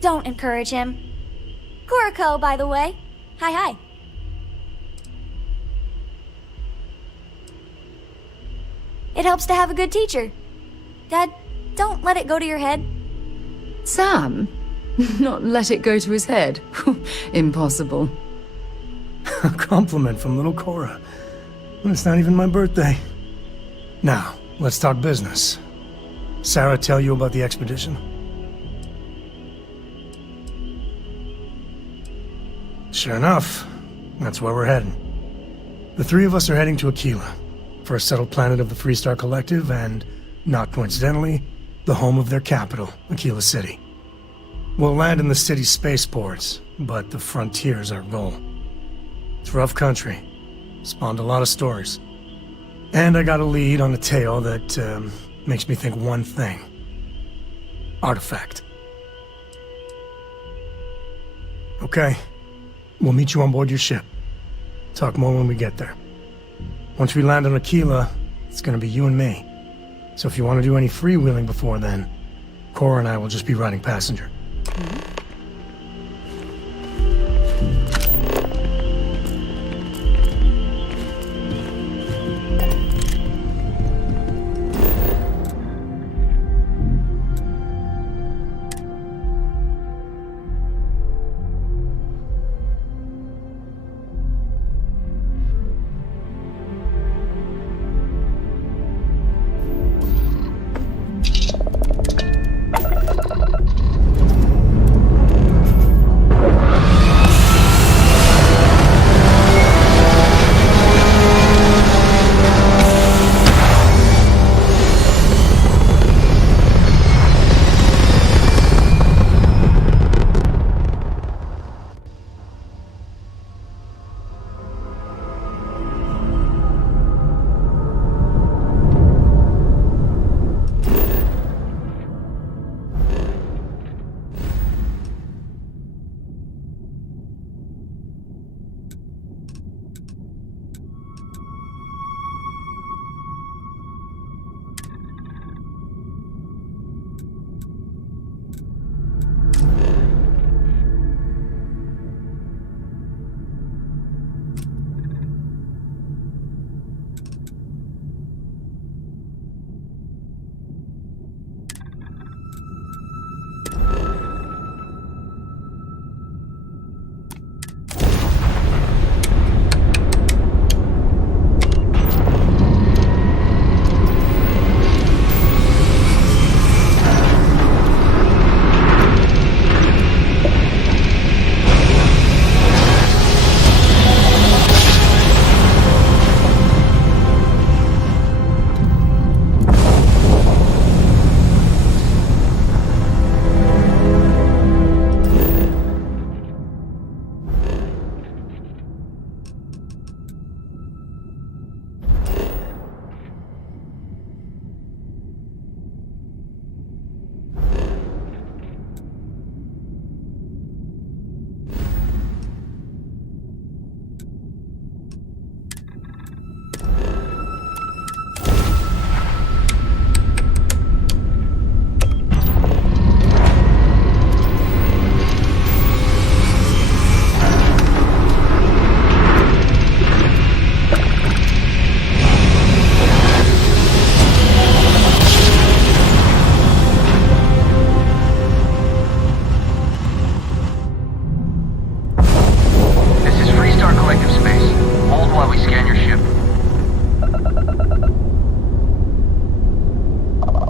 Don't encourage him. Kuriko, by the way. Hi. It helps to have a good teacher. Dad, don't let it go to your head. Sam? Not let it go to his head? Impossible. A compliment from little Cora. Well, it's not even my birthday. Now, let's talk business. Sarah tell you about the expedition? Sure enough, that's where we're heading. The three of us are heading to Aquila, for a settled planet of the Freestar Collective and, not coincidentally, the home of their capital, Aquila City. We'll land in the city's spaceports, but the frontier's our goal. It's rough country. Spawned a lot of stories. And I got a lead on a tale that makes me think one thing. Artifact. Okay. We'll meet you on board your ship. Talk more when we get there. Once we land on Aquila, it's gonna be you and me. So if you want to do any freewheeling before then, Cora and I will just be riding passenger.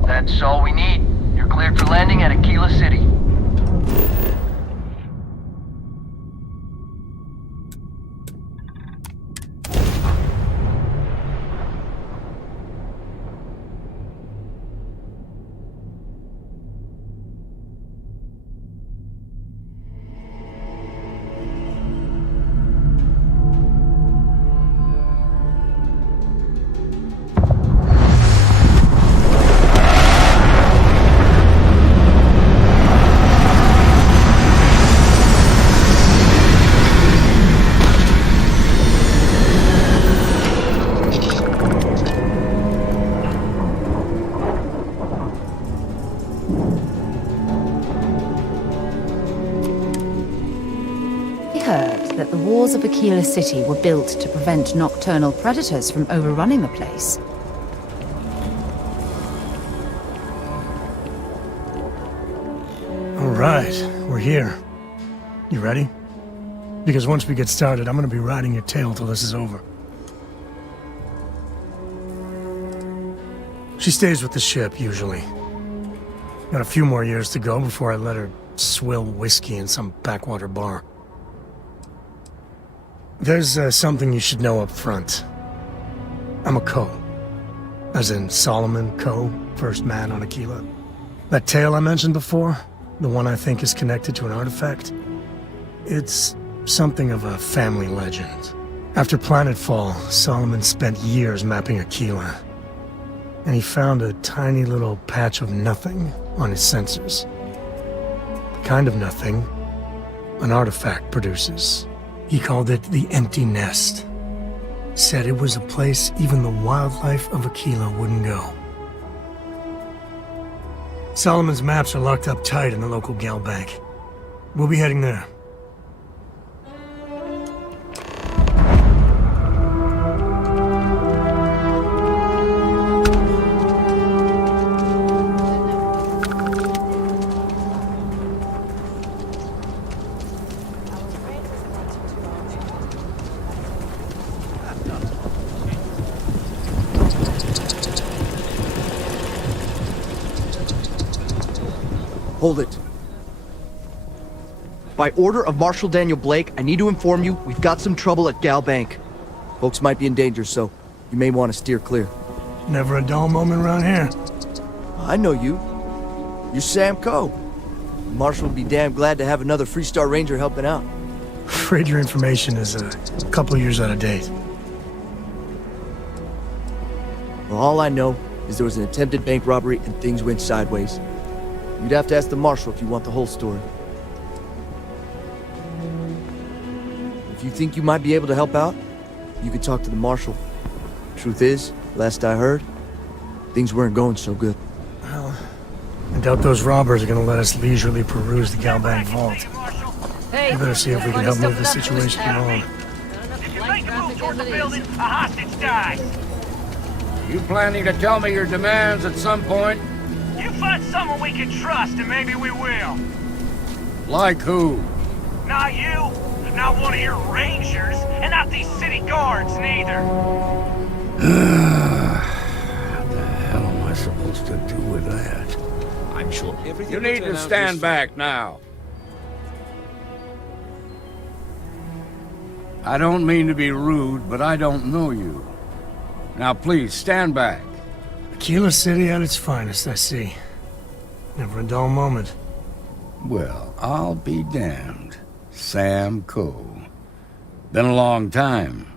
That's all we need. You're cleared for landing at Aquila City. heard that the walls of Aquila City were built to prevent nocturnal predators from overrunning the place. All right, we're here. You ready? Because once we get started, I'm gonna be riding your tail till this is over. She stays with the ship, usually. Got a few more years to go before I let her swill whiskey in some backwater bar. There's something you should know up front. I'm a Co. As in Solomon Co., first man on Aquila. That tale I mentioned before, the one I think is connected to an artifact, it's something of a family legend. After Planetfall, Solomon spent years mapping Aquila, and he found a tiny little patch of nothing on his sensors. The kind of nothing an artifact produces. He called it the Empty Nest. Said it was a place even the wildlife of Aquila wouldn't go. Solomon's maps are locked up tight in the local gal bank. We'll be heading there. Hold it. By order of Marshal Daniel Blake, I need to inform you we've got some trouble at Gal Bank. Folks might be in danger, so you may want to steer clear. Never a dull moment around here. I know you. You're Sam Coe. Marshal would be damn glad to have another Freestar Ranger helping out. Afraid your information is a couple years out of date. Well, all I know is there was an attempted bank robbery and things went sideways. You'd have to ask the Marshal if you want the whole story. If you think you might be able to help out, you could talk to the Marshal. Truth is, last I heard, things weren't going so good. Well, I doubt those robbers are gonna let us leisurely peruse the Galbank vault. We better see if we can help move this situation along. If you make a move toward the building, a hostage dies. You planning to tell me your demands at some point? You find someone we can trust, and maybe we will. Like who? Not you, not one of your rangers, and not these city guards, neither. What the hell am I supposed to do with that? I'm sure You need to stand back now. I don't mean to be rude, but I don't know you. Now please, stand back. Aquila City at its finest, I see. Never a dull moment. Well, I'll be damned. Sam Coe. Been a long time.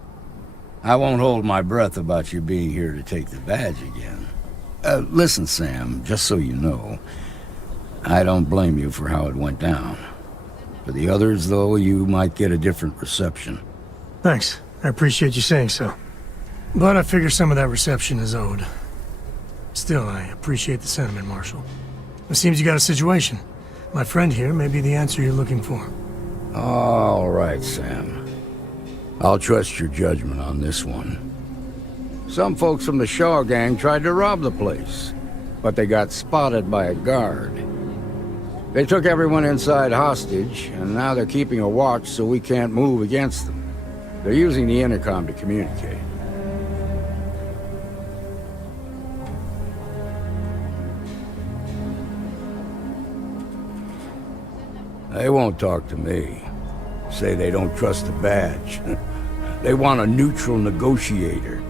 I won't hold my breath about you being here to take the badge again. Listen, Sam, just so you know, I don't blame you for how it went down. For the others, though, you might get a different reception. Thanks. I appreciate you saying so. But I figure some of that reception is owed. Still, I appreciate the sentiment, Marshal. It seems you got a situation. My friend here may be the answer you're looking for. All right, Sam. I'll trust your judgment on this one. Some folks from the Shaw gang tried to rob the place, but they got spotted by a guard. They took everyone inside hostage, and now they're keeping a watch so we can't move against them. They're using the intercom to communicate. They won't talk to me. Say they don't trust the badge. They want a neutral negotiator.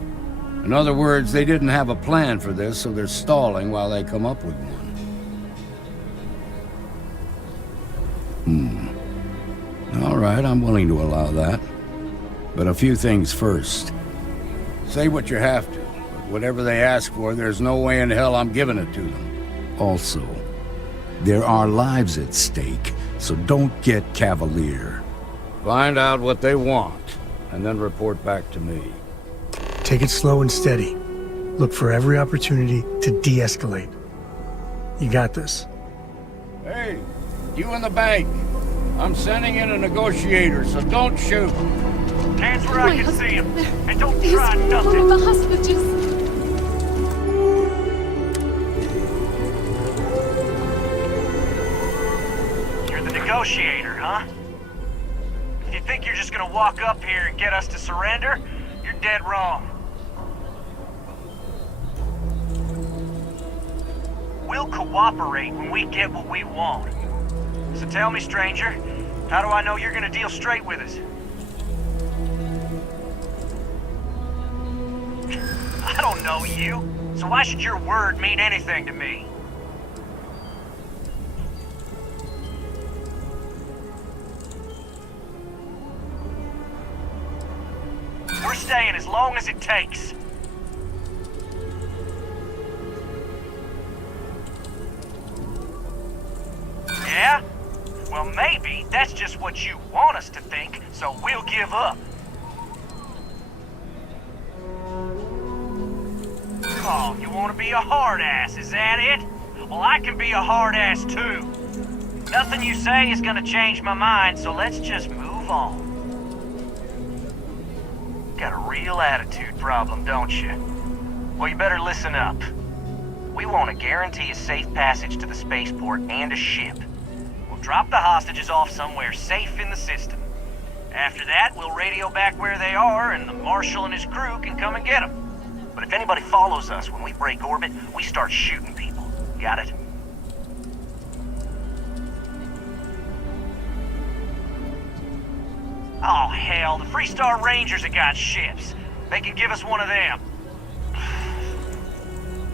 In other words, they didn't have a plan for this, so they're stalling while they come up with one. All right, I'm willing to allow that. But a few things first. Say what you have to, but whatever they ask for, there's no way in hell I'm giving it to them. Also, there are lives at stake, so don't get cavalier. Find out what they want, and then report back to me. Take it slow and steady. Look for every opportunity to de-escalate. You got this. Hey, you in the bank. I'm sending in a negotiator, so don't shoot. Hands where I can see him. And don't He's try one of nothing. the hostages. You're the negotiator, huh? If you think you're just gonna walk up here and get us to surrender, you're dead wrong. We'll cooperate when we get what we want. So tell me, stranger, how do I know you're gonna deal straight with us? I don't know you, so why should your word mean anything to me? We're staying as long as it takes. Yeah? Well, maybe that's just what you want us to think, so we'll give up. Oh, you want to be a hard ass, is that it? Well, I can be a hard ass too. Nothing you say is gonna change my mind, so let's just move on. Got a real attitude problem, don't you? Well, you better listen up. We want to guarantee a safe passage to the spaceport and a ship. We'll drop the hostages off somewhere safe in the system. After that, we'll radio back where they are, and the Marshal and his crew can come and get them. But if anybody follows us when we break orbit, we start shooting people. Got it? Oh, hell, the Freestar Rangers have got ships. They can give us one of them.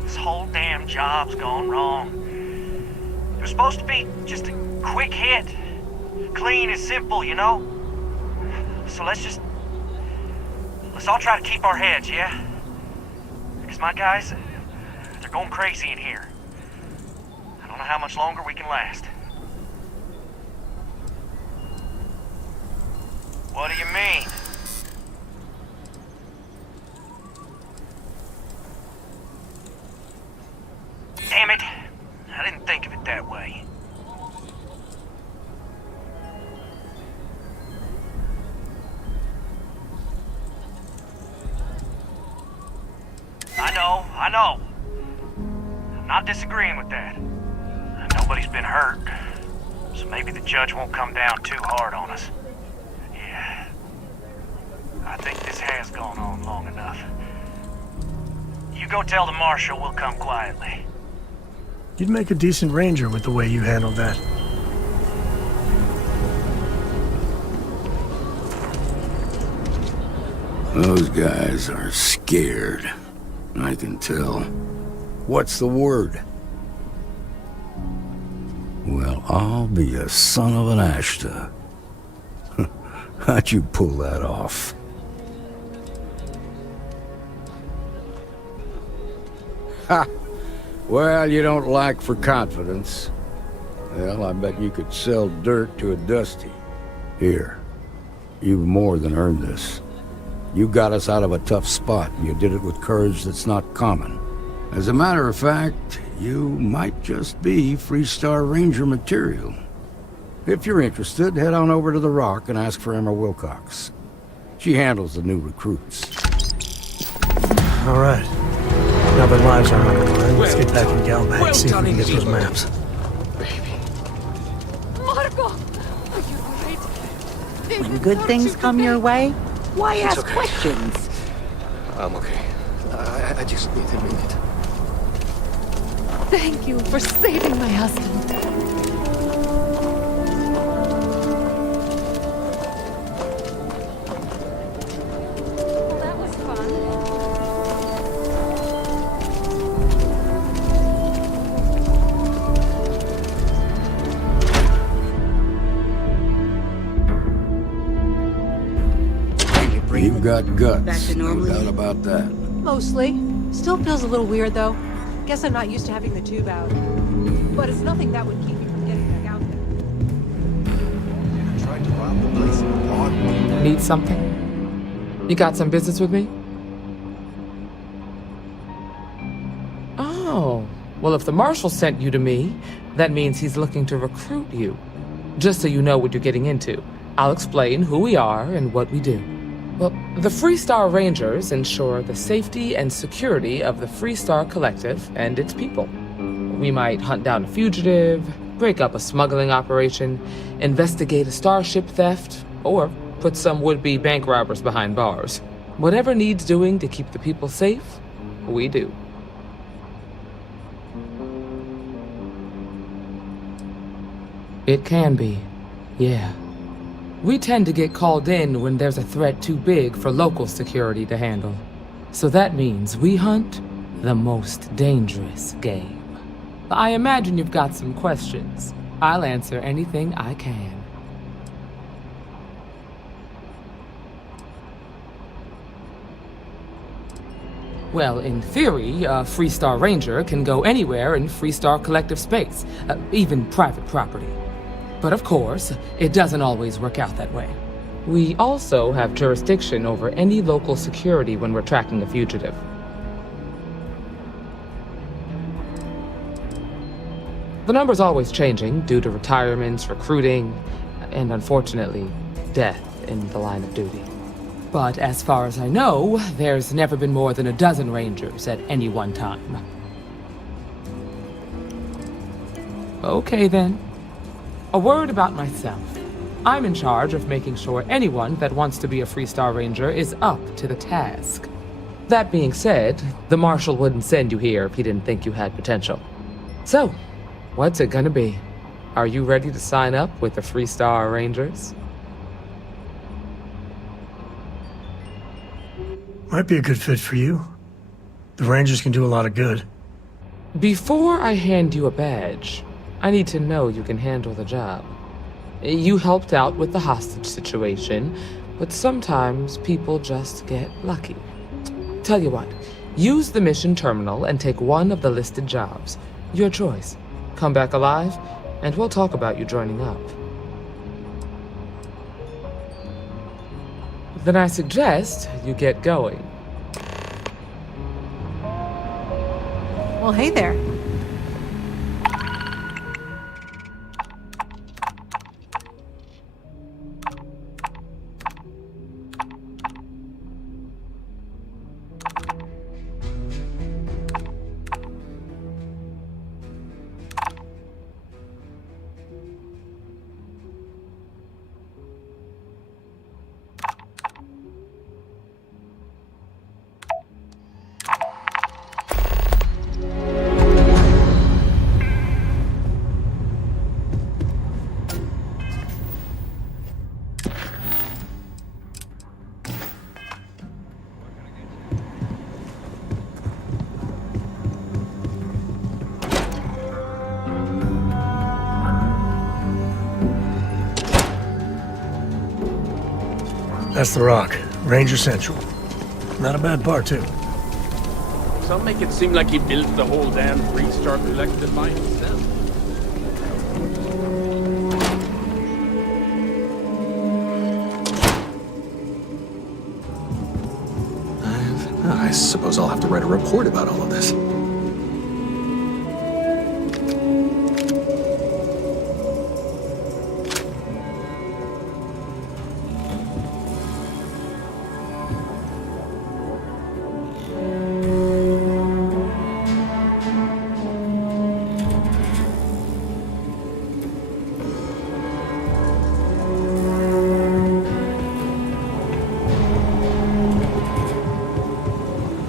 This whole damn job's gone wrong. It was supposed to be just a quick hit. Clean and simple, you know? So let's all try to keep our heads, yeah? Because my guys, they're going crazy in here. I don't know how much longer we can last. What do you mean? Damn it! I didn't think of it that way. I know. I'm not disagreeing with that. Nobody's been hurt, so maybe the judge won't come down too hard on us. Yeah. I think this has gone on long enough. You go tell the Marshal we'll come quietly. You'd make a decent ranger with the way you handled that. Those guys are scared. I can tell. What's the word? Well, I'll be a son of an Ashta. How'd you pull that off? Ha! Well, you don't lack for confidence. Well, I bet you could sell dirt to a Dusty. Here, you've more than earned this. You got us out of a tough spot, and you did it with courage that's not common. As a matter of fact, you might just be Freestar Ranger material. If you're interested, head on over to the Rock and ask for Emma Wilcox. She handles the new recruits. All right. Now that lives are on the line, let's get back in Galbag, see if we can get those maps. Marco! Are you alright? When good things come your way, why ask questions? I'm okay. I just need a minute. Thank you for saving my husband. Well, that was fun. You've got guts, Back to no normal? doubt about that. Mostly. Still feels a little weird, though. Guess I'm not used to having the tube out. But it's nothing that would keep me from getting back out there. Tried to rob the place in the park. Need something? You got some business with me? Oh, well, if the Marshal sent you to me, that means he's looking to recruit you. just so you know what you're getting into. I'll explain who we are and what we do. Well, the Freestar Rangers ensure the safety and security of the Freestar Collective and its people. We might hunt down a fugitive, break up a smuggling operation, investigate a starship theft, or put some would-be bank robbers behind bars. Whatever needs doing to keep the people safe, we do. It can be, yeah. We tend to get called in when there's a threat too big for local security to handle. So that means we hunt the most dangerous game. I imagine you've got some questions. I'll answer anything I can. Well, in theory, a Freestar Ranger can go anywhere in Freestar Collective space, even private property. But of course, it doesn't always work out that way. We also have jurisdiction over any local security when we're tracking a fugitive. The number's always changing due to retirements, recruiting, and unfortunately, death in the line of duty. But as far as I know, there's never been more than a dozen Rangers at any one time. Okay then. A word about myself. I'm in charge of making sure anyone that wants to be a Freestar Ranger is up to the task. That being said, the Marshal wouldn't send you here if he didn't think you had potential. So, what's it gonna be? Are you ready to sign up with the Freestar Rangers? Might be a good fit for you. The Rangers can do a lot of good. Before I hand you a badge, I need to know you can handle the job. You helped out with the hostage situation, but sometimes people just get lucky. Tell you what, use the mission terminal and take one of the listed jobs. Your choice. Come back alive, and we'll talk about you joining up. Then I suggest you get going. Well, hey there. That's the Rock, Ranger Central. Not a bad bar, too. Some make it seem like he built the whole damn Freestar Collective by himself. I suppose I'll have to write a report about all of this.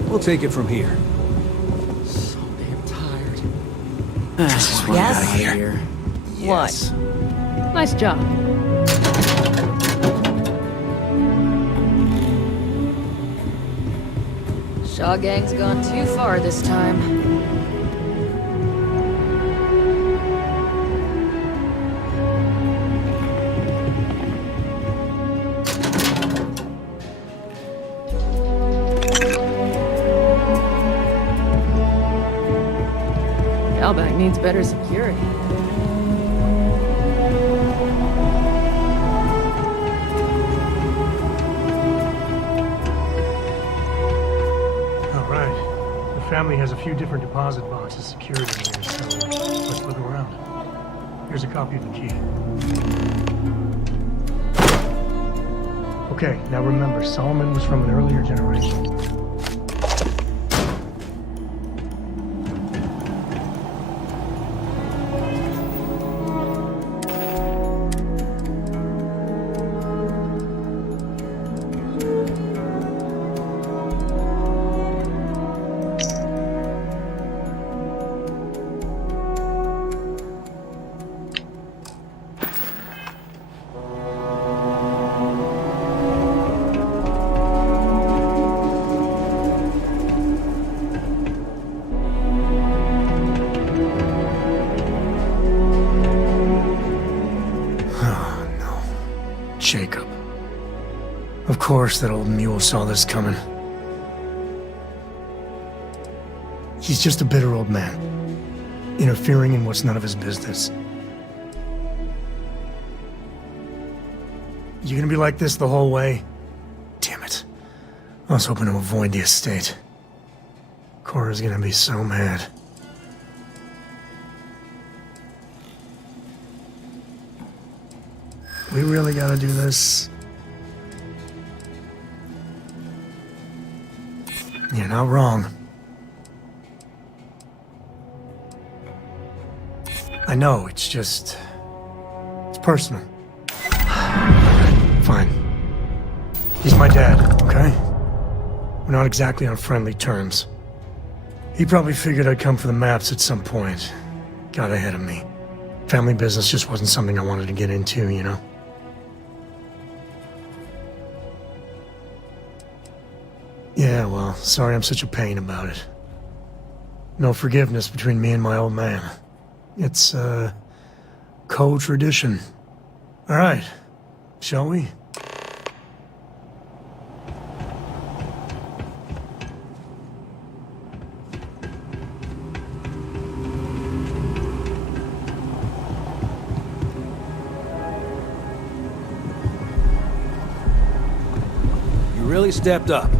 We'll take it from here. So damn tired. I just want Yes? out of here. Yes. Nice job. Shaw Gang's gone too far this time. Galback needs better security. All right. The family has a few different deposit boxes secured in here, so let's look around. Here's a copy of the key. Okay, now remember, Solomon was from an earlier generation. Jacob. Of course that old mule saw this coming. He's just a bitter old man, interfering in what's none of his business. You gonna be like this the whole way? Damn it. I was hoping to avoid the estate. Cora's gonna be so mad. We really gotta do this? You're not wrong. I know, it's just... it's personal. Fine. He's my dad, okay? We're not exactly on friendly terms. He probably figured I'd come for the maps at some point. Got ahead of me. Family business just wasn't something I wanted to get into, you know? Yeah, well, sorry I'm such a pain about it. No forgiveness between me and my old man. It's, co-tradition. All right, shall we? You really stepped up.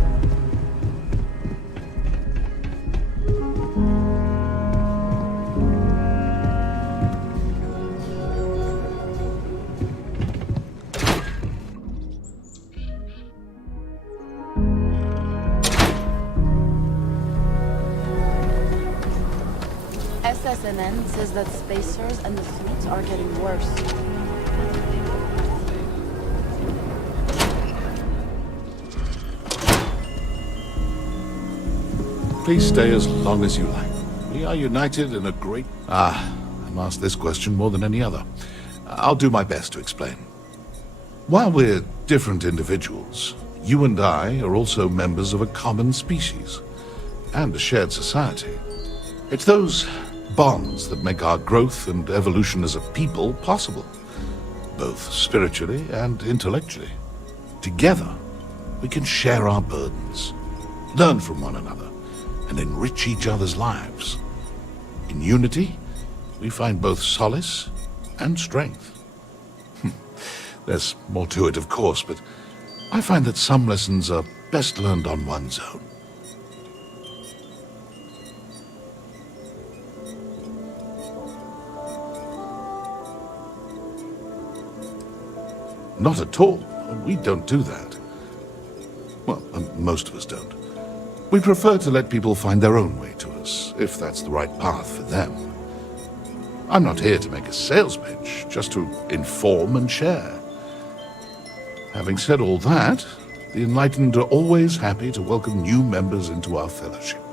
SSNN says that spacers and the fleets are getting worse. Please stay as long as you like. We are united in a great... I'm asked this question more than any other. I'll do my best to explain. While we're different individuals, you and I are also members of a common species and a shared society. It's those bonds that make our growth and evolution as a people possible, both spiritually and intellectually. Together, we can share our burdens, learn from one another, and enrich each other's lives. In unity, we find both solace and strength. There's more to it, of course, but I find that some lessons are best learned on one's own. Not at all. We don't do that. Well, most of us don't. We prefer to let people find their own way to us, if that's the right path for them. I'm not here to make a sales pitch, just to inform and share. Having said all that, the Enlightened are always happy to welcome new members into our fellowship.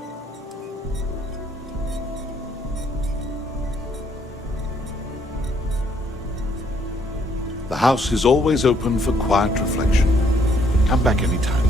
The house is always open for quiet reflection. Come back anytime.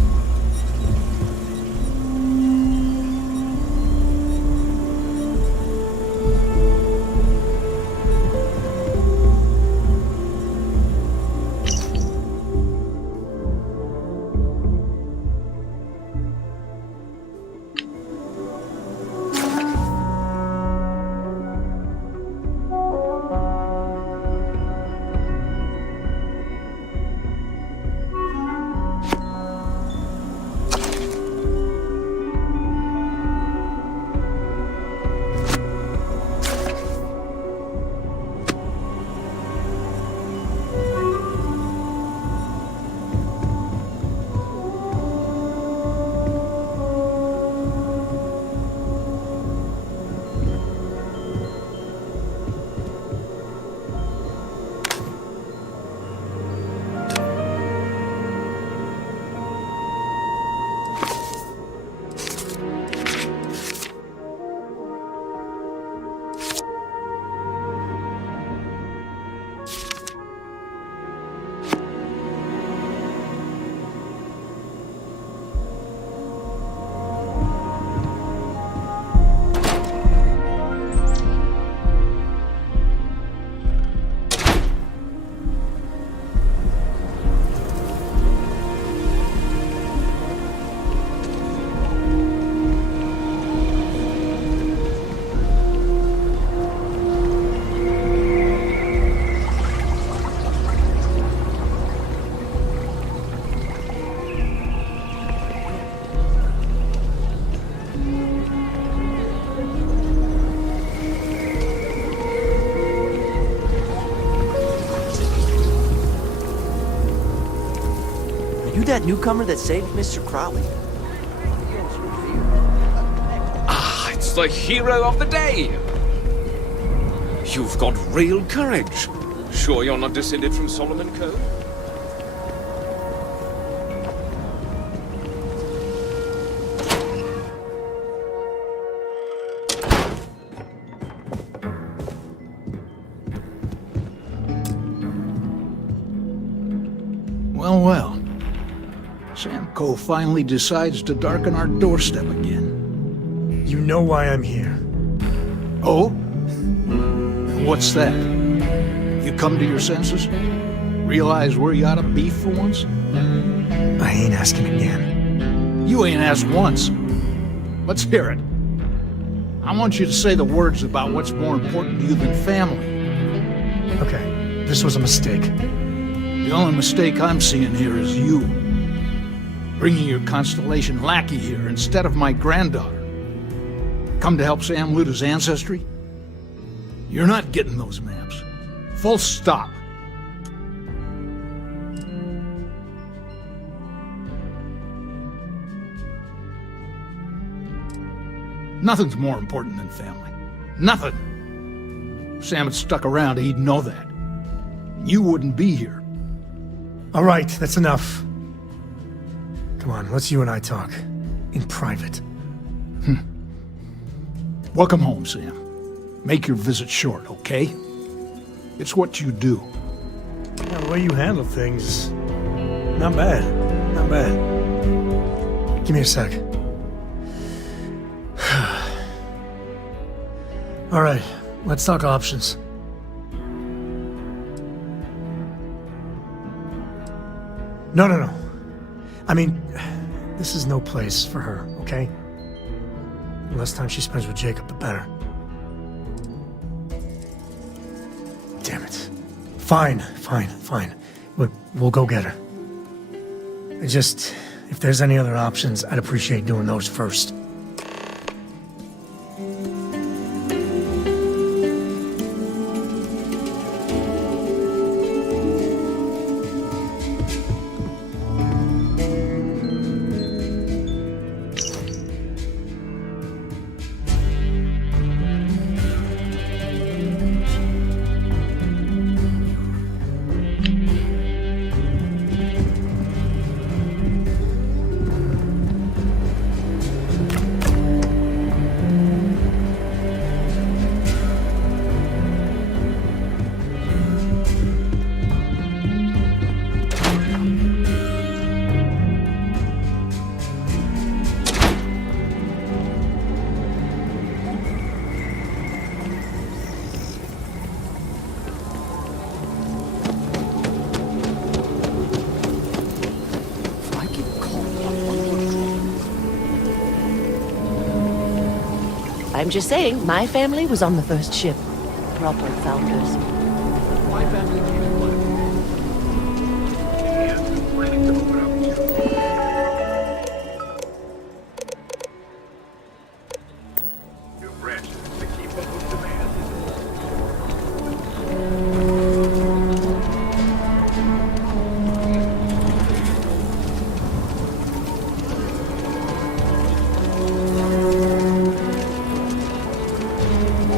You that newcomer that saved Mr. Crowley? Ah, it's the hero of the day! You've got real courage. Sure you're not descended from Solomon Code? Well, well. Sam Coe finally decides to darken our doorstep again. You know why I'm here. Oh? And what's that? You come to your senses? Realize where you ought to be for once? I ain't asking again. You ain't asked once. Let's hear it. I want you to say the words about what's more important to you than family. Okay, this was a mistake. The only mistake I'm seeing here is you. Bringing your Constellation lackey here instead of my granddaughter. Come to help Sam loot his ancestry? You're not getting those maps. Full stop. Nothing's more important than family. Nothing. If Sam had stuck around, he'd know that. You wouldn't be here. All right, that's enough. Come on, let's you and I talk. In private. Welcome home, Sam. Make your visit short, okay? It's what you do. Yeah, the way you handle things, not bad. Not bad. Give me a sec. All right, let's talk options. No. I mean, this is no place for her, okay? The less time she spends with Jacob, the better. Damn it. Fine. We'll go get her. If there's any other options, I'd appreciate doing those first. I'm just saying, my family was on the first ship. Proper founders. My family came in New branches to keep up with demand.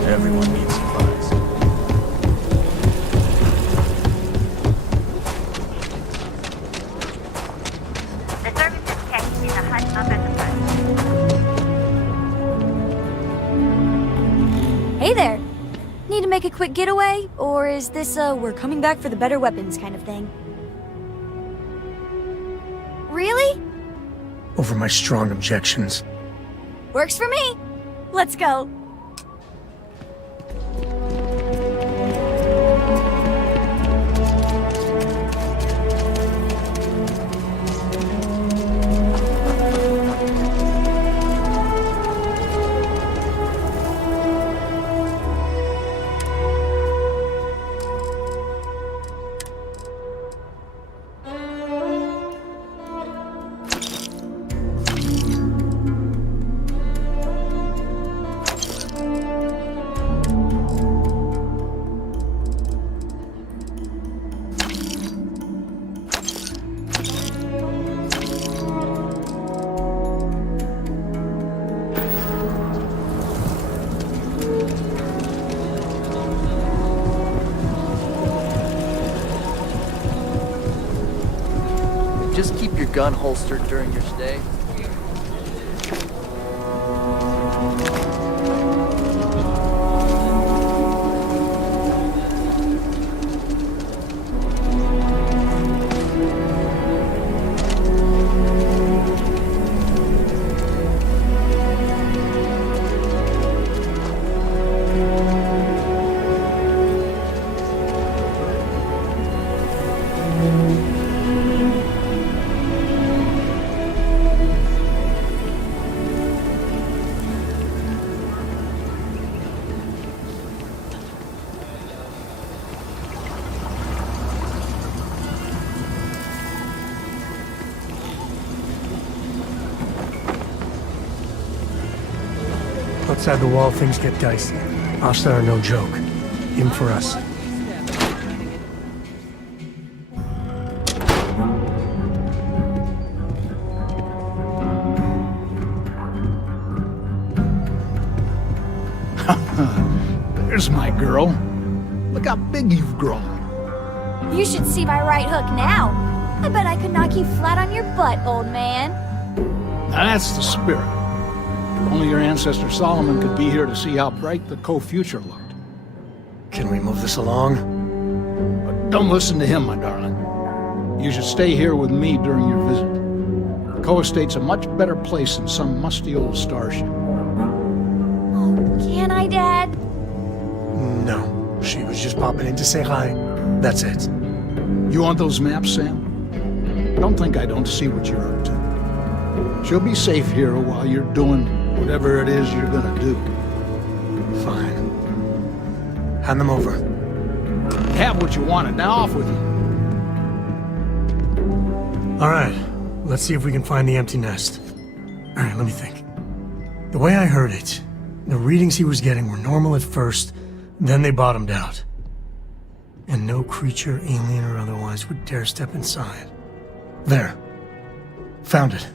Everyone needs supplies. The service is caged in the hut up at the front. Hey there! Need to make a quick getaway? Or is this we're coming back for the better weapons kind of thing? Really? Over my strong objections. Works for me! Let's go! just keep your gun holstered during your stay? Outside the wall, things get dicey. Hostile are no joke. Even for us. There's my girl. Look how big you've grown. You should see my right hook now. I bet I could knock you flat on your butt, old man. Now that's the spirit. If only your ancestor Solomon could be here to see how bright the co-future looked. Can we move this along? But don't listen to him, my darling. You should stay here with me during your visit. The co-estate's a much better place than some musty old starship. Oh, can I, Dad? No. She was just popping in to say hi. That's it. You want those maps, Sam? Don't think I don't see what you're up to. She'll be safe here while you're doing whatever it is you're gonna do. Fine. Hand them over. You have what you wanted. Now off with you. All right. Let's see if we can find the empty nest. All right, let me think. The way I heard it, the readings he was getting were normal at first, then they bottomed out. And no creature, alien or otherwise, would dare step inside. There. Found it.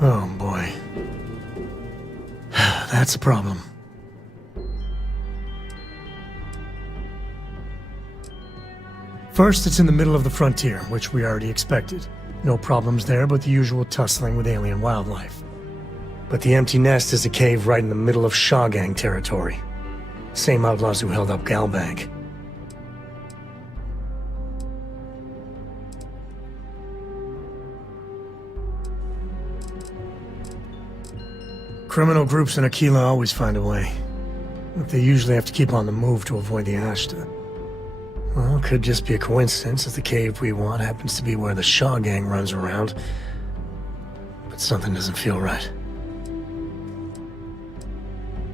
Oh, boy. That's a problem. First, it's in the middle of the frontier, which we already expected. No problems there, but the usual tussling with alien wildlife. But the empty nest is a cave right in the middle of Shaw Gang territory. Same outlaws who held up Galbank. Criminal groups in Aquila always find a way. But they usually have to keep on the move to avoid the Ashta. Well, it could just be a coincidence, as the cave we want happens to be where the Shaw Gang runs around. But something doesn't feel right.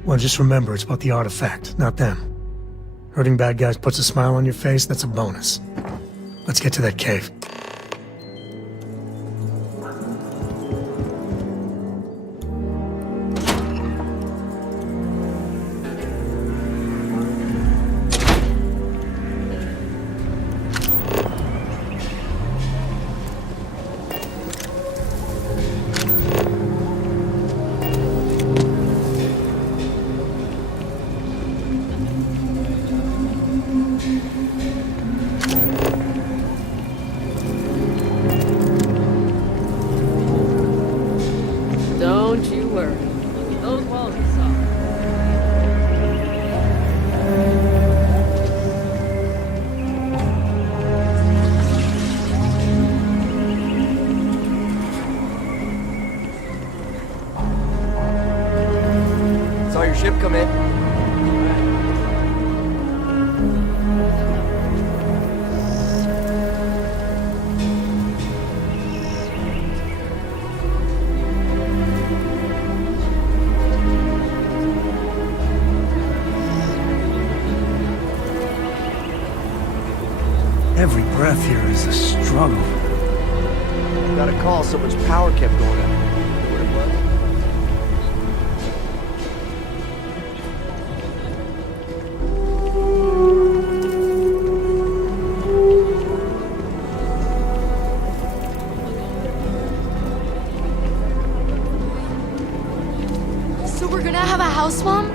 Well, just remember, it's about the artifact, not them. Hurting bad guys puts a smile on your face, that's a bonus. Let's get to that cave. Don't you worry. Those walls are solid. Saw your ship come in. Every breath here is a struggle. Got a call, someone's power kept going out. What it was? So we're gonna have a house mom?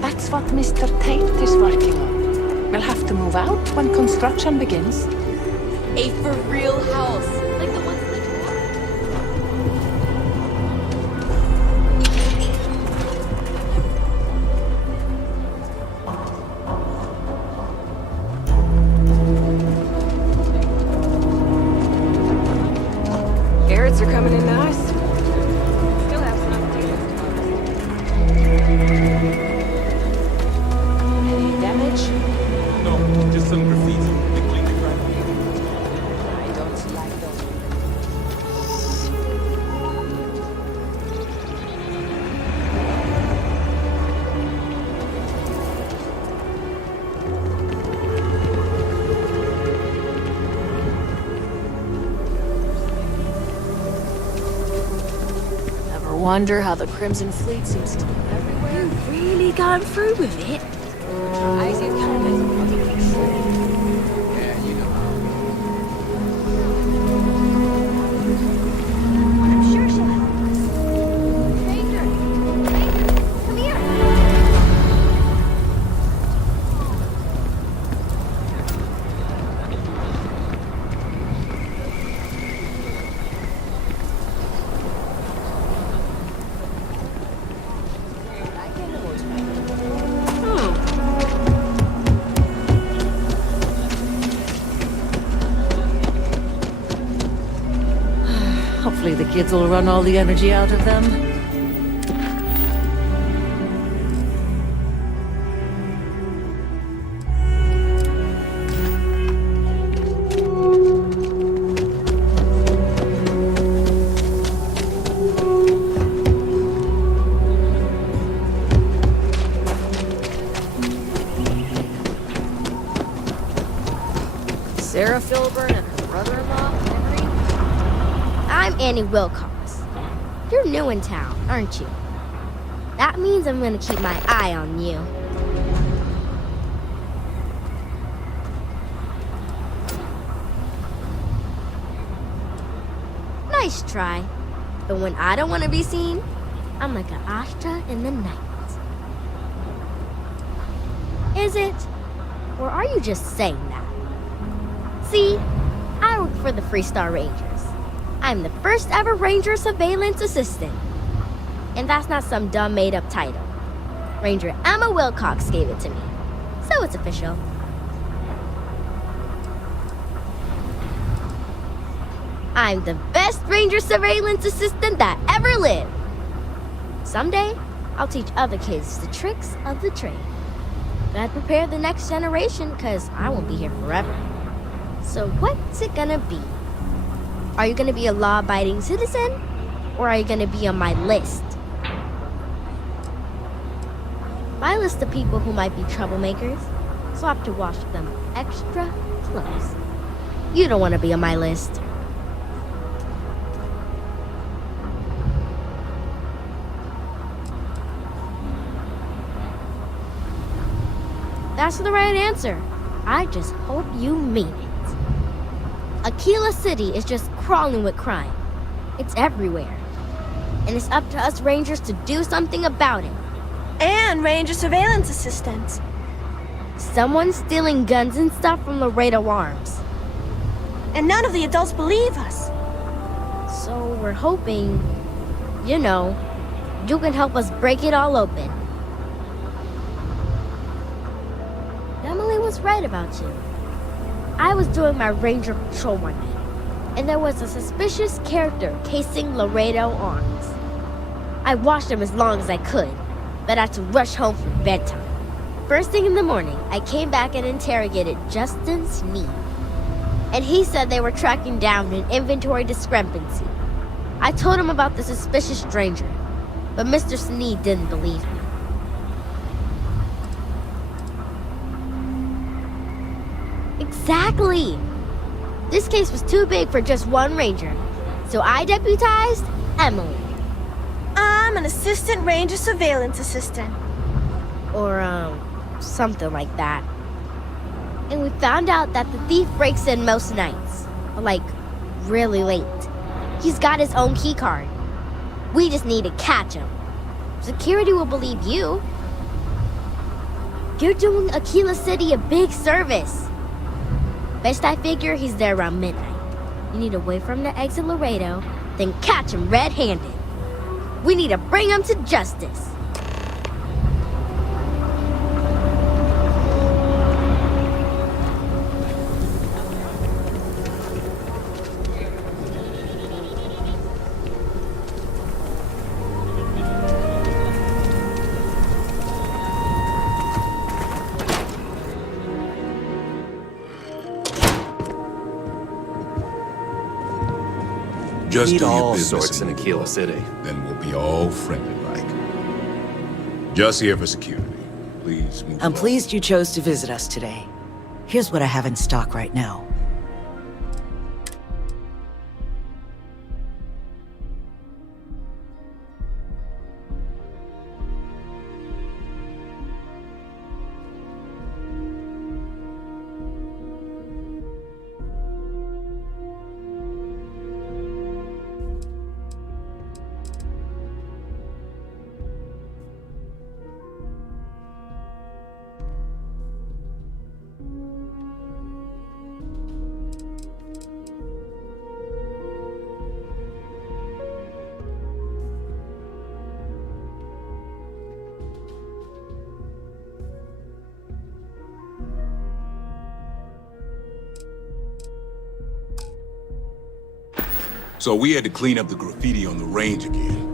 That's what Mr. Tate is working on. We'll have to move out when construction begins. A for real house. Like the ones in the drawer. Carrots are coming in nice. Still have some potatoes to harvest. Any damage? No, just some graffiti. Completely right. I don't like those. Ever wonder how the Crimson Fleet seems to be everywhere? You really gone through with it? Eyes you comment. Yeah, you know how. I'm sure she'll help us. Ranger! Ranger! Come here! Hopefully the kids will run all the energy out of them. Sarah Filburn and her brother-in-law, Henry. I'm Annie Wilcox. You're new in town, aren't you? That means I'm gonna keep my eye on you. Nice try. But when I don't want to be seen, I'm like an astra in the night. Is it? Or are you just saying that? See, I work for the Freestar Rangers. I'm the first ever Ranger Surveillance Assistant. And that's not some dumb made-up title. Ranger Emma Wilcox gave it to me. So it's official. I'm the best Ranger Surveillance Assistant that ever lived. Someday, I'll teach other kids the tricks of the trade. Gotta prepare the next generation, because I won't be here forever. So what's it gonna be? Are you gonna be a law-abiding citizen? Or are you gonna be on my list? My list of people who might be troublemakers, so I have to watch them extra close. You don't want to be on my list. That's the right answer. I just hope you mean it. Aquila City is just crawling with crime. It's everywhere. And it's up to us Rangers to do something about it. And Ranger Surveillance Assistants. Someone's stealing guns and stuff from Laredo Arms. And none of the adults believe us. So we're hoping, you know, you can help us break it all open. Emily was right about you. I was doing my ranger patrol one night, and there was a suspicious character casing Laredo Arms. I watched him as long as I could, but I had to rush home for bedtime. First thing in the morning, I came back and interrogated Justin Sneed. And he said they were tracking down an inventory discrepancy. I told him about the suspicious stranger, but Mr. Sneed didn't believe me. Exactly! This case was too big for just one ranger, so I deputized Emily. I'm an assistant ranger surveillance assistant. Or, something like that. And we found out that the thief breaks in most nights. Like, really late. He's got his own key card. We just need to catch him. Security will believe you. You're doing Aquila City a big service. Best I figure he's there around midnight. You need to wait for him to exit Laredo, then catch him red-handed. We need to bring him to justice. Just Need do your all business sorts in and Aquila City. then we'll be all friendly-like. Just here for security. Please move I'm along. pleased you chose to visit us today. Here's what I have in stock right now. So we had to clean up the graffiti on the range again.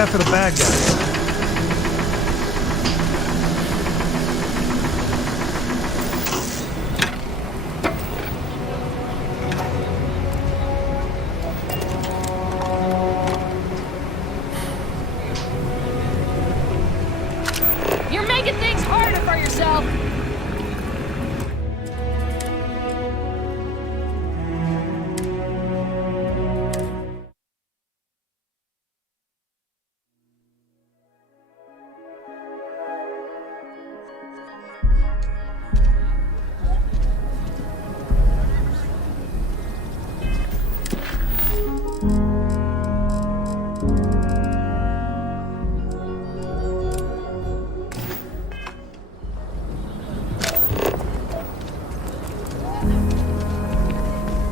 after the bad guys. You're making things harder for yourself.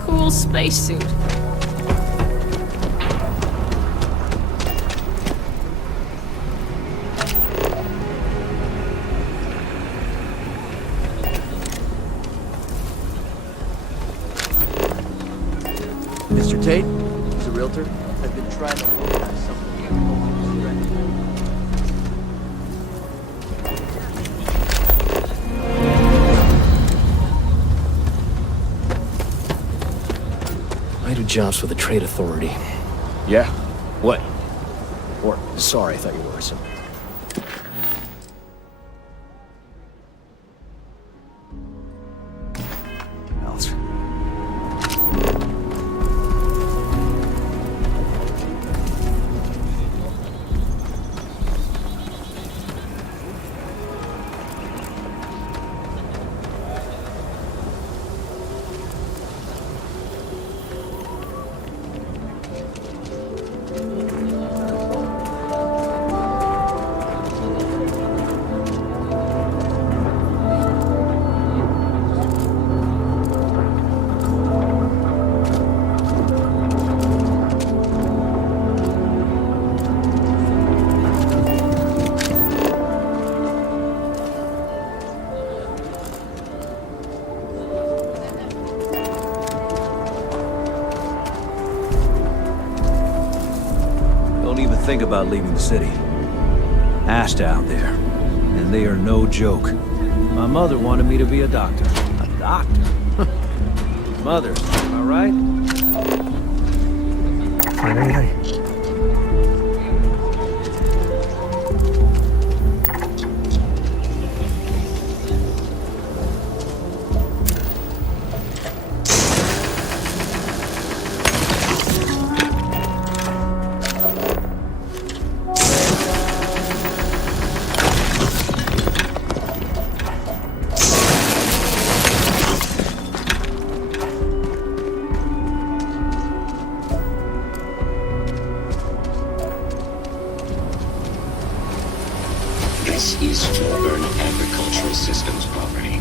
Cool spacesuit. Mr. Tate, who's a realtor, has been trying to organize something. I do jobs for the Trade Authority. Yeah? What? Or, sorry, I thought you were some... else. Don't even think about leaving the city. Asked out there, and they are no joke. My mother wanted me to be a doctor. A doctor? Mothers, am I right? Hey. This is Jordan Agricultural Systems property.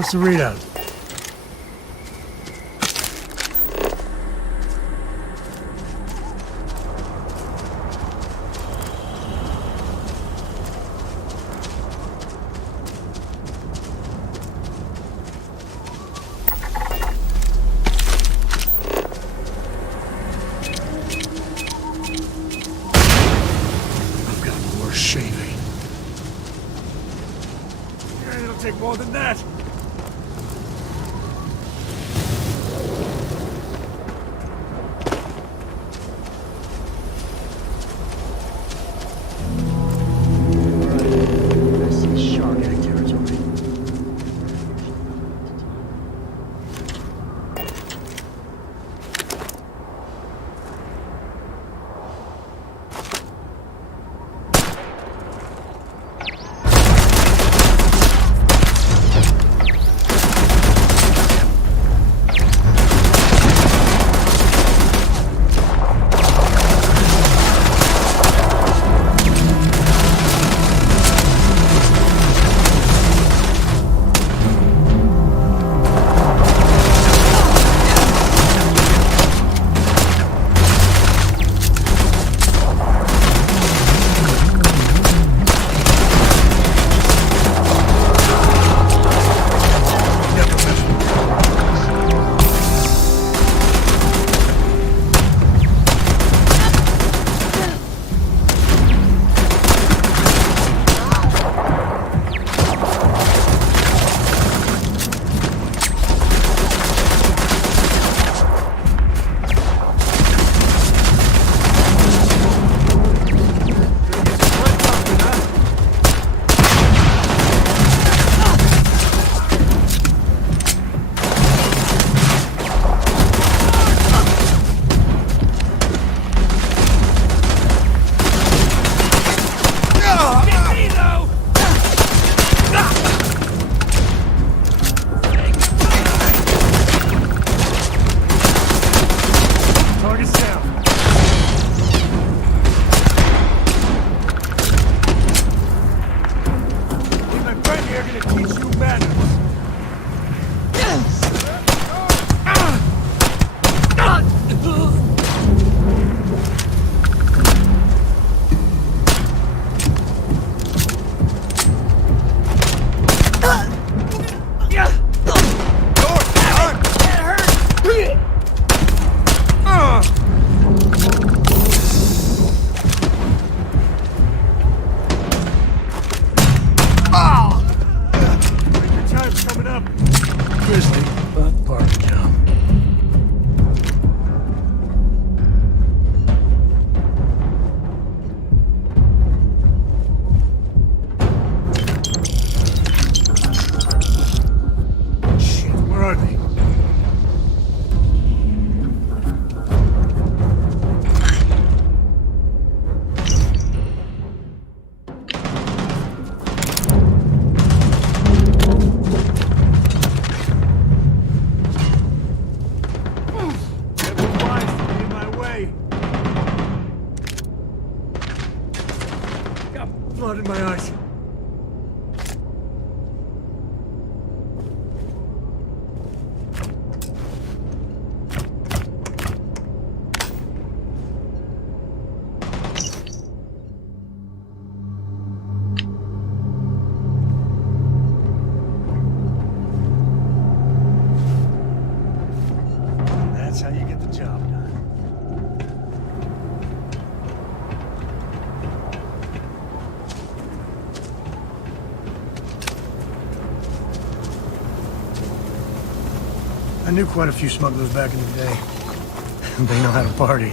What's the readout? I've got worse shaving. Yeah, it'll take more than that. This is Shark Act territory. Target's down. Me and my friend here are gonna teach you manners. Your time's coming up. Grizzly, but part of the job. Shit, where are they? Blood in my eyes. That's how you get the job done. I knew quite a few smugglers back in the day. They know how to party.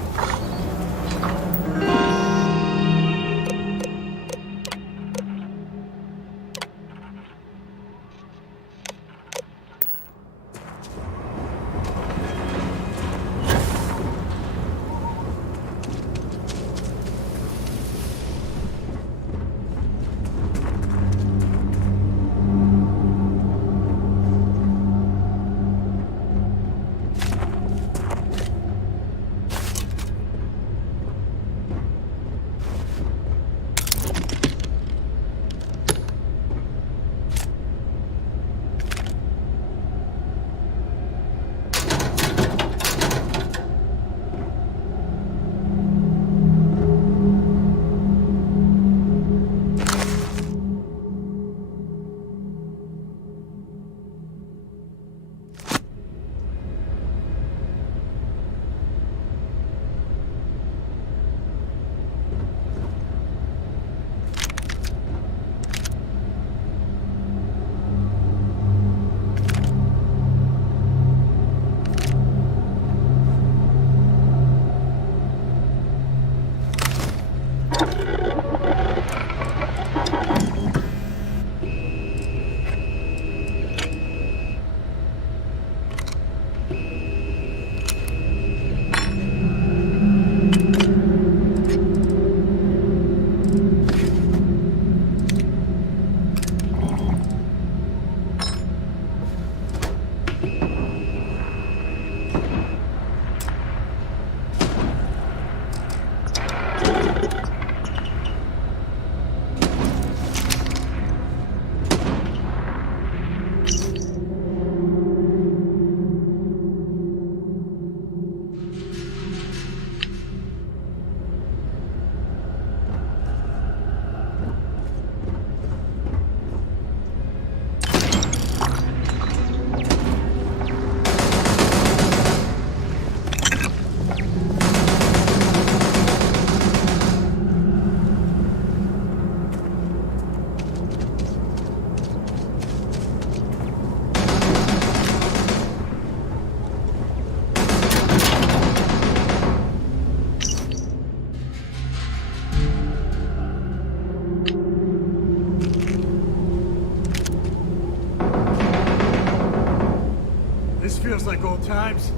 times.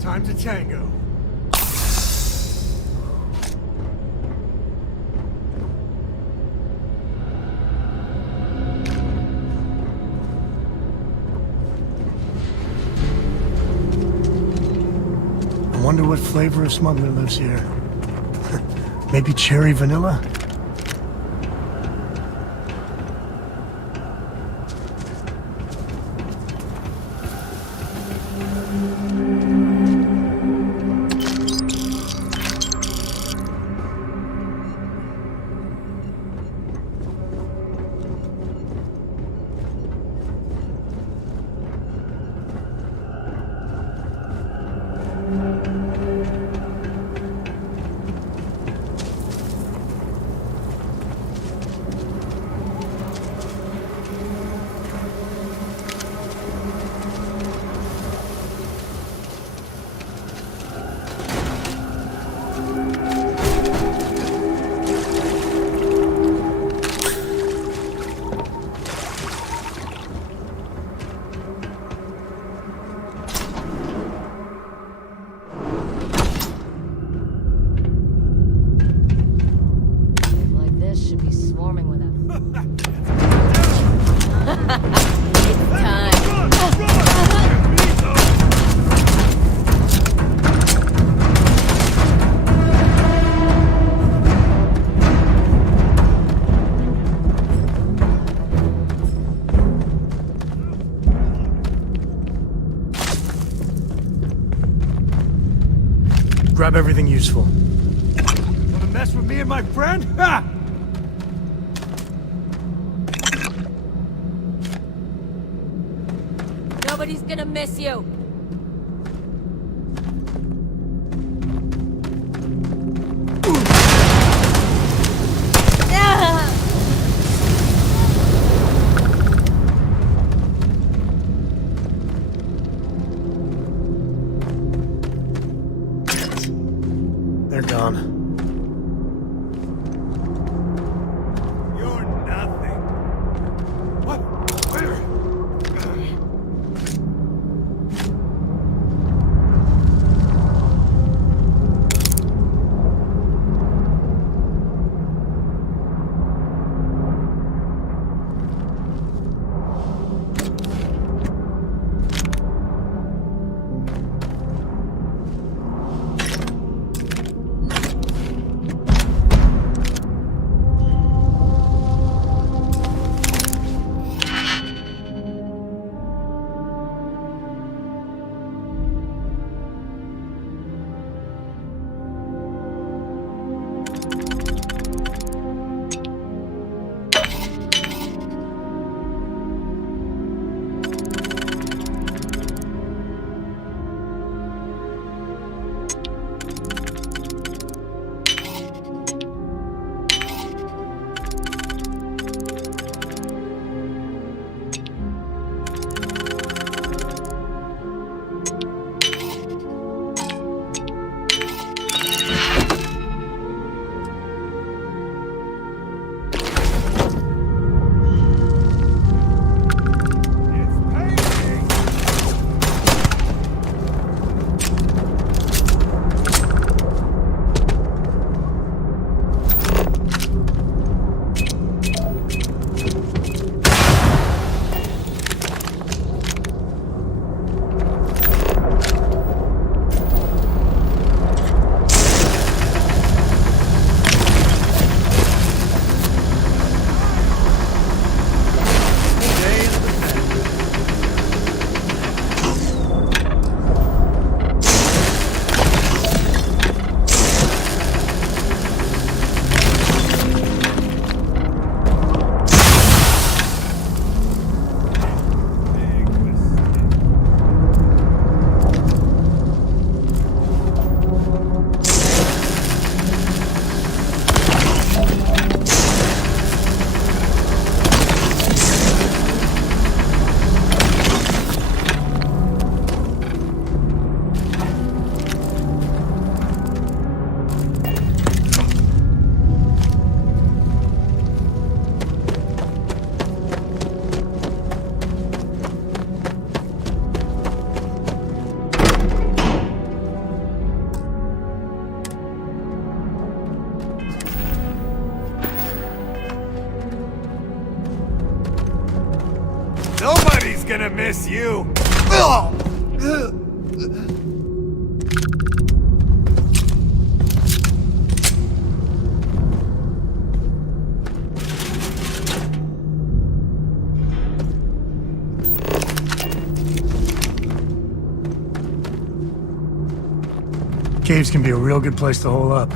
Time to tango. I wonder what flavor of smuggler lives here. Maybe cherry vanilla? Grab everything useful. Wanna mess with me and my friend? Ha! Nobody's gonna miss you. They're gone. You're nothing. What? Where? this, you! Caves can be a real good place to hole up.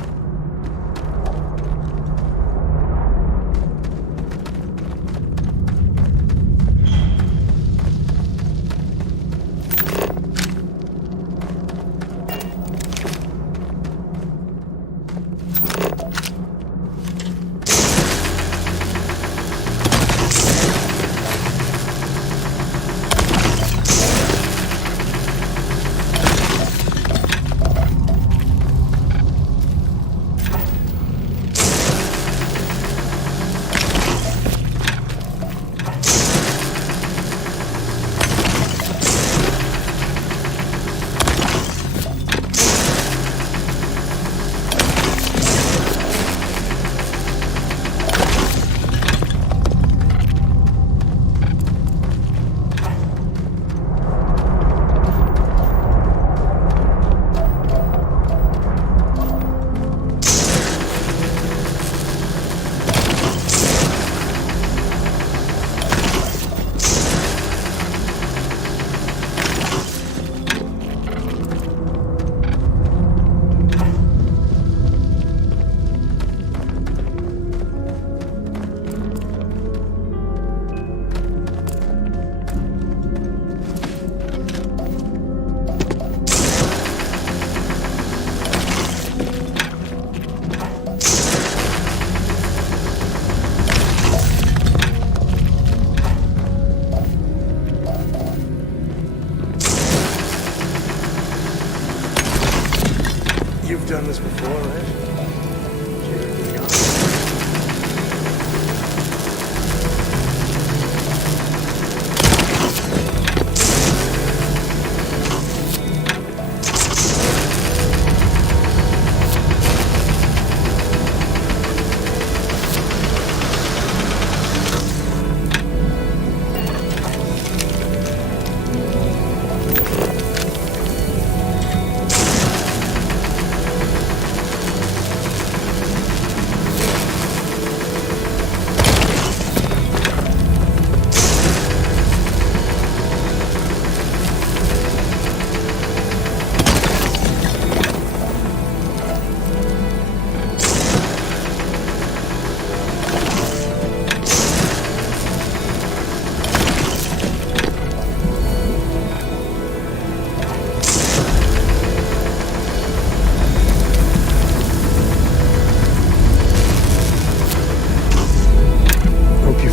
You've done this before, right?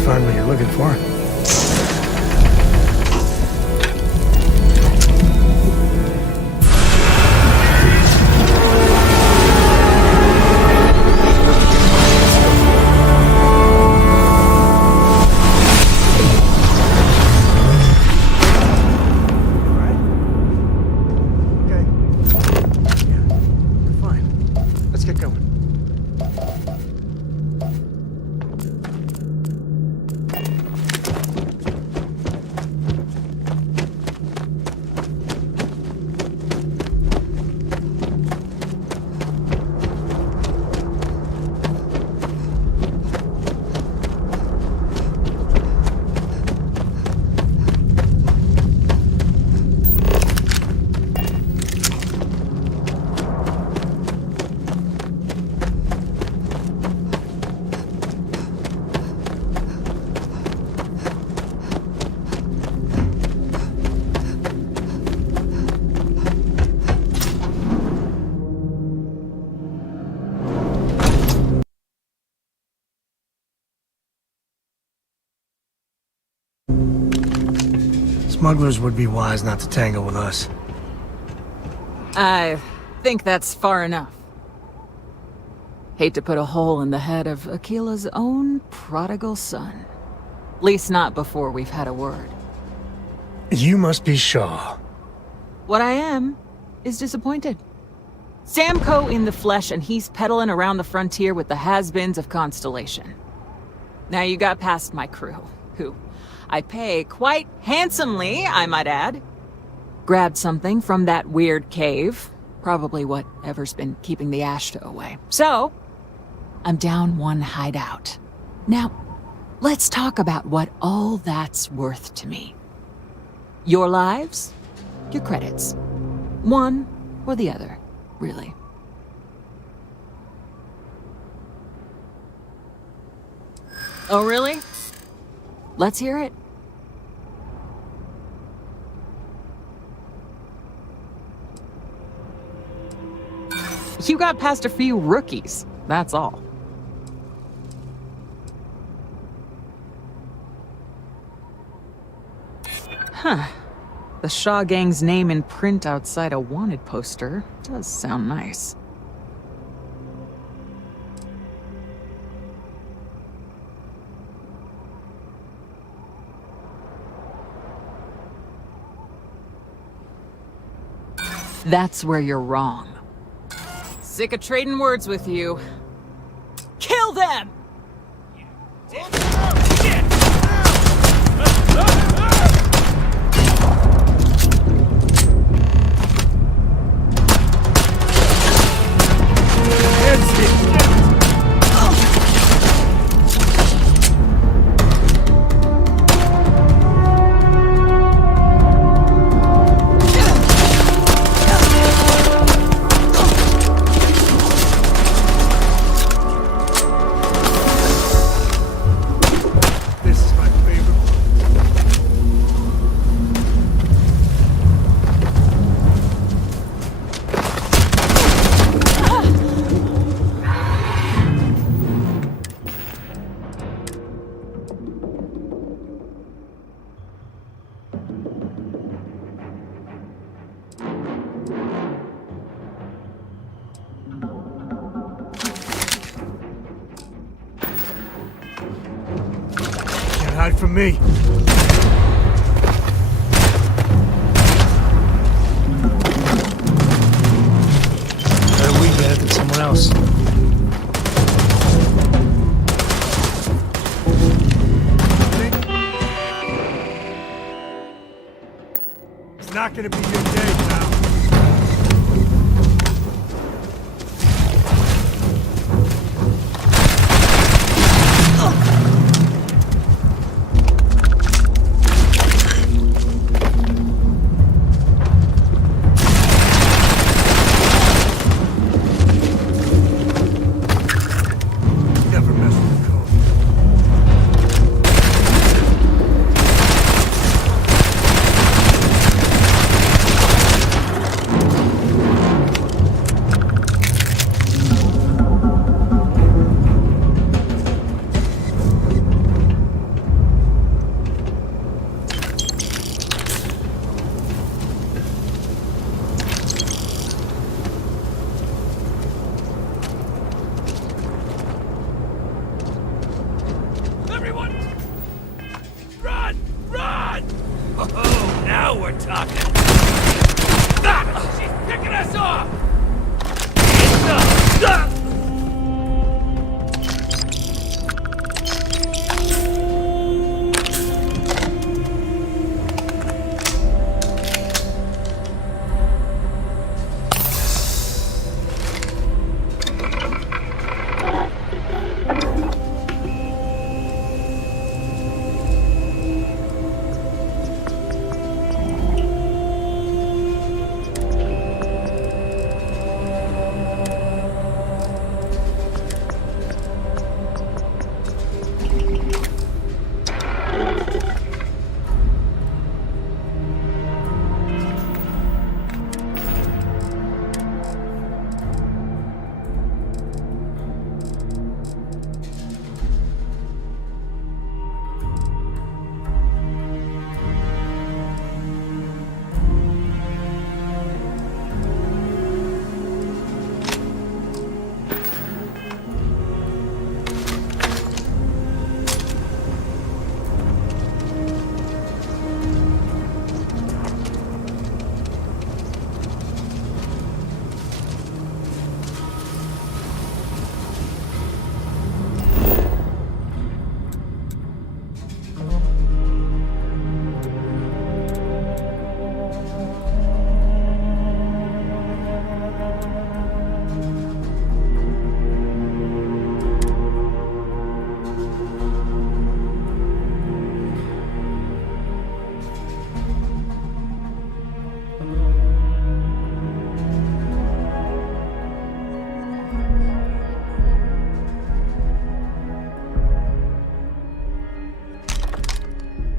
Find what you're looking for. Smugglers would be wise not to tangle with us. I think that's far enough. Hate to put a hole in the head of Akila's own prodigal son. At least not before we've had a word. You must be Shaw. What I am is disappointed. Sam Coe in the flesh, and he's peddling around the frontier with the has-beens of Constellation. Now you got past my crew, who I pay quite handsomely, I might add. Grabbed something from that weird cave. Probably whatever's been keeping the Ashta away. So, I'm down one hideout. Now, let's talk about what all that's worth to me. Your lives, your credits. One or the other, really. Oh, really? Let's hear it. You got past a few rookies, that's all. Huh. The Shaw Gang's name in print outside a wanted poster does sound nice. That's where you're wrong. Sick of trading words with you. Kill them! Hide from me. Better we get it than someone else. It's not gonna be your day, pal.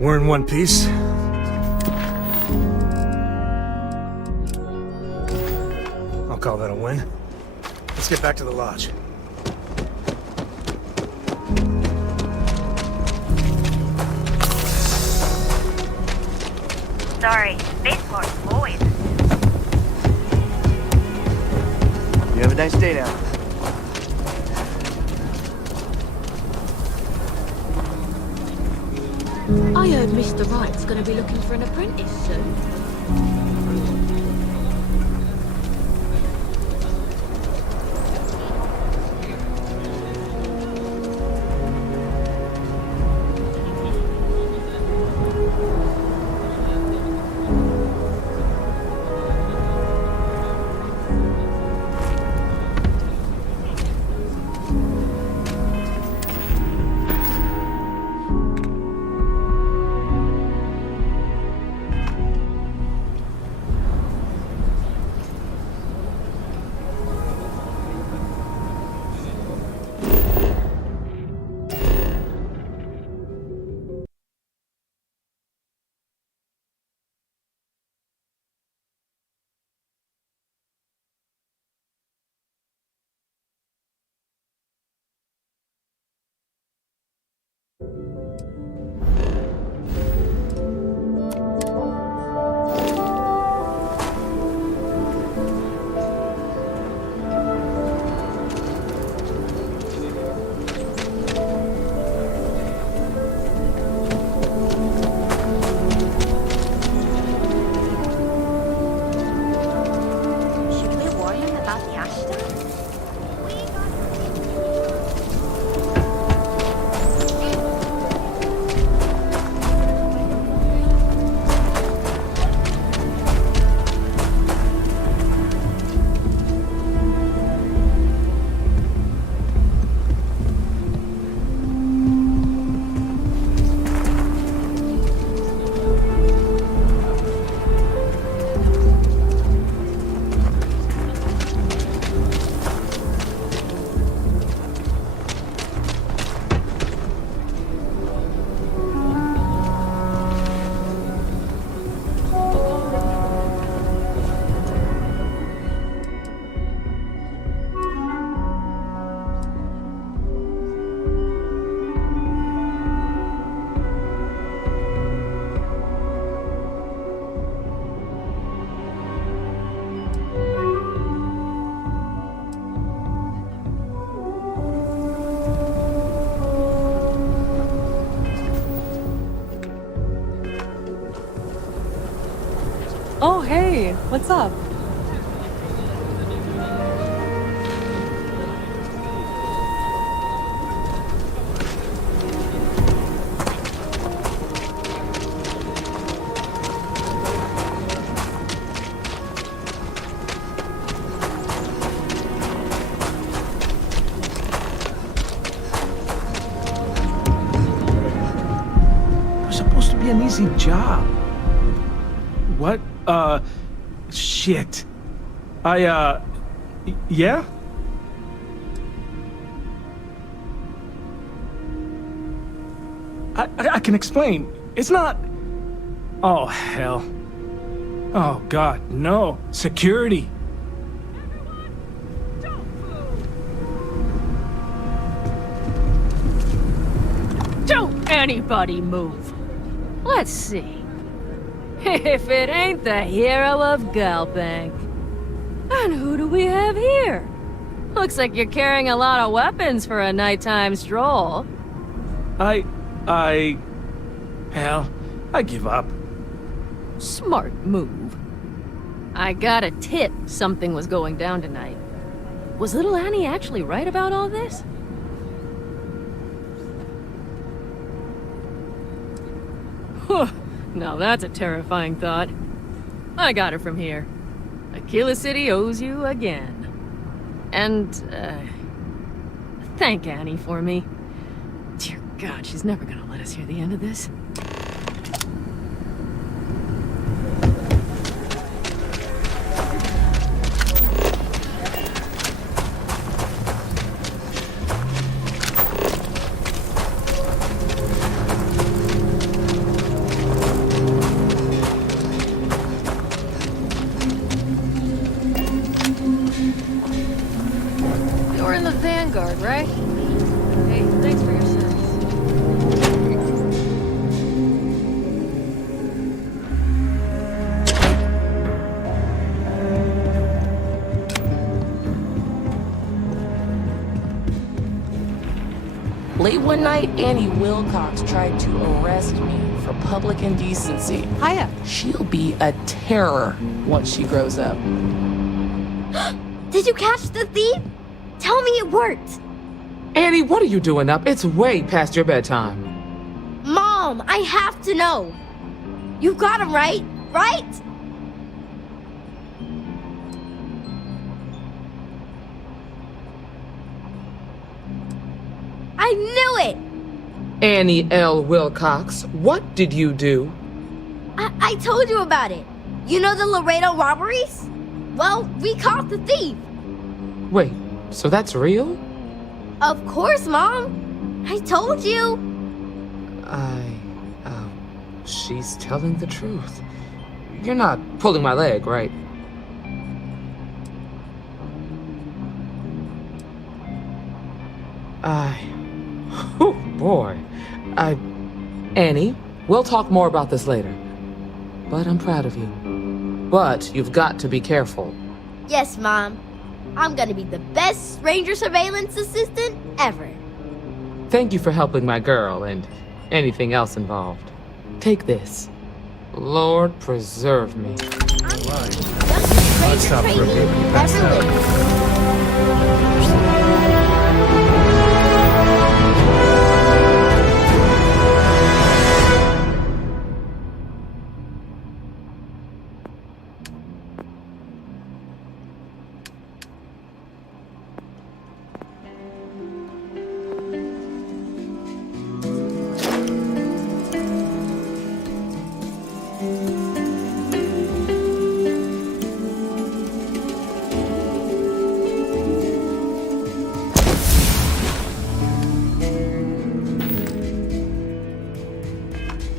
We're in one piece. I'll call that a win. Let's get back to the lodge. Sorry, spaceport's void. You have a nice day now. I heard Mr. Wright's gonna be looking for an apprentice soon. Oh, hey, what's up? It was supposed to be an easy job. What? Shit. Yeah? I can explain. It's not... Oh, hell. Oh, God, no. Security. Don't anybody move. Let's see. If it ain't the hero of Galbank. And who do we have here? Looks like you're carrying a lot of weapons for a nighttime stroll. Hell, I give up. Smart move. I got a tip something was going down tonight. Was little Annie actually right about all this? Now that's a terrifying thought. I got it from here. Aquila City owes you again. And, thank Annie for me. Dear God, she's never gonna let us hear the end of this. guard, right? Hey, thanks for your service. Late one night, Annie Wilcox tried to arrest me for public indecency. Hiya. She'll be a terror once she grows up. Did you catch the thief? Tell me it worked. Annie, what are you doing up? It's way past your bedtime. Mom, I have to know. You got him right? Right? I knew it! Annie L. Wilcox, what did you do? I told you about it. You know the Laredo robberies? Well, we caught the thief. Wait, so that's real? Of course, Mom. I told you. She's telling the truth. You're not pulling my leg, right? Oh boy. Annie, we'll talk more about this later. But I'm proud of you. But you've got to be careful. Yes, Mom. I'm gonna be the best ranger surveillance assistant ever. Thank you for helping my girl and anything else involved. Take this. Lord preserve me. Let's stop for a bit when you pass out.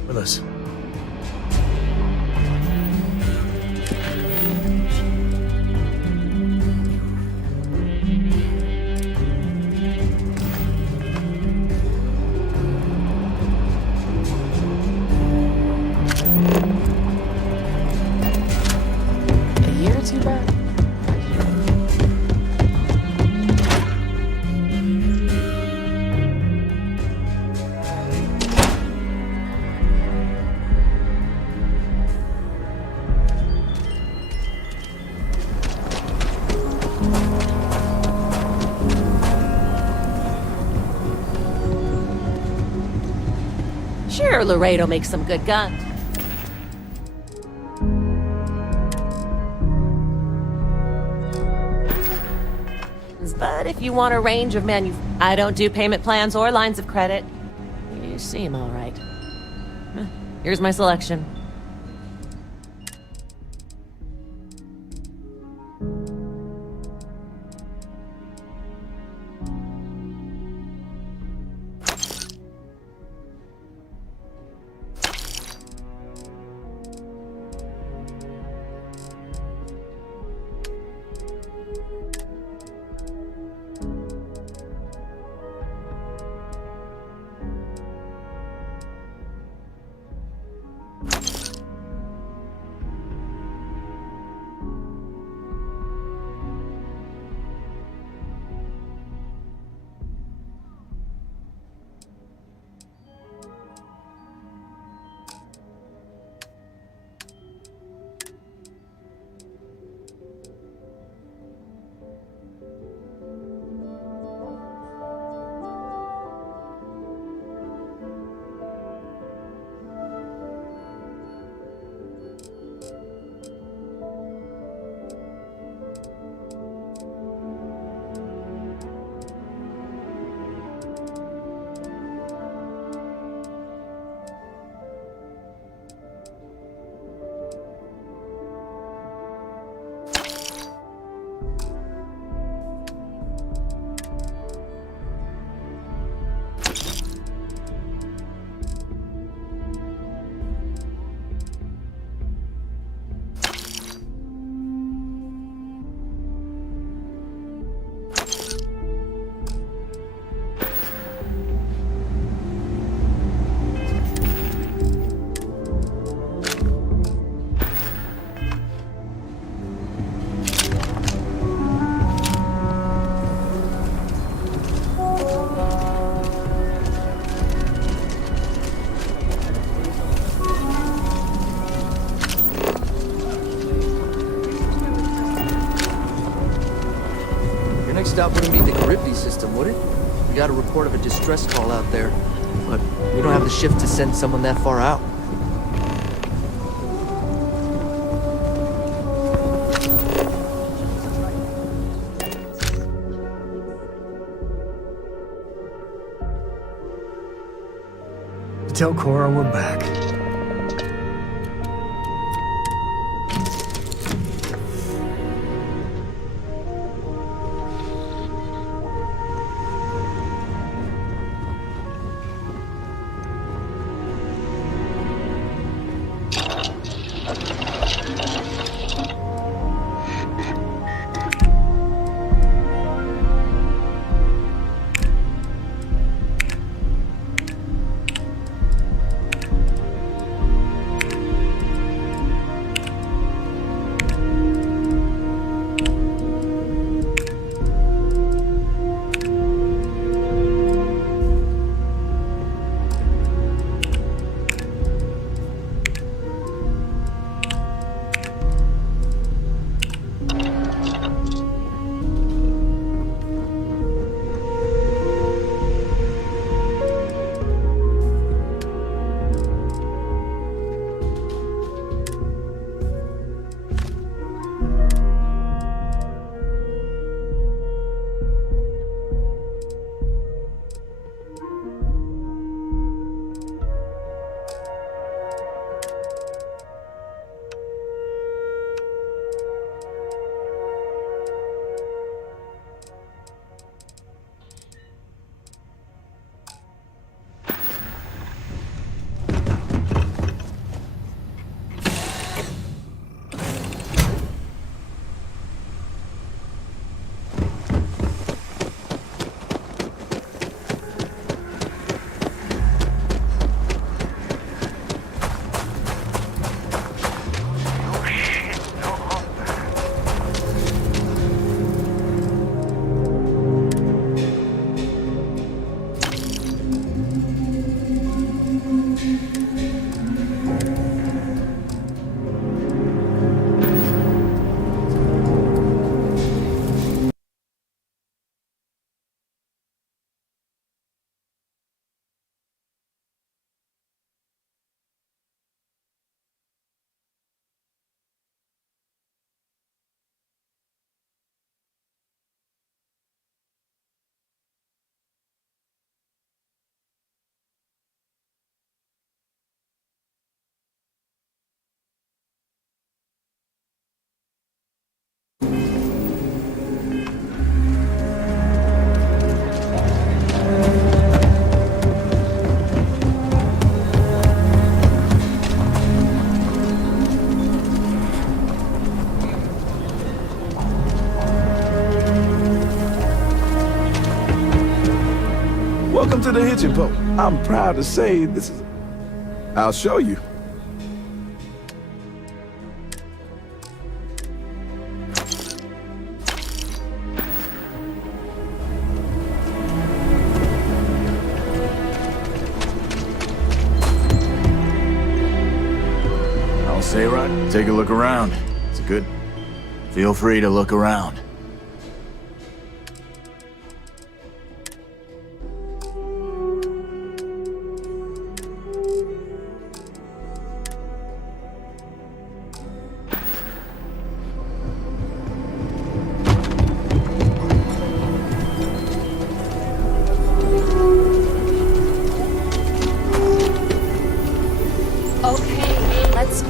With us. A year or two back? Sure, Laredo makes some good guns. But if you want a range of I don't do payment plans or lines of credit. You seem all right. Here's my selection. Next stop wouldn't be the Charybdis system, would it? We got a report of a distress call out there, but we don't have the shift to send someone that far out. Tell Cora we're back. Welcome to the hitching post. I'm proud to say this is... I'll show you. I'll say right. Take a look around. It's good. Feel free to look around.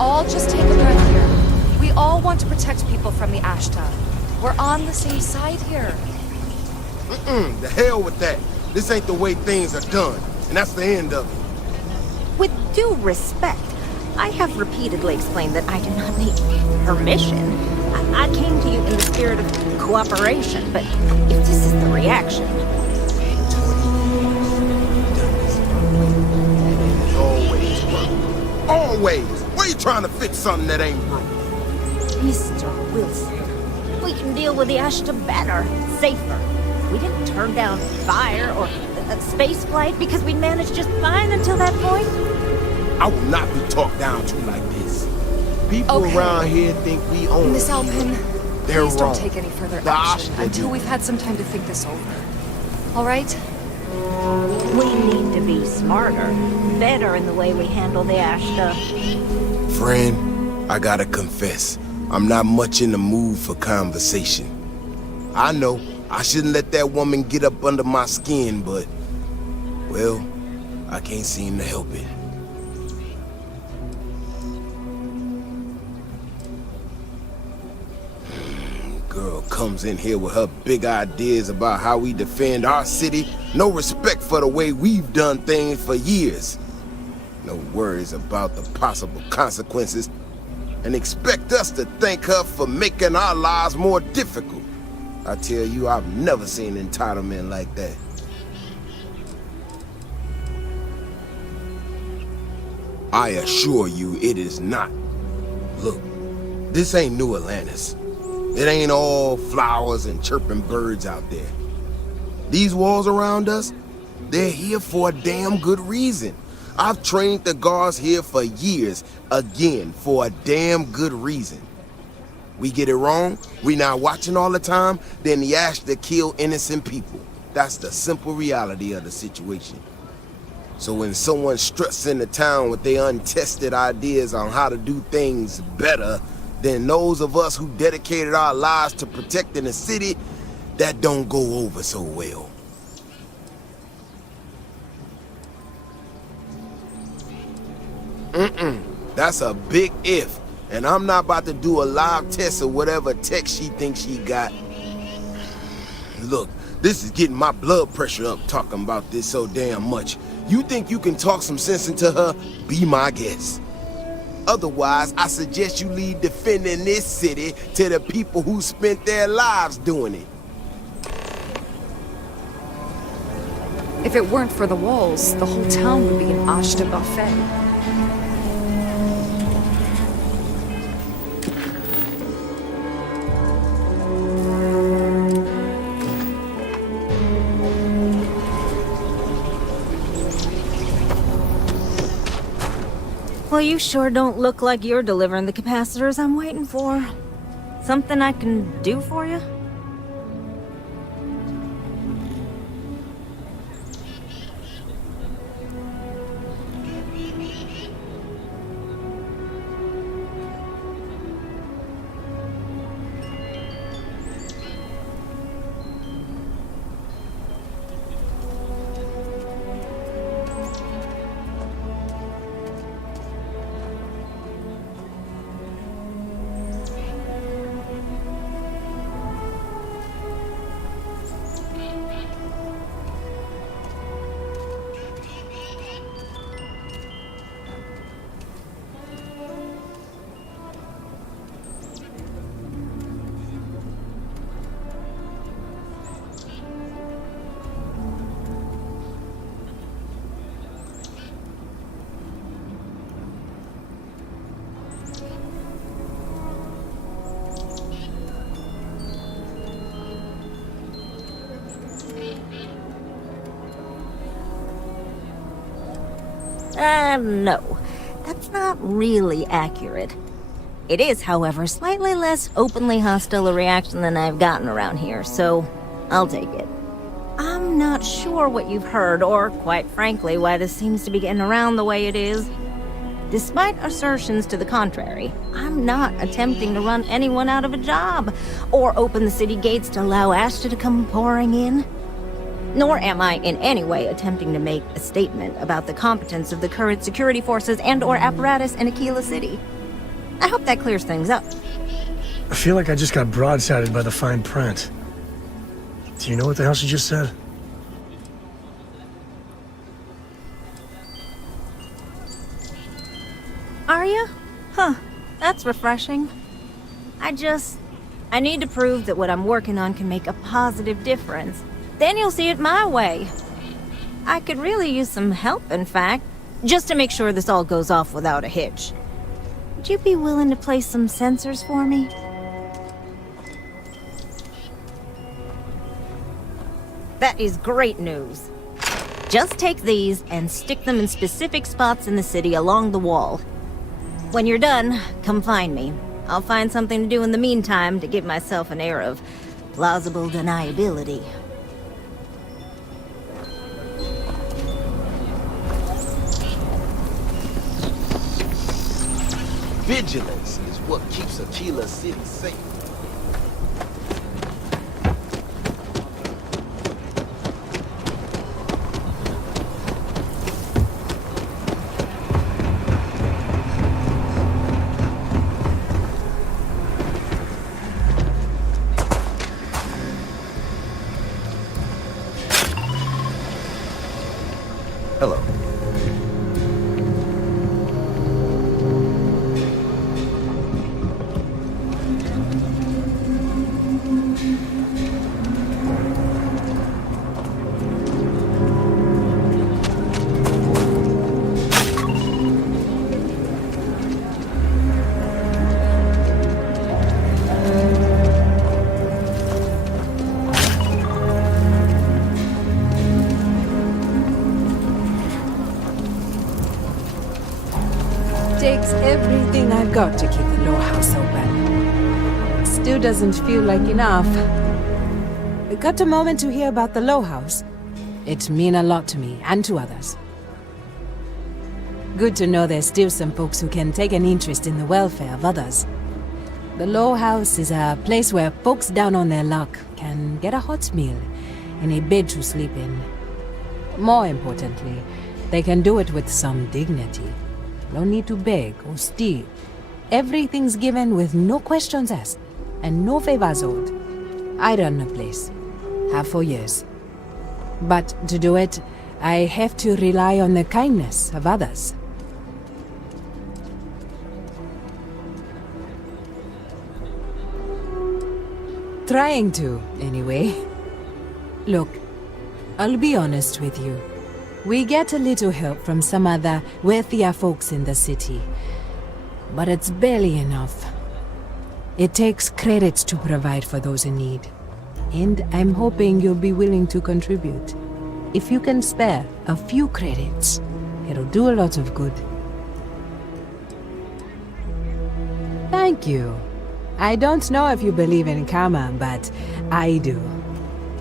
All just take a breath here. We all want to protect people from the Ashta. We're on the same side here. The hell with that. This ain't the way things are done, and that's the end of it. With due respect, I have repeatedly explained that I do not need permission. I came to you in the spirit of cooperation, but if this is the reaction... Always! Why you trying to fix something that ain't broke? Mr. Wilson, we can deal with the Ashta better, safer. We didn't turn down fire or a space flight because we managed just fine until that point. I will not be talked down to like this. People around here think we own Miss Alpin, They're Please wrong. don't take any further The action Ashta until did. we've had some time to think this over. All right? We need to be smarter, better in the way we handle the Ashta. Friend, I gotta confess, I'm not much in the mood for conversation. I know I shouldn't let that woman get up under my skin, but, well, I can't seem to help it. Girl comes in here with her big ideas about how we defend our city. No respect for the way we've done things for years. No worries about the possible consequences. And expect us to thank her for making our lives more difficult. I tell you, I've never seen entitlement like that. I assure you it is not. Look, this ain't New Atlantis. It ain't all flowers and chirping birds out there. These walls around us, they're here for a damn good reason. I've trained the guards here for years, again, for a damn good reason. We get it wrong, we not watching all the time, then the Ashta kill innocent people. That's the simple reality of the situation. So when someone struts into town with their untested ideas on how to do things better than those of us who dedicated our lives to protecting the city, that don't go over so well. That's a big if, and I'm not about to do a live test of whatever tech she thinks she got. Look, this is getting my blood pressure up talking about this so damn much. You think you can talk some sense into her? Be my guest. Otherwise, I suggest you leave defending this city to the people who spent their lives doing it. If it weren't for the walls, the whole town would be an Ashta buffet. Well, you sure don't look like you're delivering the capacitors I'm waiting for. Something I can do for you? No. That's not really accurate. It is, however, slightly less openly hostile a reaction than I've gotten around here, so I'll take it. I'm not sure what you've heard, or, quite frankly, why this seems to be getting around the way it is. Despite assertions to the contrary, I'm not attempting to run anyone out of a job, or open the city gates to allow Ashta to come pouring in. Nor am I in any way attempting to make a statement about the competence of the current security forces and/or apparatus in Aquila City. I hope that clears things up. I feel like I just got broadsided by the fine print. Do you know what the hell she just said? Are you? Huh. That's refreshing. I need to prove that what I'm working on can make a positive difference. Then you'll see it my way. I could really use some help, in fact, just to make sure this all goes off without a hitch. Would you be willing to place some sensors for me? That is great news. Just take these and stick them in specific spots in the city along the wall. When you're done, come find me. I'll find something to do in the meantime to give myself an air of plausible deniability. Vigilance is what keeps Aquila City safe. Hello. Takes everything I've got to keep the law house open. Still doesn't feel like enough. Got a moment to hear about the law house? It mean a lot to me and to others. Good to know there's still some folks who can take an interest in the welfare of others. The law house is a place where folks down on their luck can get a hot meal and a bed to sleep in. More importantly, they can do it with some dignity. No need to beg or steal. Everything's given with no questions asked, and no favors owed. I run the place. Have for years. But to do it, I have to rely on the kindness of others. Trying to, anyway. Look, I'll be honest with you. We get a little help from some other wealthier folks in the city, but it's barely enough. It takes credits to provide for those in need, and I'm hoping you'll be willing to contribute. If you can spare a few credits, it'll do a lot of good. Thank you. I don't know if you believe in karma, but I do.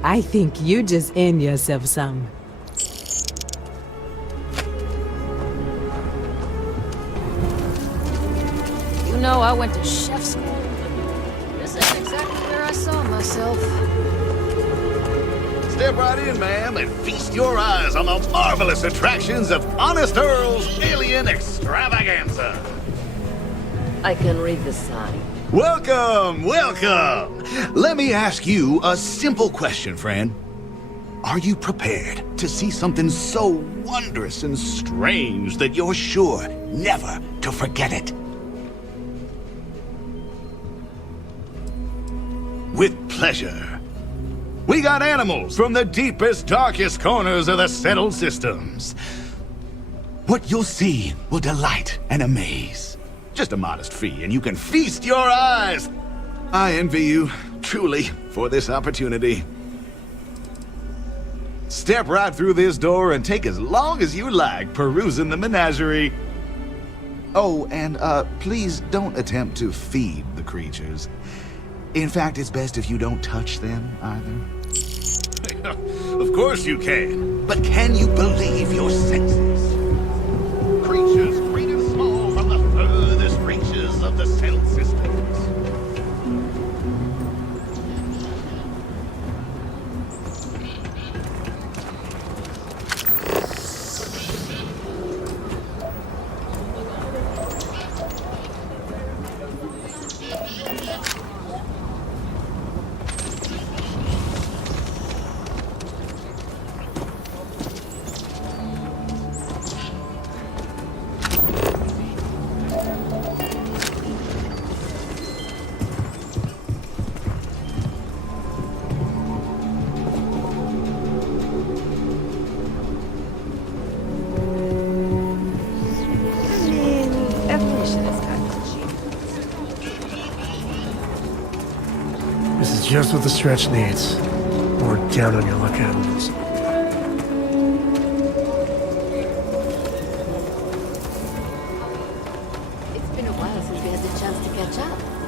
I think you just earned yourself some. You know, I went to chef school. This ain't exactly where I saw myself. Step right in, ma'am, and feast your eyes on the marvelous attractions of Honest Earl's Alien Extravaganza. I can read the sign. Welcome, welcome! Let me ask you a simple question, friend. Are you prepared to see something so wondrous and strange that you're sure never to forget it? With pleasure. We got animals from the deepest, darkest corners of the settled systems. What you'll see will delight and amaze. Just a modest fee, and you can feast your eyes. I envy you, truly, for this opportunity. Step right through this door and take as long as you like perusing the menagerie. Oh, and please don't attempt to feed the creatures. In fact, it's best if you don't touch them, either. Of course you can. But can you believe your senses? Creatures great and small from the furthest reaches of the settled systems. Just what the stretch needs. We're down on your luck, animals. It's been a while since we had the chance to catch up.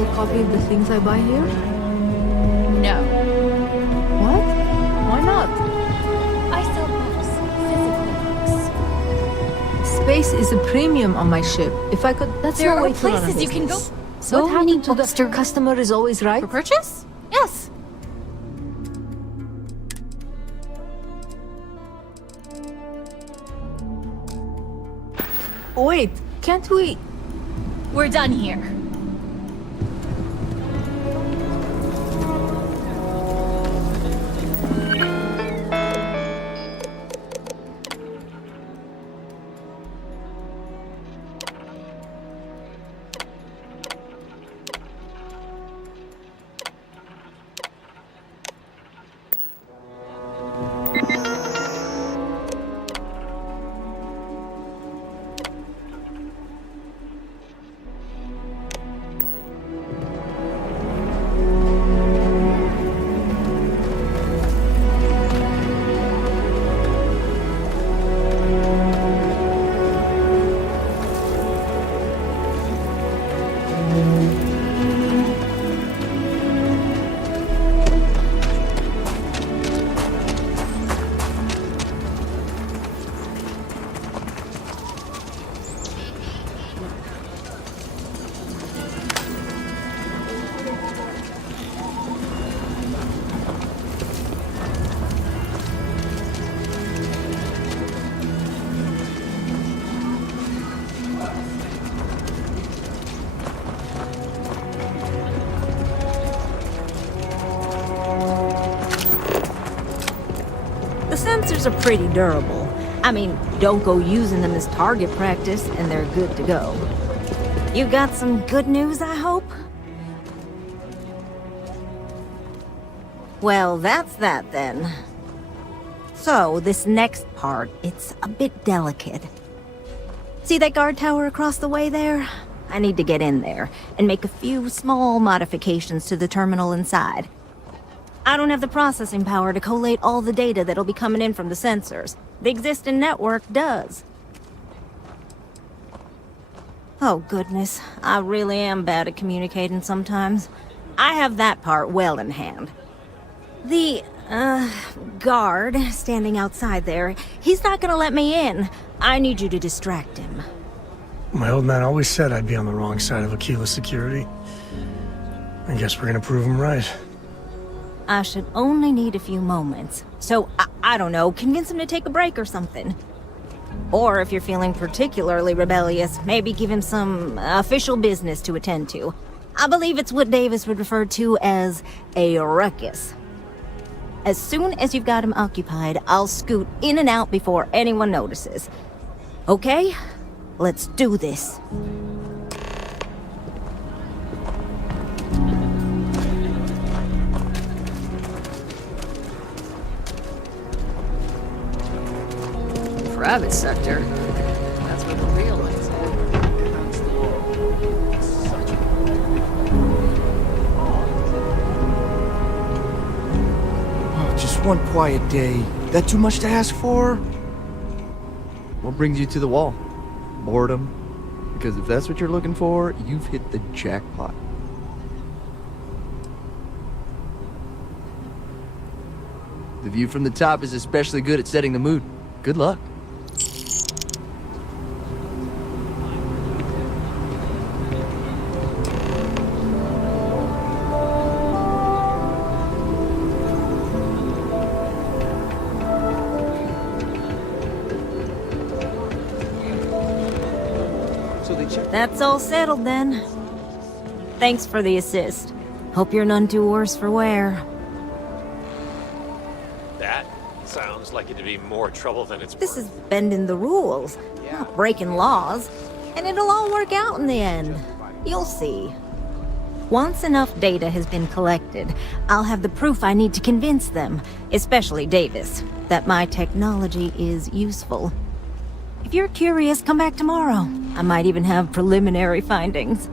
physical copy of the things I buy here? No. What? Why not? I sell books. Physical books. Space is a premium on my ship. If I could, that's There no are way to run a places you can go. business. So many books to customer is always right. For purchase? Yes. Wait, can't we? We're done here. The sensors are pretty durable. I mean, don't go using them as target practice, and they're good to go. You got some good news, I hope? Well, that's that then. So, this next part, it's a bit delicate. See that guard tower across the way there? I need to get in there and make a few small modifications to the terminal inside. I don't have the processing power to collate all the data that'll be coming in from the sensors. The existing network does. Oh goodness, I really am bad at communicating sometimes. I have that part well in hand. The, guard standing outside there, he's not gonna let me in. I need you to distract him. My old man always said I'd be on the wrong side of Aquila's security. I guess we're gonna prove him right. I should only need a few moments. So, I don't know, convince him to take a break or something. Or if you're feeling particularly rebellious, maybe give him some official business to attend to. I believe it's what Davis would refer to as a ruckus. As soon as you've got him occupied, I'll scoot in and out before anyone notices. Okay? Let's do this. Private sector. That's where the real ones Oh, just one quiet day. That too much to ask for? What brings you to the wall? Boredom? Because if that's what you're looking for, you've hit the jackpot. The view from the top is especially good at setting the mood. Good luck. That's all settled then. Thanks for the assist. Hope you're none too worse for wear. That sounds like it'd be more trouble than it's This worth. is bending the rules, not breaking laws. And it'll all work out in the end. You'll see. Once enough data has been collected, I'll have the proof I need to convince them, especially Davis, that my technology is useful. If you're curious, come back tomorrow. I might even have preliminary findings.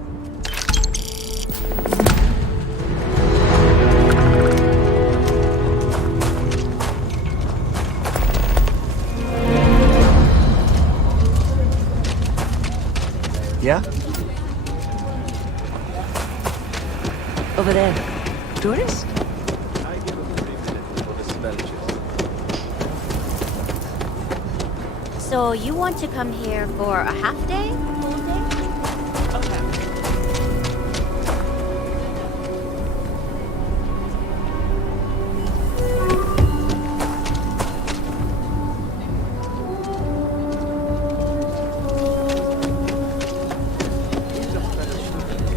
Yeah? Over there. Tourist? I give him 3 minutes before the spell chills. So you want to come here for a half day? Full day? Okay.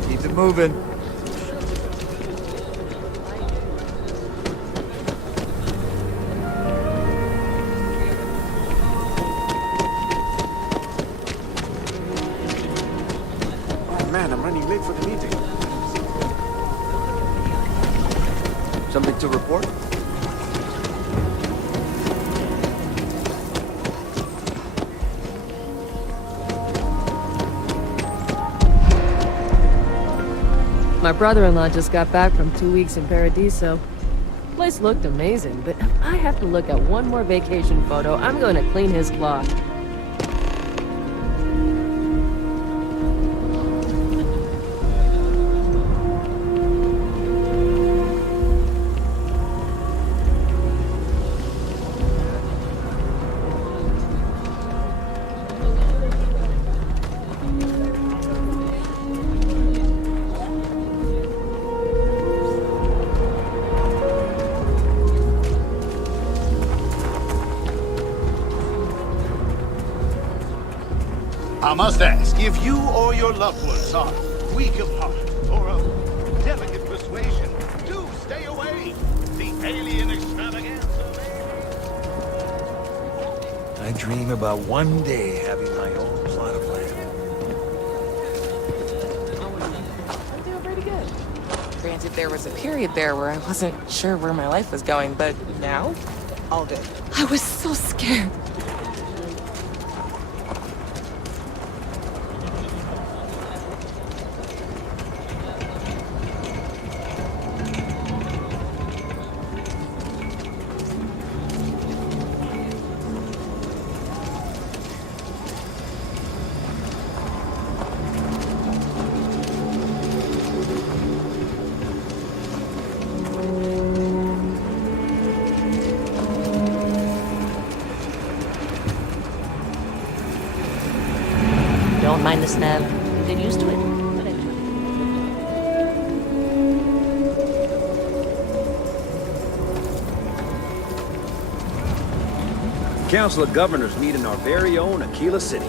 Keep it moving. Oh man, I'm running late for the meeting. Something to report? My brother-in-law just got back from 2 weeks in Paradiso. Place looked amazing, but if I have to look at one more vacation photo, I'm going to clean his clock. I must ask, if you or your loved ones are weak of heart or of delicate persuasion, do stay away. The alien extravaganza. I dream about one day having my own plot of land. I'm doing pretty good. Granted, there was a period there where I wasn't sure where my life was going, but now, all good. I was so scared. Don't mind the smell. Get used to it. Council of Governors meet in our very own Aquila City.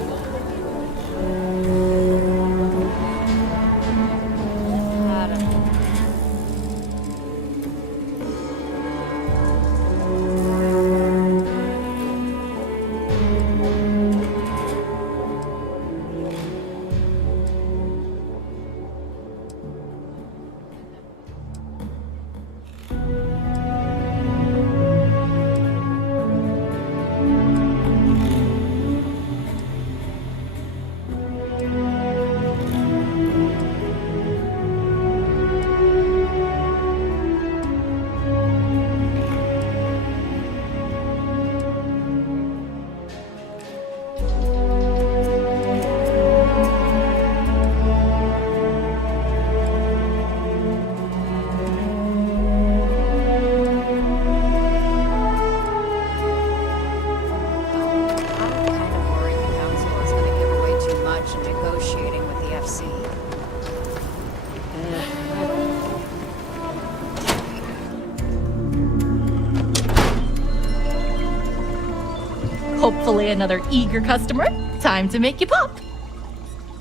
Hopefully another eager customer. Time to make you pop.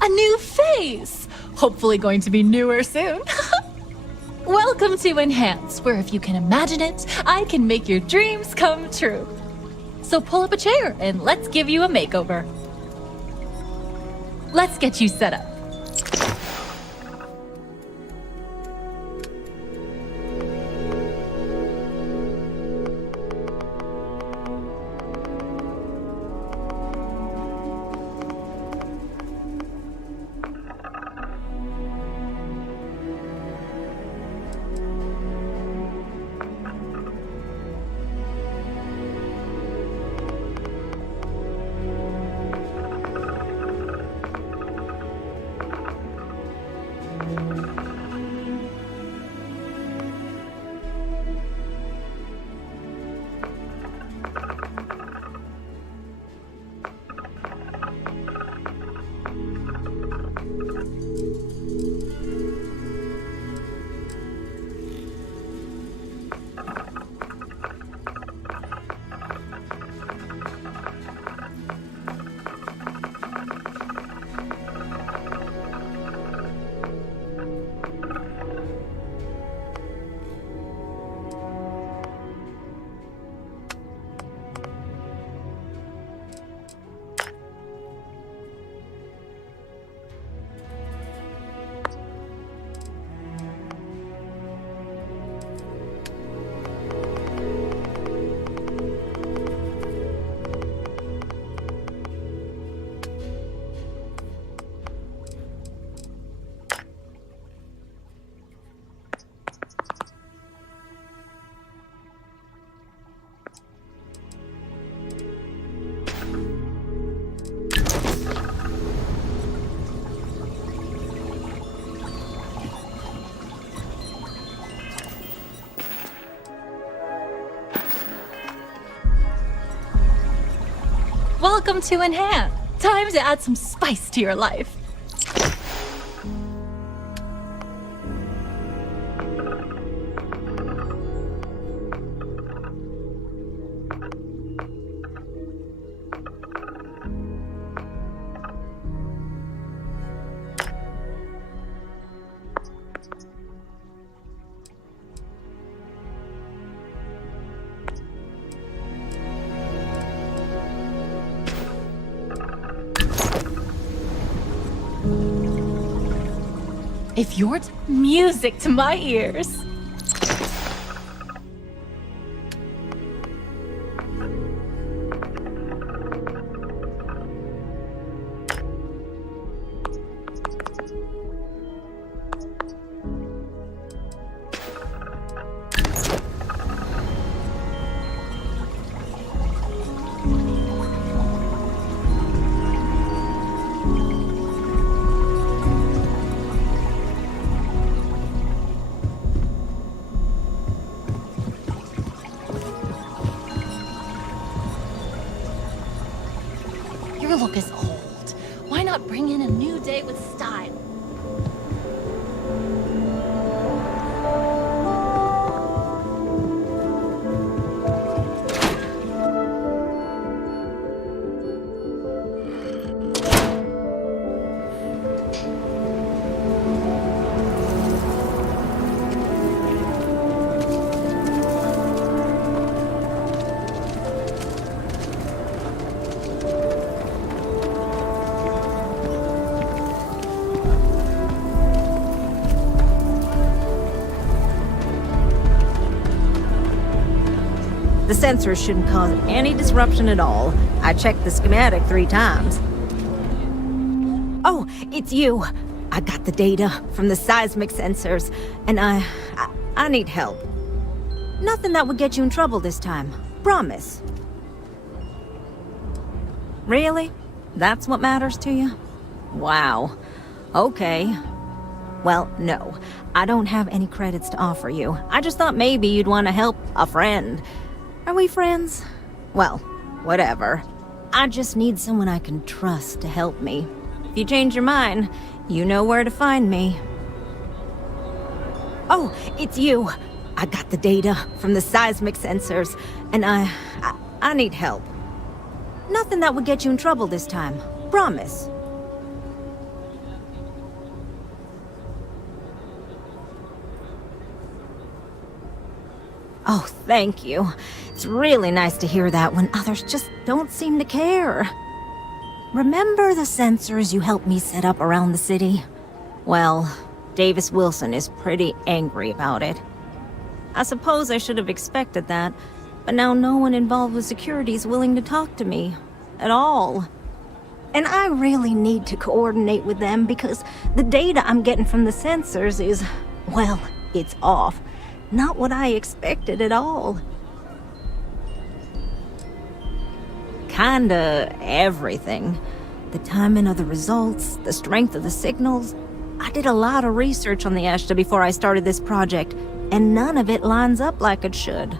A new face. Hopefully going to be newer soon. Welcome to Enhance, where if you can imagine it, I can make your dreams come true. So pull up a chair and let's give you a makeover. Let's get you set up. Welcome to Enhance. Time to add some spice to your life. If you're music to my ears. Your look is old. Why not bring in a new day with style? The sensors shouldn't cause any disruption at all. I checked the schematic 3 times. Oh, it's you. I got the data from the seismic sensors, and I need help. Nothing that would get you in trouble this time. Promise. Really? That's what matters to you? Wow. Okay. Well, no. I don't have any credits to offer you. I just thought maybe you'd want to help a friend. Are we friends? Well, whatever. I just need someone I can trust to help me. If you change your mind, you know where to find me. Oh, it's you. I got the data from the seismic sensors, and I need help. Nothing that would get you in trouble this time. Promise. Oh, thank you. It's really nice to hear that when others just don't seem to care. Remember the sensors you helped me set up around the city? Well, Davis Wilson is pretty angry about it. I suppose I should have expected that, but now no one involved with security is willing to talk to me. At all. And I really need to coordinate with them because the data I'm getting from the sensors is, well, it's off. Not what I expected at all. Kinda everything. The timing of the results, the strength of the signals. I did a lot of research on the Ashta before I started this project, and none of it lines up like it should.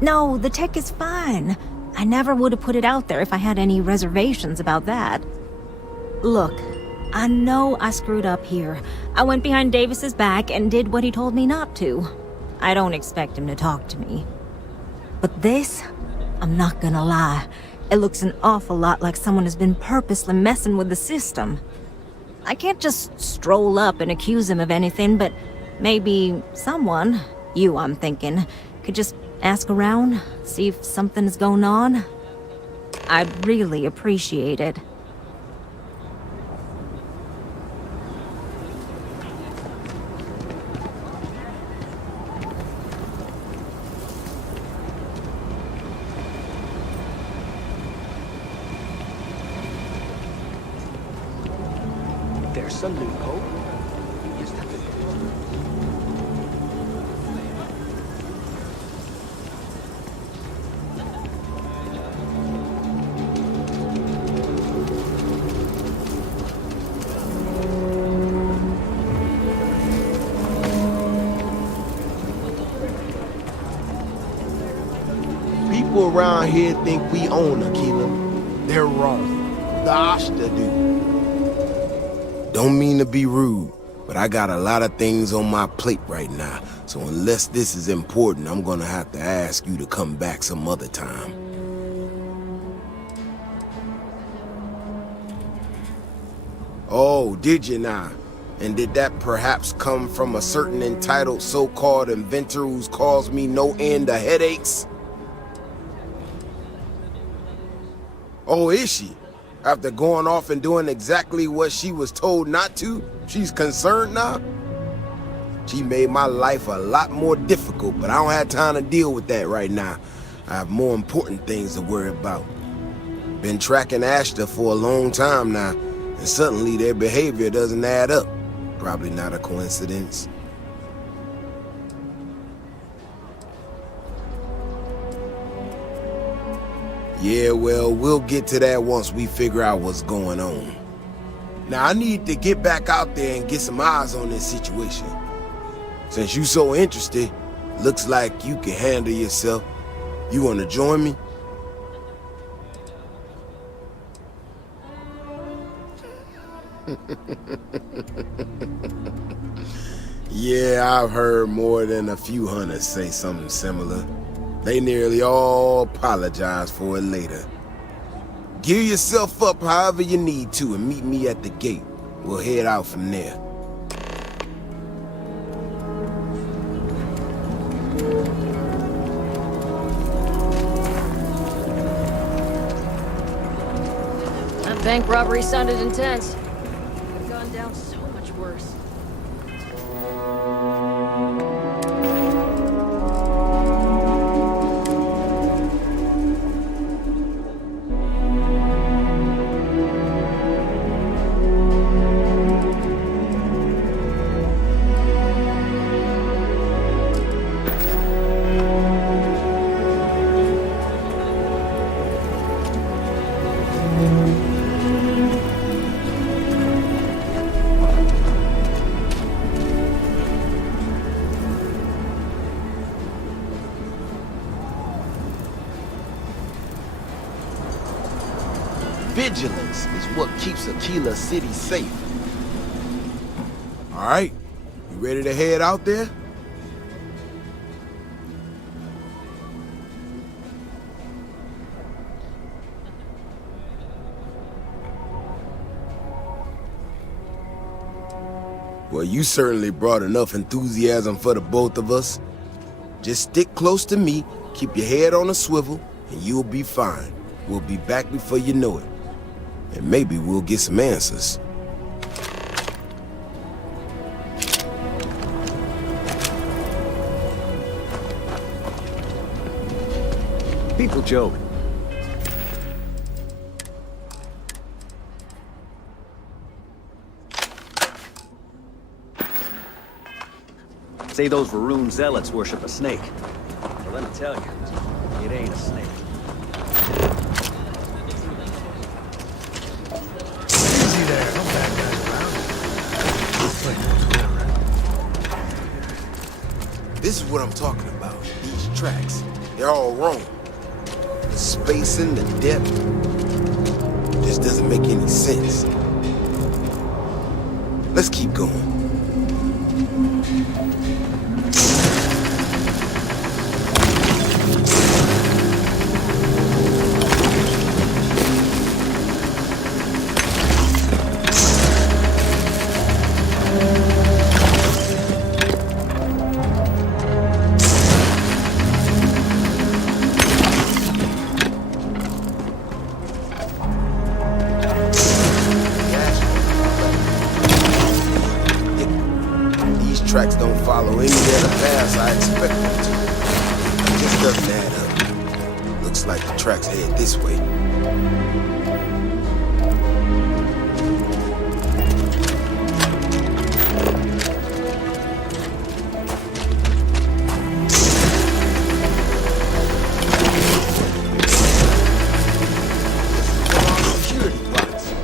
No, the tech is fine. I never would have put it out there if I had any reservations about that. Look, I know I screwed up here. I went behind Davis's back and did what he told me not to. I don't expect him to talk to me. But this, I'm not gonna lie, it looks an awful lot like someone has been purposely messing with the system. I can't just stroll up and accuse him of anything, but maybe someone, you I'm thinking, could just ask around, see if something's going on. I'd really appreciate it. There's a loophole. You just have to... around here think we own Aquila. They're wrong. The Ashta do. Don't mean to be rude, but I got a lot of things on my plate right now. So unless this is important, I'm gonna have to ask you to come back some other time. Oh, did you now? And did that perhaps come from a certain entitled so-called inventor who's caused me no end of headaches? Oh, is she? After going off and doing exactly what she was told not to, she's concerned now? She made my life a lot more difficult, but I don't have time to deal with that right now. I have more important things to worry about. Been tracking Ashta for a long time now, and suddenly their behavior doesn't add up. Probably not a coincidence. Yeah, well, we'll get to that once we figure out what's going on. Now, I need to get back out there and get some eyes on this situation. Since you so interested, looks like you can handle yourself. You want to join me? Yeah, I've heard more than a few hunters say something similar. They nearly all apologize for it later. Gear yourself up however you need to and meet me at the gate. We'll head out from there. That bank robbery sounded intense. Could have gone down so much worse. Vigilance is what keeps Aquila City safe. All right, you ready to head out there? Well, you certainly brought enough enthusiasm for the both of us. Just stick close to me, keep your head on a swivel, and you'll be fine. We'll be back before you know it. And maybe we'll get some answers. People joke. Say those Varun zealots worship a snake. Well, let me tell you, it ain't a snake. Easy there, no bad guys around. Looks like what's going on, right? This is what I'm talking about. These tracks, they're all wrong. The spacing, the depth, just doesn't make any sense. Let's keep going. Tracks don't follow any of the paths I expect them to. It just doesn't add up. Looks like the tracks head this way. Security box.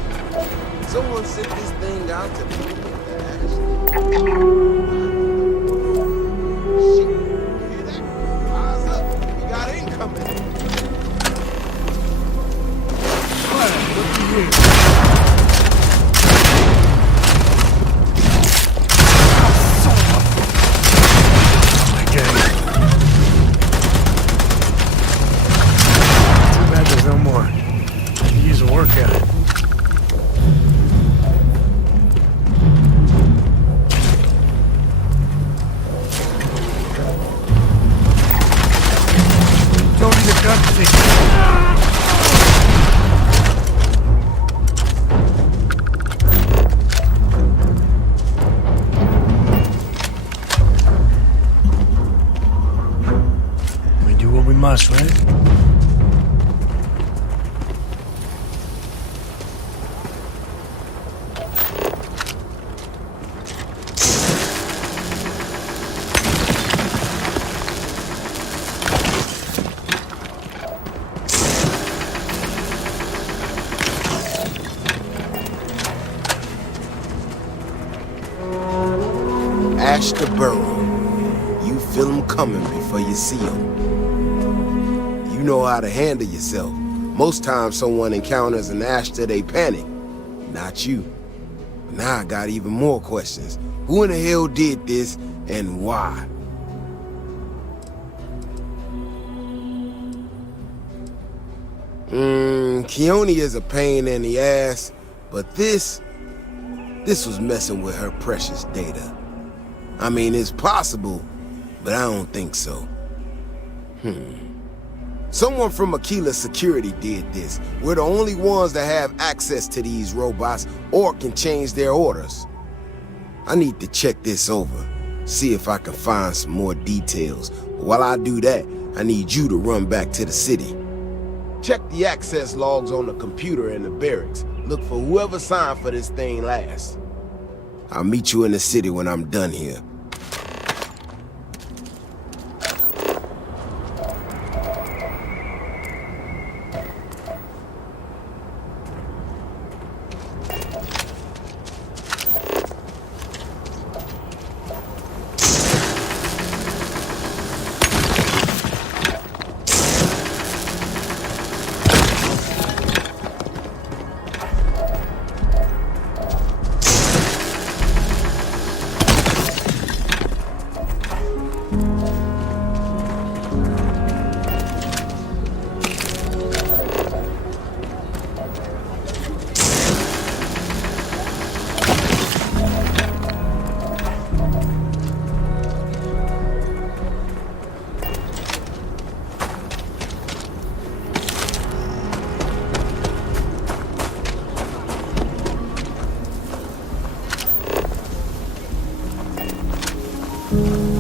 Someone sent this thing out to me. workout. Tony the Duck We do what we must, right? Ashta Burrow. You feel them coming before you see them. You know how to handle yourself. Most times someone encounters an Ashta, they panic. Not you. Now I got even more questions. Who in the hell did this, and why? Keone is a pain in the ass, but this was messing with her precious data. I mean, it's possible, but I don't think so. Someone from Aquila Security did this. We're the only ones that have access to these robots or can change their orders. I need to check this over, see if I can find some more details. But while I do that, I need you to run back to the city. Check the access logs on the computer in the barracks. Look for whoever signed for this thing last. I'll meet you in the city when I'm done here.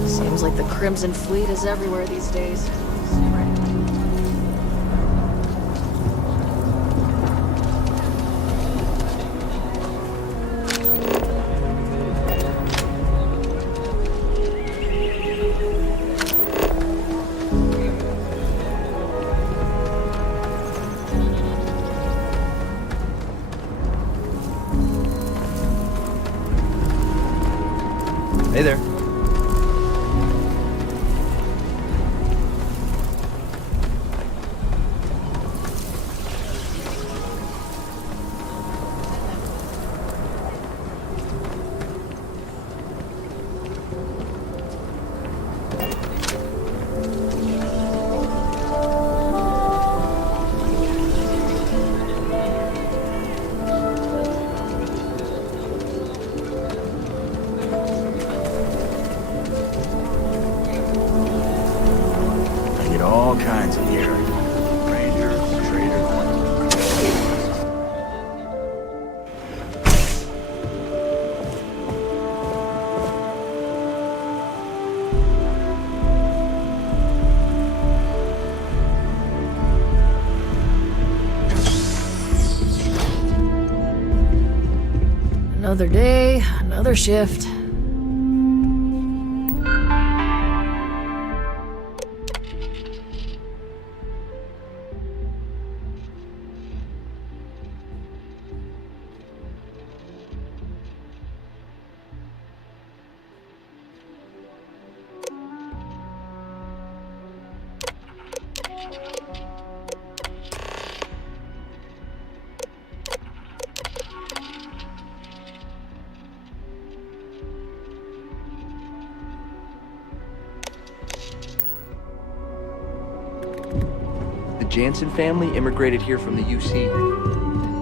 Seems like the Crimson Fleet is everywhere these days. Hey there. All kinds of gear. Rangers, traders. Another day, another shift. The Jansen family immigrated here from the UC.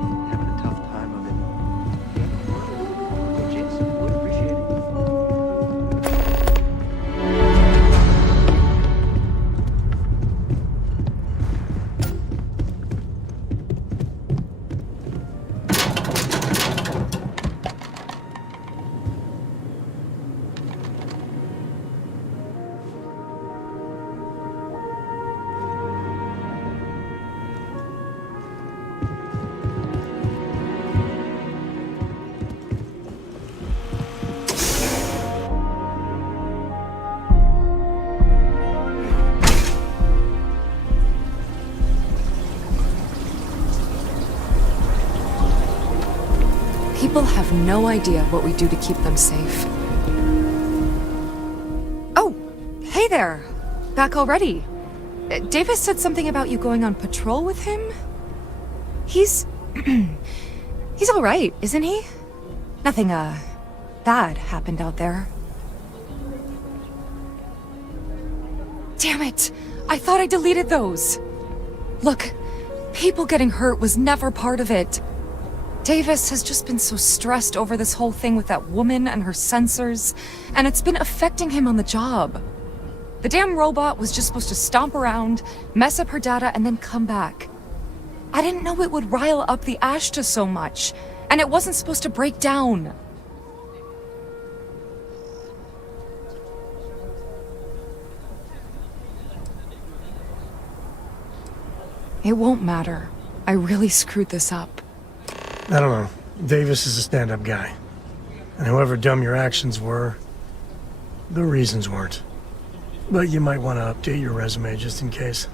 People have no idea what we do to keep them safe. Oh, hey there. Back already. Davis said something about you going on patrol with him? He's... he's alright, isn't he? Nothing, bad happened out there. Damn it! I thought I deleted those! Look, people getting hurt was never part of it. Davis has just been so stressed over this whole thing with that woman and her sensors, and it's been affecting him on the job. The damn robot was just supposed to stomp around, mess up her data, and then come back. I didn't know it would rile up the Ashta so much, and it wasn't supposed to break down. It won't matter. I really screwed this up. I don't know. Davis is a stand-up guy. And however dumb your actions were, the reasons weren't. But you might want to update your resume just in case.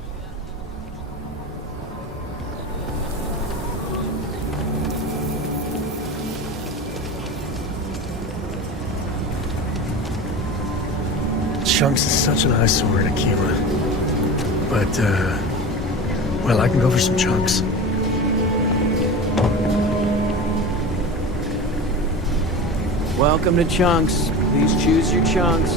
Chunks is such an eyesore in Aquila. But, well, I can go for some chunks. Welcome to Chunks. Please choose your chunks.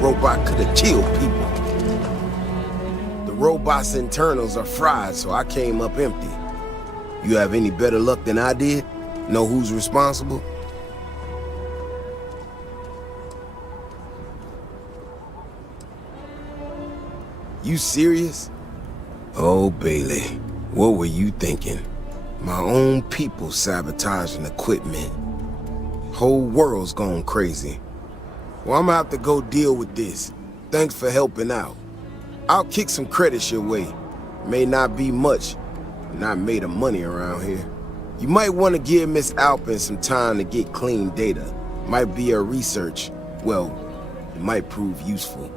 Robot could have killed people. The robot's internals are fried, so I came up empty. You have any better luck than I did? Know who's responsible? You serious? Oh, Bailey, what were you thinking? My own people sabotaging equipment. Whole world's gone crazy. Well, I'm gonna have to go deal with this. Thanks for helping out. I'll kick some credits your way. May not be much, not made of money around here. You might want to give Miss Alpin some time to get clean data. Might be her research. Well, it might prove useful.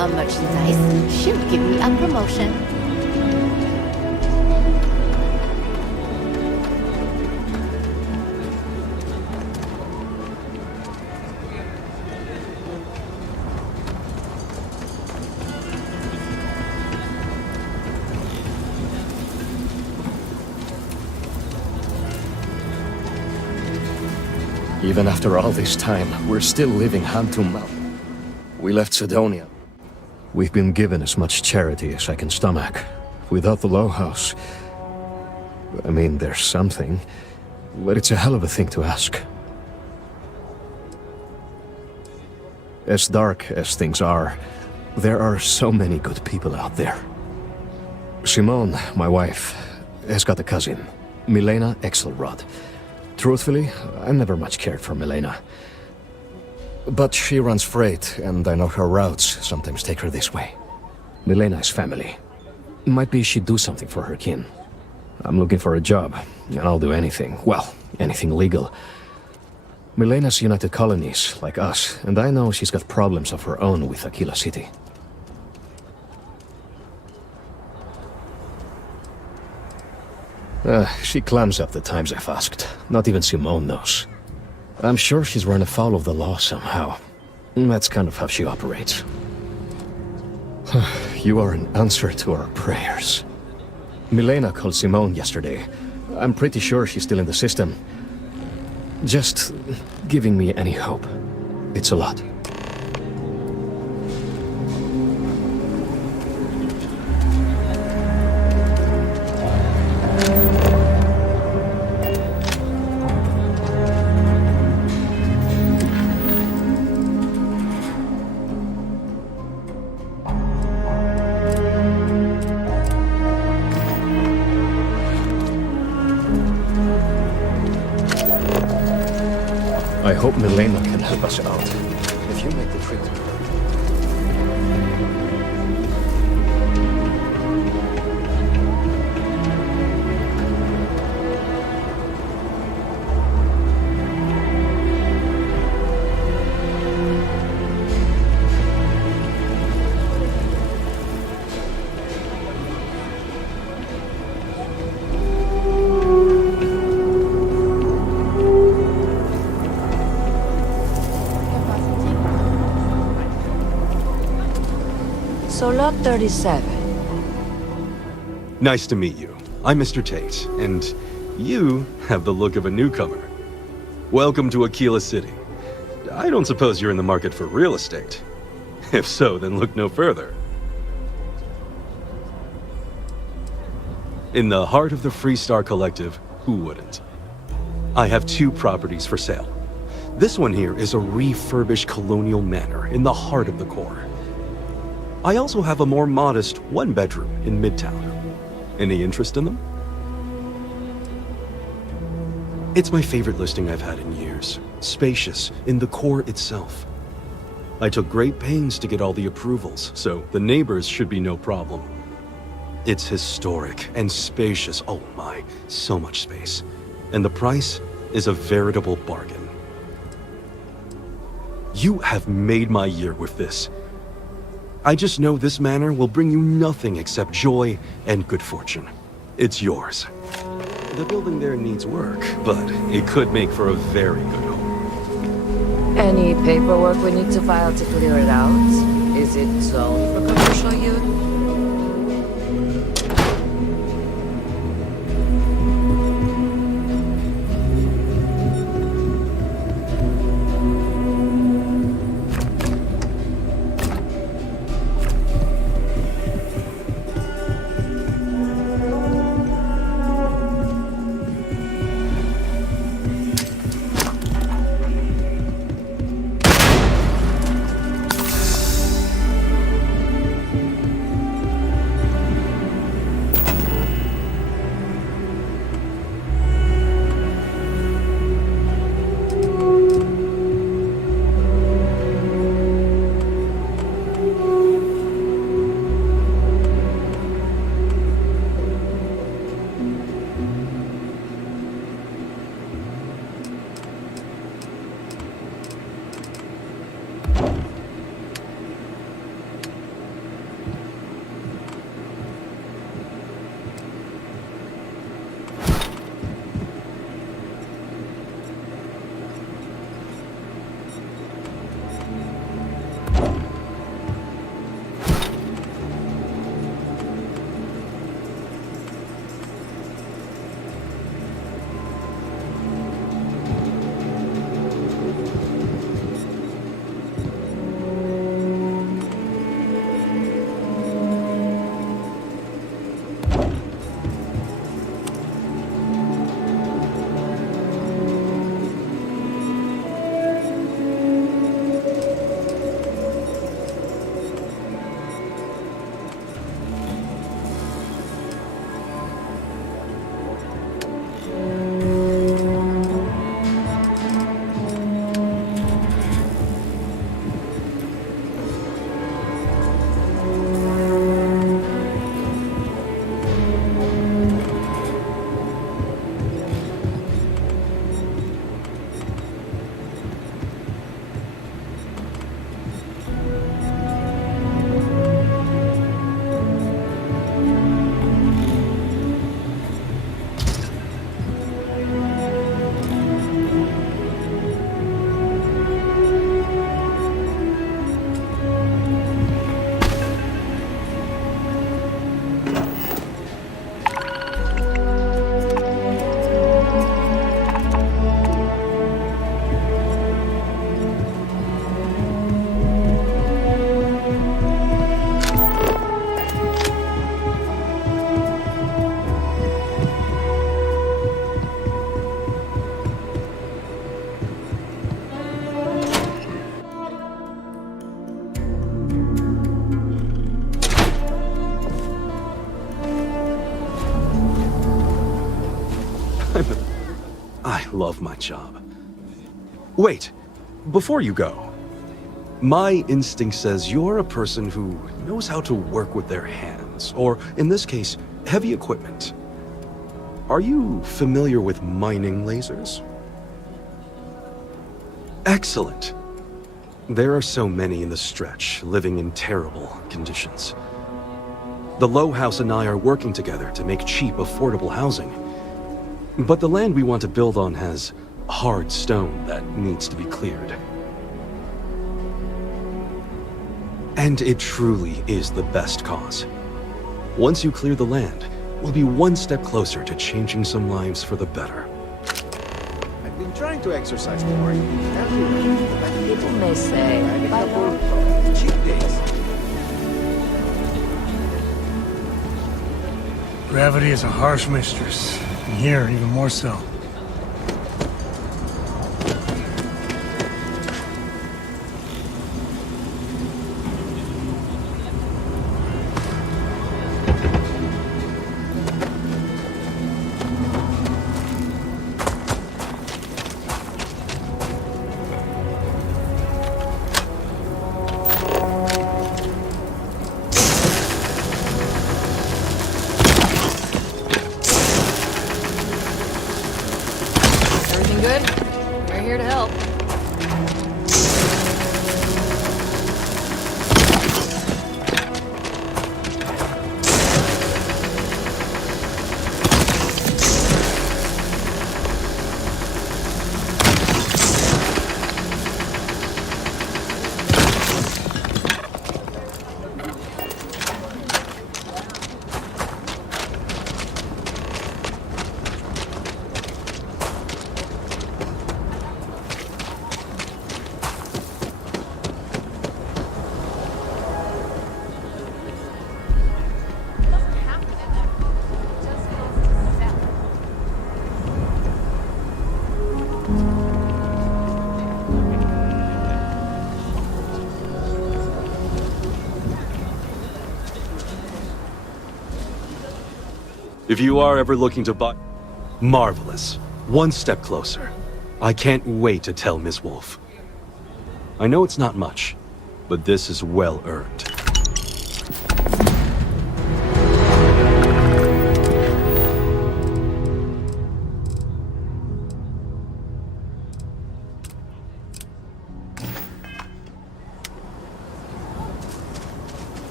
Merchandise, she'll give me a promotion. Even after all this time, we're still living hand to mouth. We left Sidonia. We've been given as much charity as I can stomach. Without the Low House... I mean, there's something, but it's a hell of a thing to ask. As dark as things are, there are so many good people out there. Simone, my wife, has got a cousin, Milena Exelrod. Truthfully, I never much cared for Milena. But she runs freight, and I know her routes sometimes take her this way. Milena is family. Might be she'd do something for her kin. I'm looking for a job, and I'll do anything. Well, anything legal. Milena's United Colonies, like us, and I know she's got problems of her own with Aquila City. She clams up the times I've asked. Not even Simone knows. I'm sure she's run afoul of the law somehow. That's kind of how she operates. You are an answer to our prayers. Milena called Simone yesterday. I'm pretty sure she's still in the system. Just giving me any hope. It's a lot. I hope Milena can help us out. If you make the trip to So lot 37. Nice to meet you. I'm Mr. Tate, and you have the look of a newcomer. Welcome to Aquila City. I don't suppose you're in the market for real estate. If so, then look no further. In the heart of the Freestar Collective, who wouldn't? I have 2 properties for sale. This one here is a refurbished colonial manor in the heart of the core. I also have a more modest 1-bedroom in Midtown. Any interest in them? It's my favorite listing I've had in years. Spacious in the core itself. I took great pains to get all the approvals, so the neighbors should be no problem. It's historic and spacious. Oh my, so much space. And the price is a veritable bargain. You have made my year with this. I just know this manor will bring you nothing except joy and good fortune. It's yours. The building there needs work, but it could make for a very good home. Any paperwork we need to file to clear it out? Is it zoned for commercial use? I love my job. Wait, before you go, my instinct says you're a person who knows how to work with their hands, or in this case, heavy equipment. Are you familiar with mining lasers? Excellent. There are so many in the stretch, living in terrible conditions. The Low House and I are working together to make cheap, affordable housing. But the land we want to build on has hard stone that needs to be cleared. And it truly is the best cause. Once you clear the land, we'll be one step closer to changing some lives for the better. I've been trying to exercise more. People may say, by law. Cheat days. Gravity is a harsh mistress, and here even more so. Everything good? We're here to help. If you are ever looking to buy... Marvelous. One step closer. I can't wait to tell Miss Wolf. I know it's not much, but this is well earned.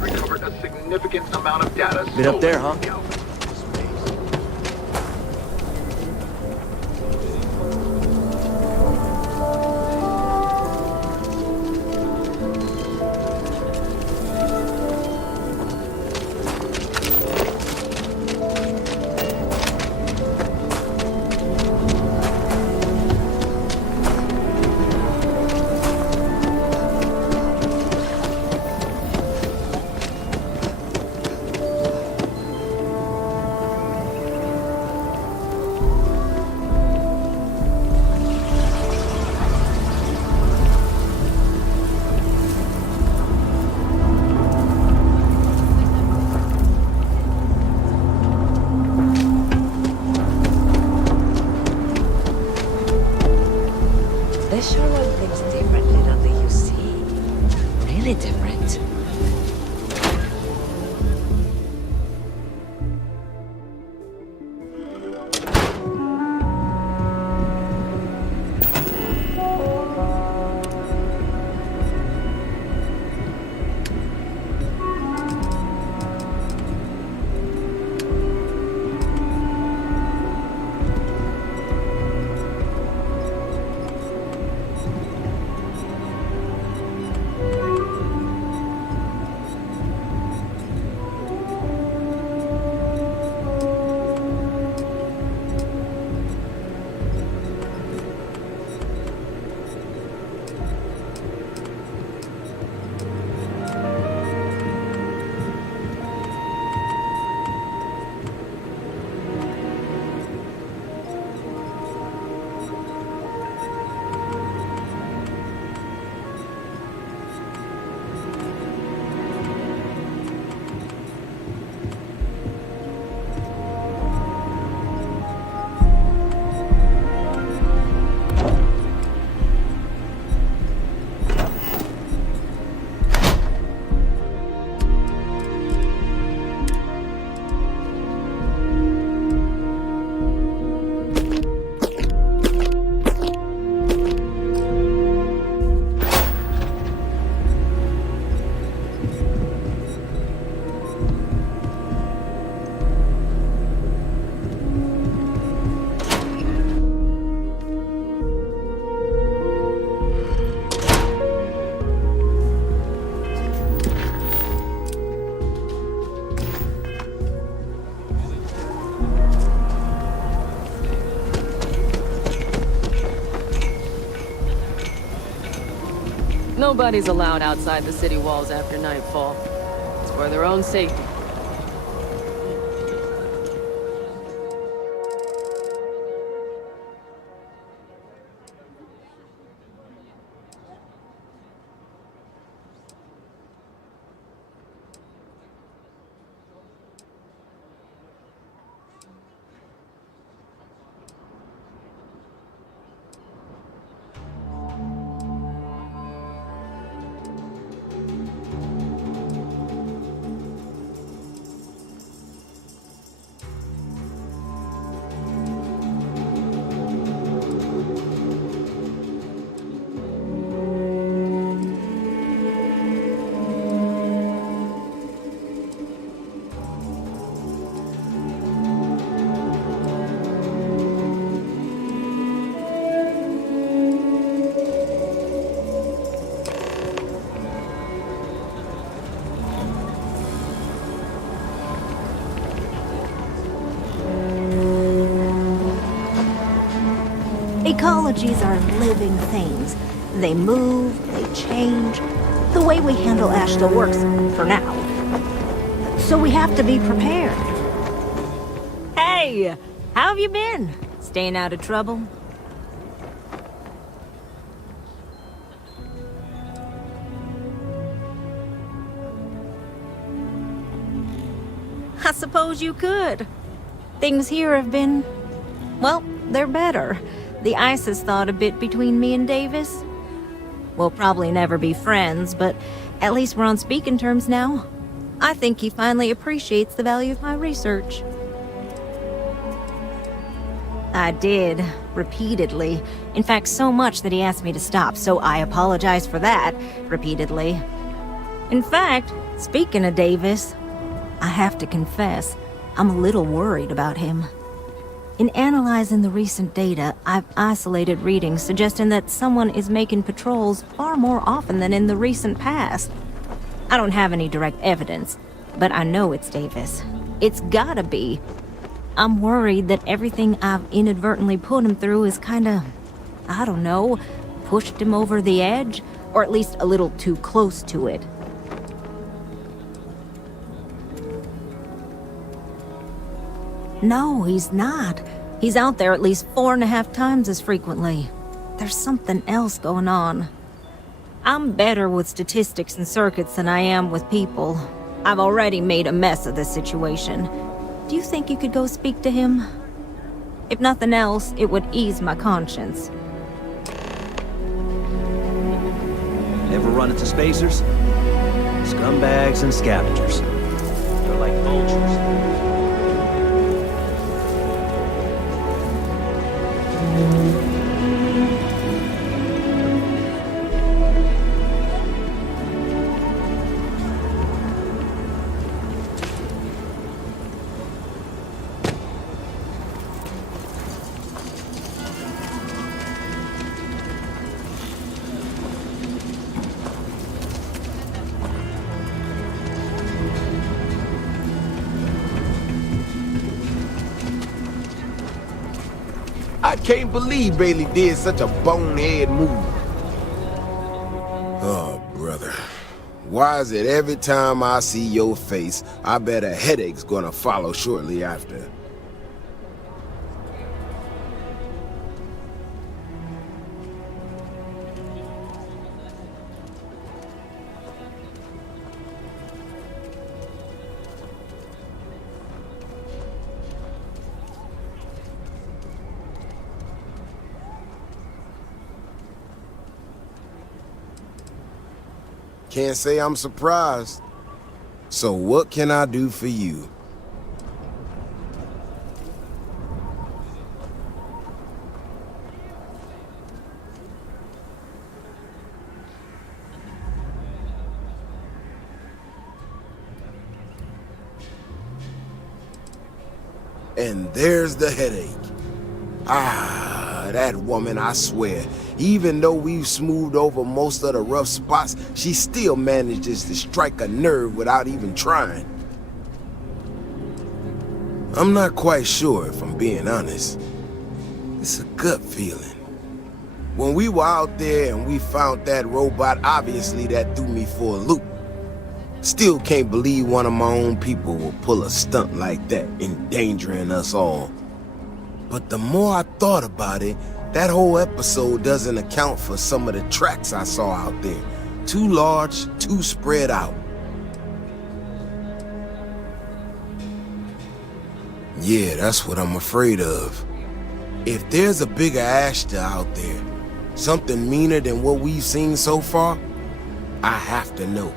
Recovered a significant amount of data. Been up there, huh? Nobody's allowed outside the city walls after nightfall. It's for their own safety. Ecologies are living things. They move, they change. The way we handle ash still works, for now. So we have to be prepared. Hey, how have you been? Staying out of trouble? I suppose you could. Things here have been... well, they're better. The ice has thawed a bit between me and Davis. We'll probably never be friends, but at least we're on speaking terms now. I think he finally appreciates the value of my research. I did, repeatedly. In fact, so much that he asked me to stop, so I apologize for that, repeatedly. In fact, speaking of Davis, I have to confess, I'm a little worried about him. In analyzing the recent data, I've isolated readings suggesting that someone is making patrols far more often than in the recent past. I don't have any direct evidence, but I know it's Davis. It's gotta be. I'm worried that everything I've inadvertently put him through is kinda, I don't know, pushed him over the edge, or at least a little too close to it. No, he's not. He's out there at least 4.5 times as frequently. There's something else going on. I'm better with statistics and circuits than I am with people. I've already made a mess of this situation. Do you think you could go speak to him? If nothing else, it would ease my conscience. Ever run into spacers? Scumbags and scavengers. They're like vultures. I can't believe Bailey did such a bonehead move. Oh, brother. Why is it every time I see your face, I bet a headache's gonna follow shortly after? Can't say I'm surprised. So what can I do for you? And there's the headache. Ah, that woman, I swear. Even though we've smoothed over most of the rough spots, she still manages to strike a nerve without even trying. I'm not quite sure if I'm being honest. It's a gut feeling. When we were out there and we found that robot, obviously that threw me for a loop. Still can't believe one of my own people will pull a stunt like that, endangering us all. But the more I thought about it, that whole episode doesn't account for some of the tracks I saw out there. Too large, too spread out. Yeah, that's what I'm afraid of. If there's a bigger Ashta out there, something meaner than what we've seen so far, I have to know.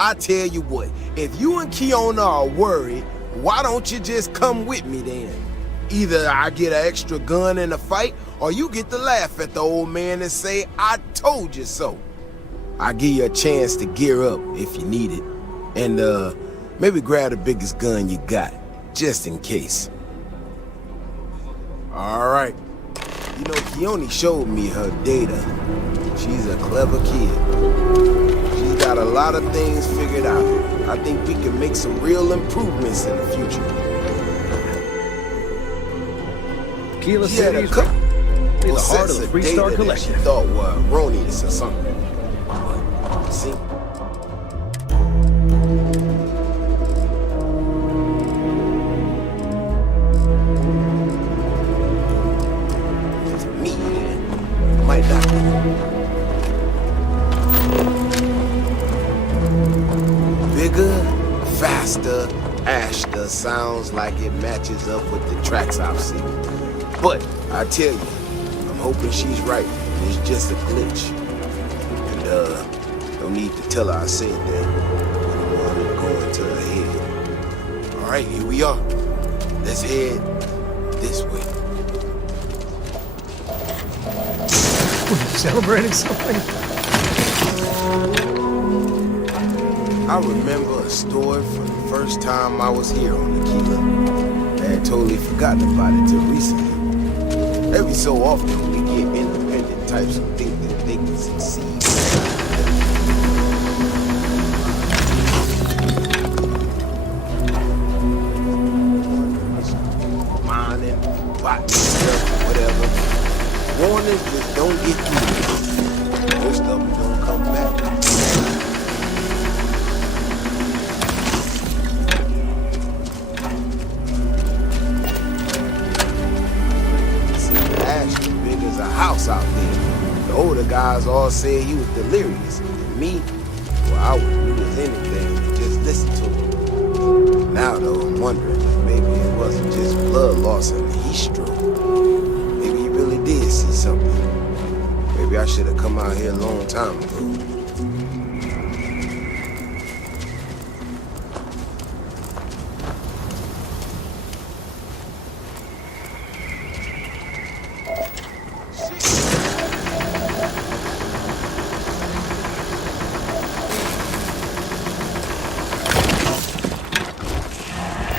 I tell you what, if you and Kiona are worried, why don't you just come with me then? Either I get an extra gun in the fight, or you get to laugh at the old man and say, I told you so. I'll give you a chance to gear up if you need it. And maybe grab the biggest gun you got, just in case. All right. You know, Kioni showed me her data. She's a clever kid. She's got a lot of things figured out. I think we can make some real improvements in the future. Keela City is the heart of the Freestar Collective. She thought were erroneous or something. See? Me, man. Might not. Bigger, faster, Ashta sounds like it matches up with the tracks I've seen. But, I tell you, I'm hoping she's right. It's just a glitch. And, no need to tell her I said that. I'm going to her head. Alright, here we are. Let's head this way. We're celebrating something? I remember a story from the first time I was here on Aquila. I had totally forgotten about it till recently. Every so often, we get independent types who think that they can succeed. Mining, bots, stuff, whatever. Warners just don't get through. Most of them don't come back. House out there. The older guys all said he was delirious. And me, well, I wouldn't do anything to just listen to him. Now though, I'm wondering if maybe it wasn't just blood loss and heat stroke. Maybe he really did see something. Maybe I should have come out here a long time ago.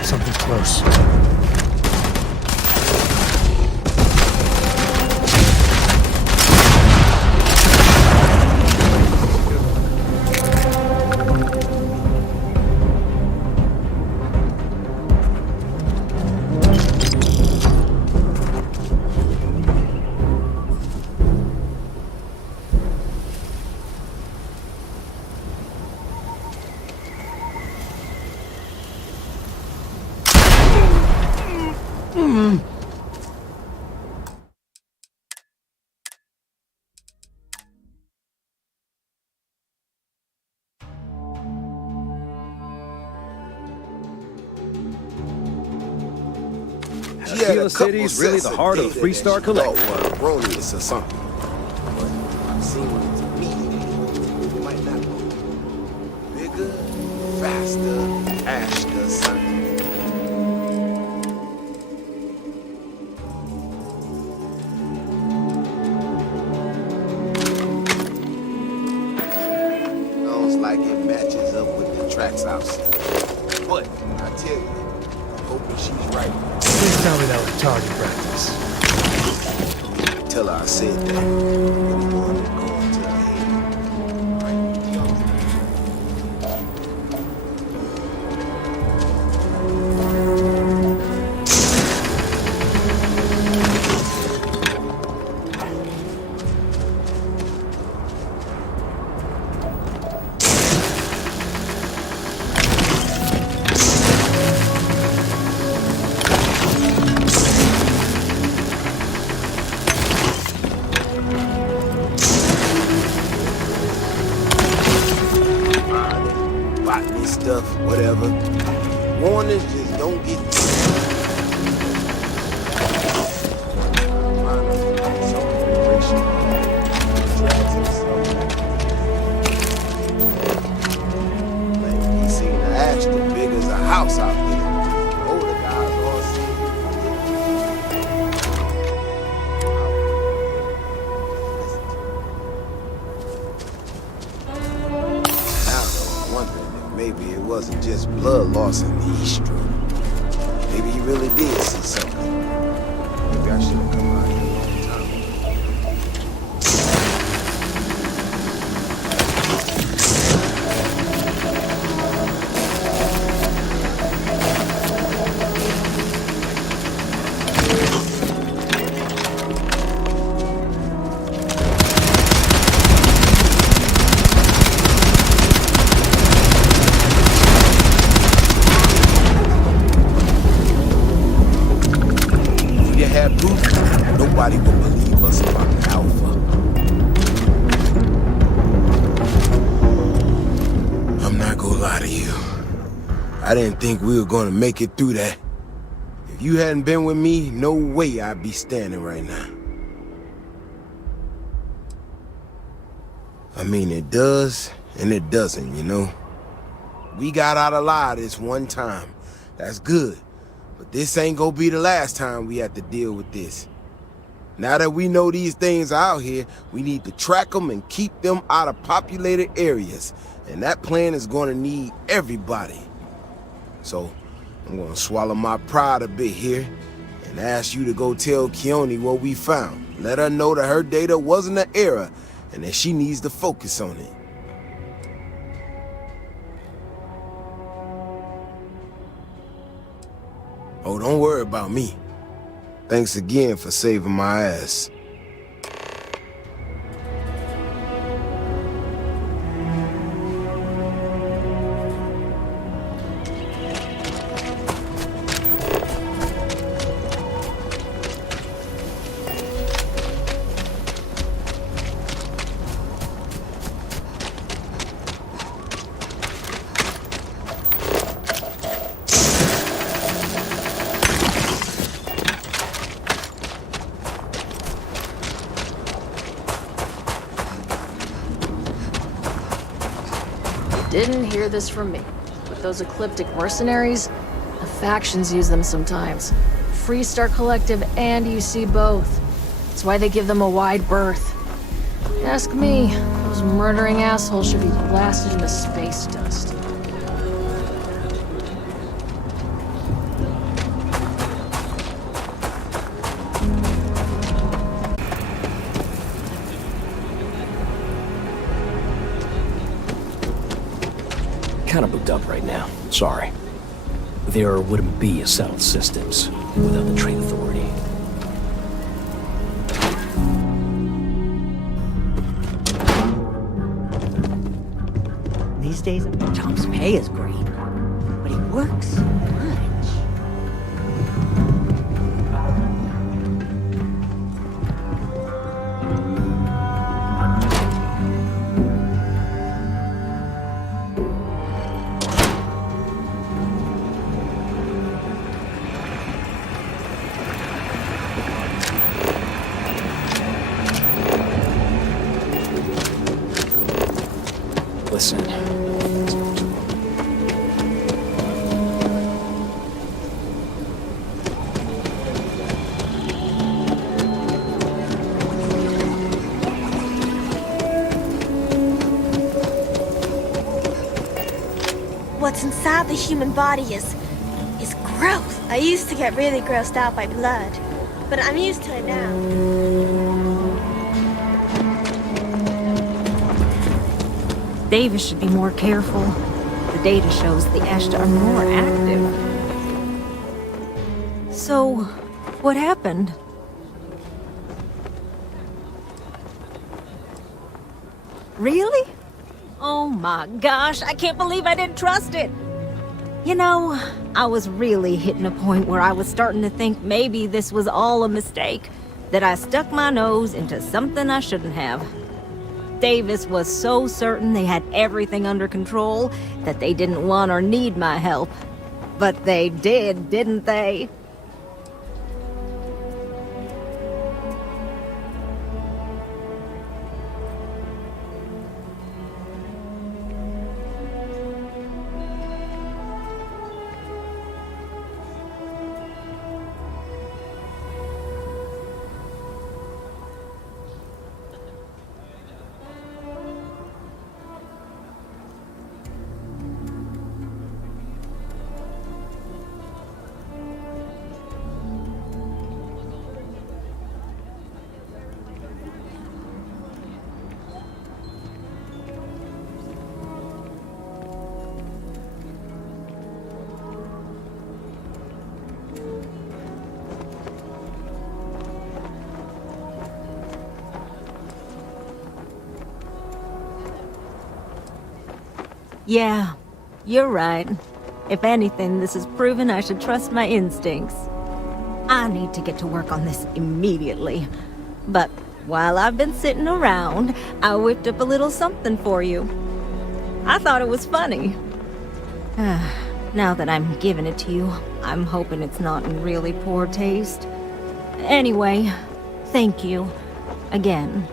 Something close. Aquila City is really the heart of the Freestar Collective. Were erroneous or something. But I've seen it to me. It might not be. Bigger, faster, Ashta something. Sounds like it matches up with the tracks I've seen. But I tell you, I'm hoping she's right. Please tell me that was target practice. Tell her I said that. Anyone that going to her head. blood loss in the heat stroke. Maybe he really did see something. Maybe I should have come out here a long time ago. Nobody will believe us about the Alpha. I'm not gonna lie to you. I didn't think we were gonna make it through that. If you hadn't been with me, no way I'd be standing right now. I mean, it does and it doesn't, you know? We got out alive this one time. That's good. But this ain't gonna be the last time we have to deal with this. Now that we know these things are out here, we need to track them and keep them out of populated areas. And that plan is gonna need everybody. So, I'm gonna swallow my pride a bit here and ask you to go tell Keone what we found. Let her know that her data wasn't an error and that she needs to focus on it. Oh, don't worry about me. Thanks again for saving my ass. Didn't hear this from me. But those ecliptic mercenaries, the factions use them sometimes. Freestar Collective and UC both. That's why they give them a wide berth. Ask me, those murdering assholes should be blasted into space dust. Kind of booked up right now. Sorry. There wouldn't be a settled systems without the Trade Authority. These days, Tom's pay is great, but he works so much. Listen. What's inside the human body is growth. I used to get really grossed out by blood, but I'm used to it now. Davis should be more careful. The data shows the Ashta are more active. So, what happened? Really? Oh my gosh, I can't believe I didn't trust it. You know, I was really hitting a point where I was starting to think maybe this was all a mistake, that I stuck my nose into something I shouldn't have. Davis was so certain they had everything under control that they didn't want or need my help. But they did, didn't they? Yeah, you're right. If anything, this has proven I should trust my instincts. I need to get to work on this immediately. But while I've been sitting around, I whipped up a little something for you. I thought it was funny. Now that I'm giving it to you, I'm hoping it's not in really poor taste. Anyway, thank you. Again.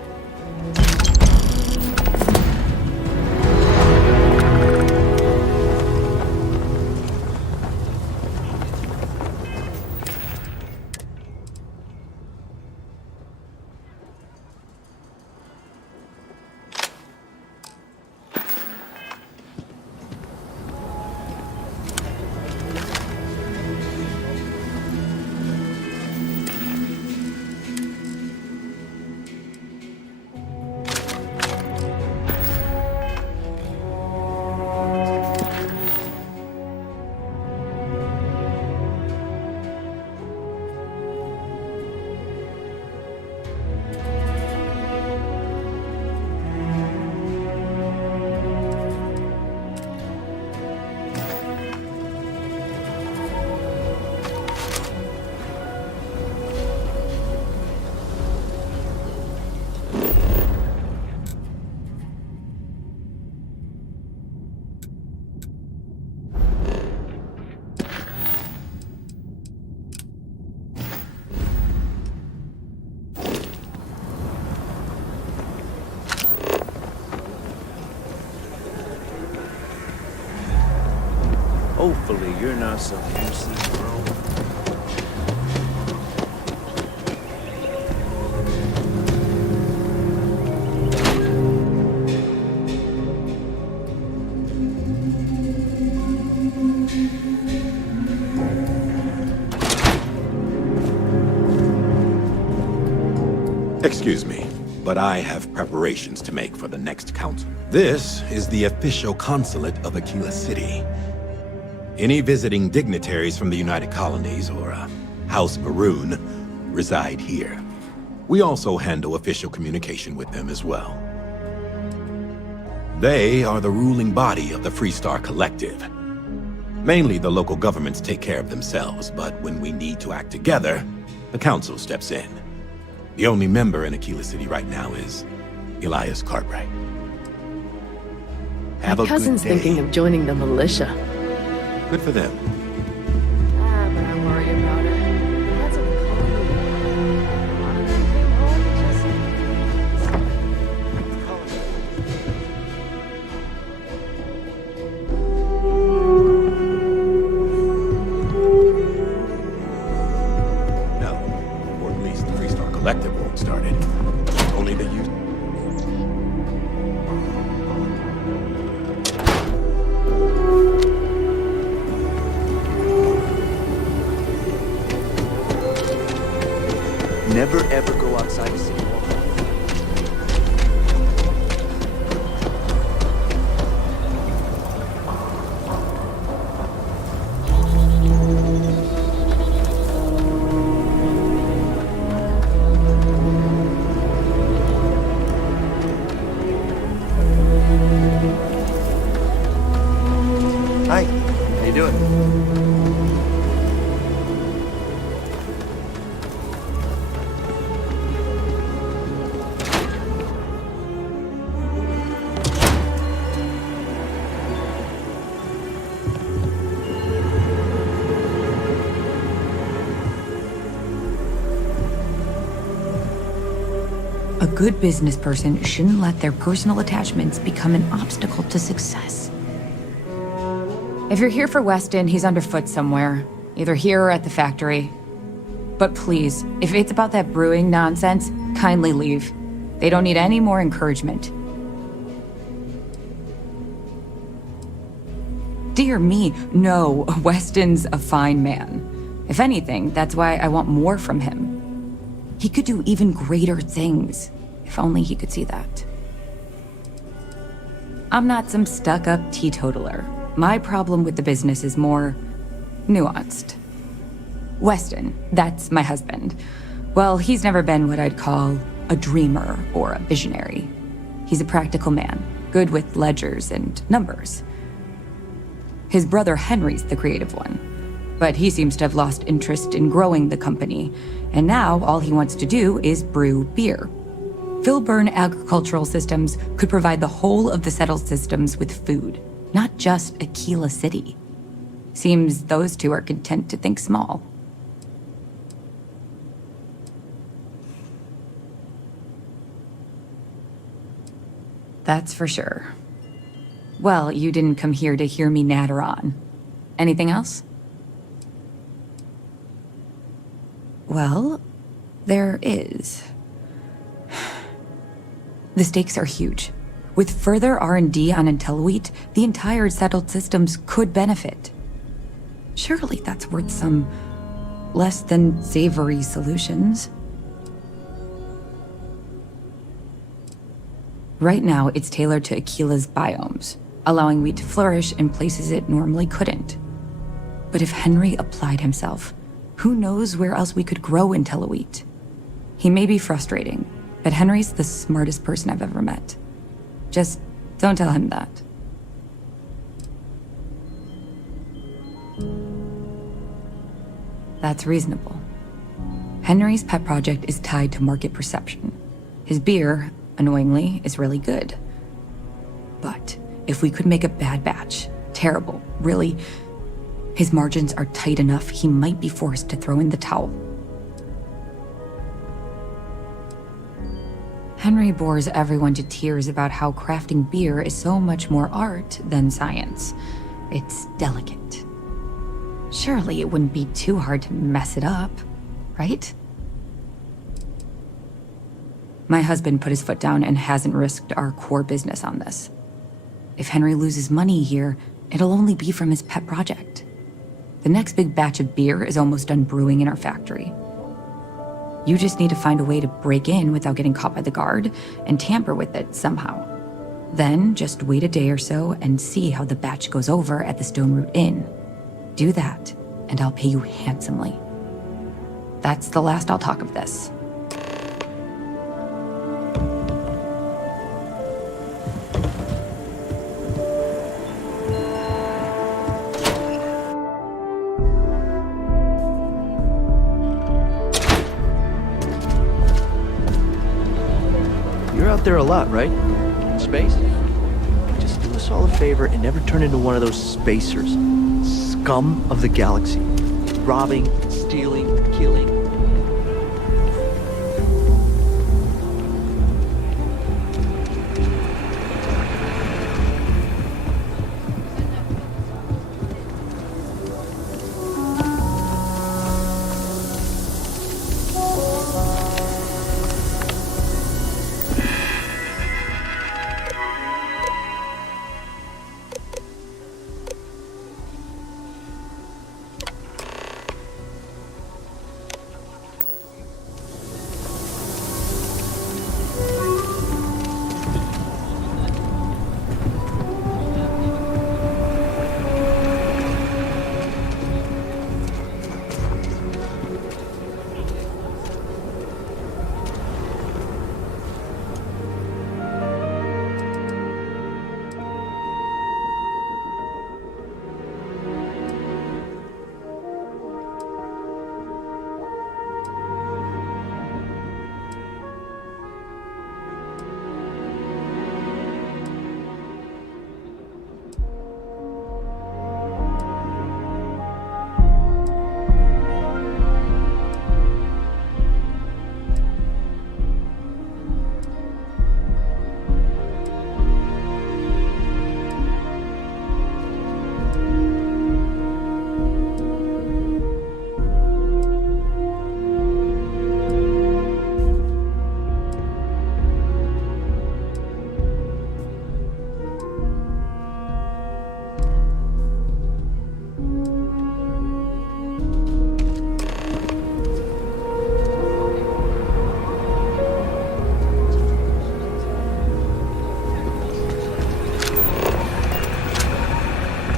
Hopefully you're not some MC bro. Excuse me, but I have preparations to make for the next council. This is the official consulate of Aquila City. Any visiting dignitaries from the United Colonies or House Maroon reside here. We also handle official communication with them as well. They are the ruling body of the Freestar Collective. Mainly the local governments take care of themselves, but when we need to act together, the council steps in. The only member in Aquila City right now is Elias Cartwright. Have a good day. My cousin's thinking of joining the militia. Good for them. But I worry about her. That's a No, or at least the Freestar Collective won't start it. Only the youth. Never ever go outside the city wall. Hi, how you doing? A good business person shouldn't let their personal attachments become an obstacle to success. If you're here for Weston, he's underfoot somewhere. Either here or at the factory. But please, if it's about that brewing nonsense, kindly leave. They don't need any more encouragement. Dear me, no, Weston's a fine man. If anything, that's why I want more from him. He could do even greater things, if only he could see that. I'm not some stuck-up teetotaler. My problem with the business is more nuanced. Weston, that's my husband. Well, he's never been what I'd call a dreamer or a visionary. He's a practical man, good with ledgers and numbers. His brother Henry's the creative one, but he seems to have lost interest in growing the company, and now all he wants to do is brew beer. Filburn Agricultural Systems could provide the whole of the settled systems with food, not just Aquila City. Seems those two are content to think small. That's for sure. Well, you didn't come here to hear me natter on. Anything else? Well, there is. The stakes are huge. With further R&D on IntelliWheat, the entire settled systems could benefit. Surely that's worth some less than savory solutions. Right now, it's tailored to Aquila's biomes, allowing wheat to flourish in places it normally couldn't. But if Henry applied himself, who knows where else we could grow IntelliWheat? He may be frustrating, but Henry's the smartest person I've ever met. Just don't tell him that. That's reasonable. Henry's pet project is tied to market perception. His beer, annoyingly, is really good. But if we could make a bad batch, terrible, really, his margins are tight enough he might be forced to throw in the towel. Henry bores everyone to tears about how crafting beer is so much more art than science. It's delicate. Surely it wouldn't be too hard to mess it up, right? My husband put his foot down and hasn't risked our core business on this. If Henry loses money here, it'll only be from his pet project. The next big batch of beer is almost done brewing in our factory. You just need to find a way to break in without getting caught by the guard and tamper with it somehow. Then just wait a day or so and see how the batch goes over at the Stone Root Inn. Do that, and I'll pay you handsomely. That's the last I'll talk of this. You're out there a lot, right? Space? Just do us all a favor and never turn into one of those spacers. Scum of the galaxy. Robbing, stealing, killing.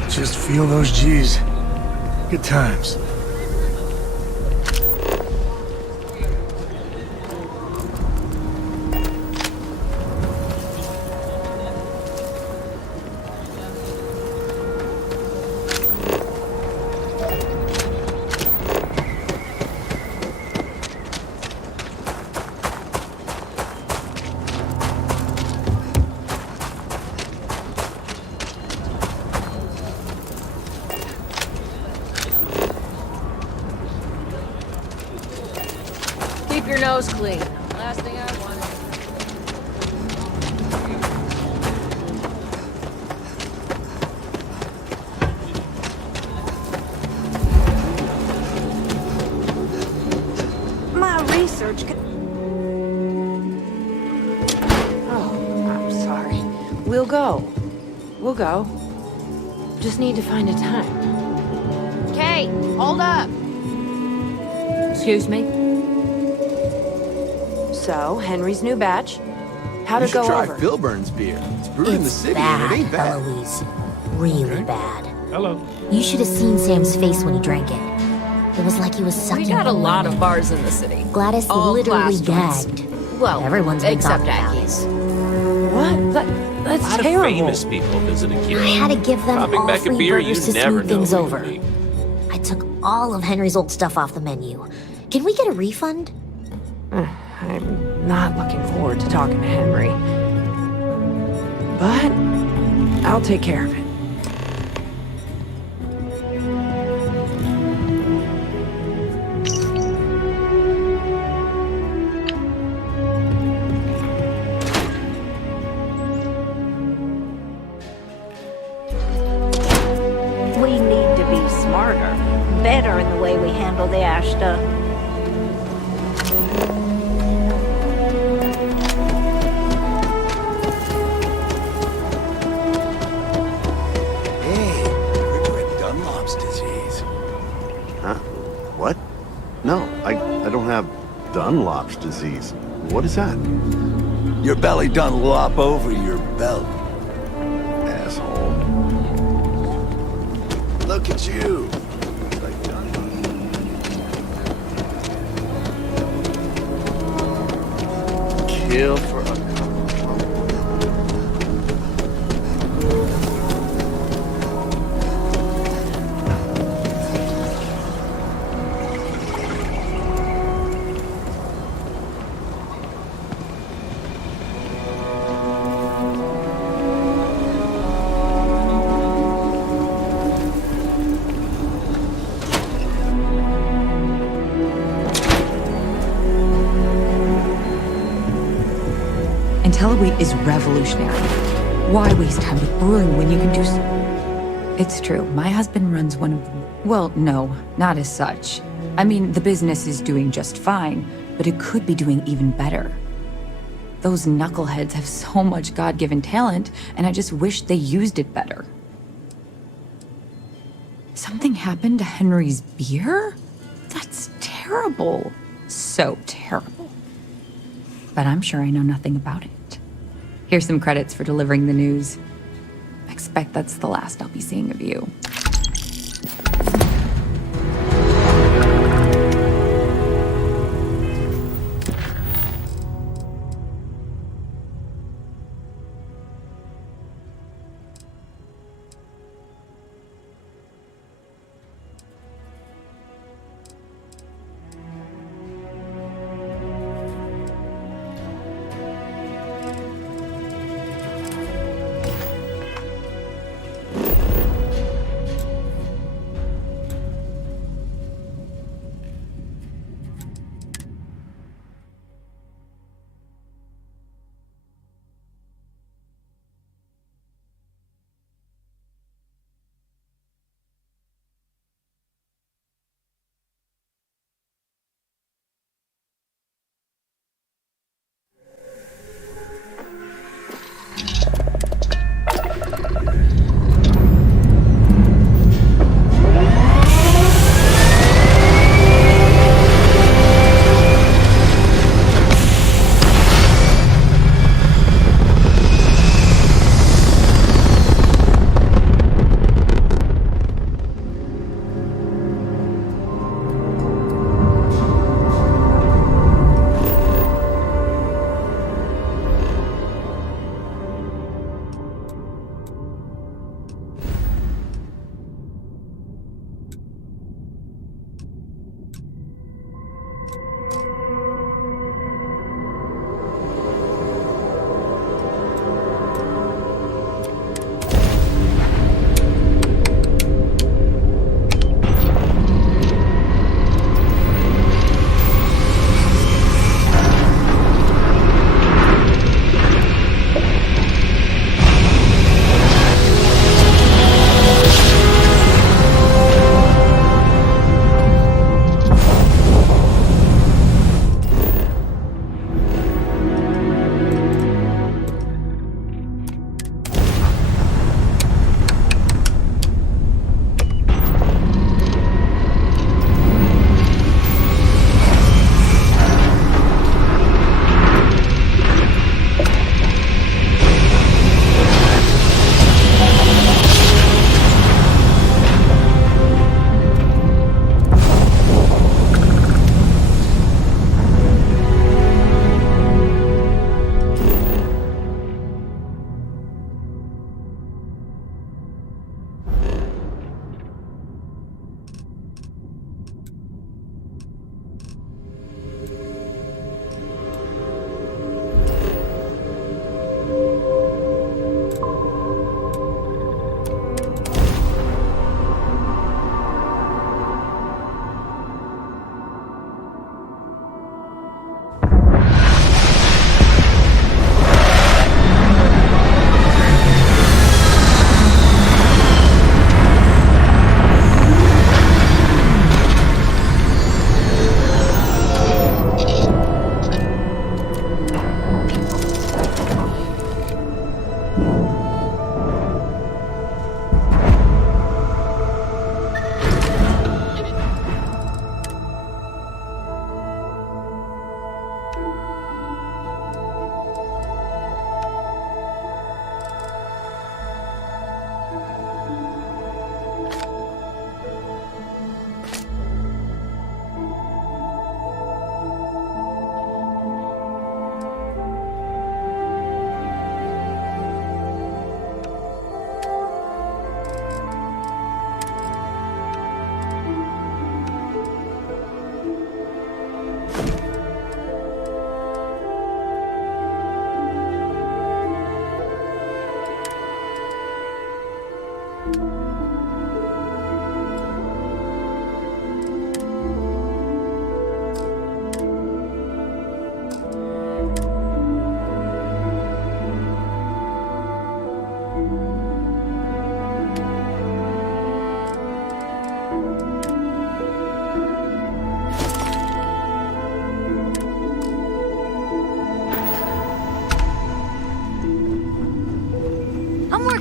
Just feel those G's. Good times. Keep your nose clean. Last thing I wanted. My research. Oh, I'm sorry. We'll go. We'll go. Just need to find a time. Kate, hold up. Excuse me? So, Henry's new batch. How'd You it should go try over? Filburn's beer. It's brewed in the It's city bad, and it ain't bad. Eloise. Really bad. Hello. You should have seen Sam's face when he drank it. It was like he was sucking We got a on lot lemon. of bars in the city. Gladys All literally class joints. gagged. Well, Everyone's been except talking about Aki's. it. What? That's A lot terrible. of famous people visit Akira. I had to give them Popping all back a free beer, burgers you to never smooth know things who you'll over. meet. I took all of Henry's old stuff off the menu. Can we get a refund? I'm not looking forward to talking to Henry. But I'll take care of it. We need to be smarter, better in the way we handle the Ashta. Hey, Rick Dunlop's disease. Huh? What? No, I don't have Dunlop's disease. What is that? Your belly done lop over your belt. Asshole. Look at you. Kill for a IntelliWeight is revolutionary. Why waste time with brewing when you can do It's true. My husband runs one of... Well, no, not as such. I mean, the business is doing just fine, but it could be doing even better. Those knuckleheads have so much God-given talent, and I just wish they used it better. Something happened to Henry's beer? That's terrible. So terrible. But I'm sure I know nothing about it. Here's some credits for delivering the news. I expect that's the last I'll be seeing of you.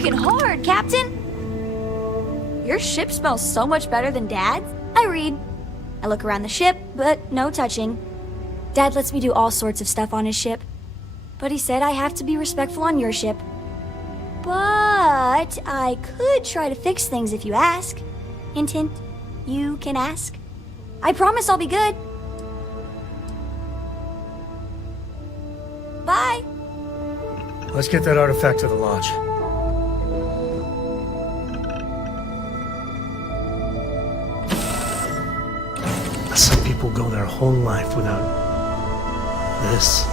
working hard, Captain. Your ship smells so much better than Dad's. I read. I look around the ship, but no touching. Dad lets me do all sorts of stuff on his ship. But he said I have to be respectful on your ship. But I could try to fix things if you ask. Hint, hint. You can ask. I promise I'll be good. Bye. Let's get that artifact to the lodge. Some people go their whole life without this.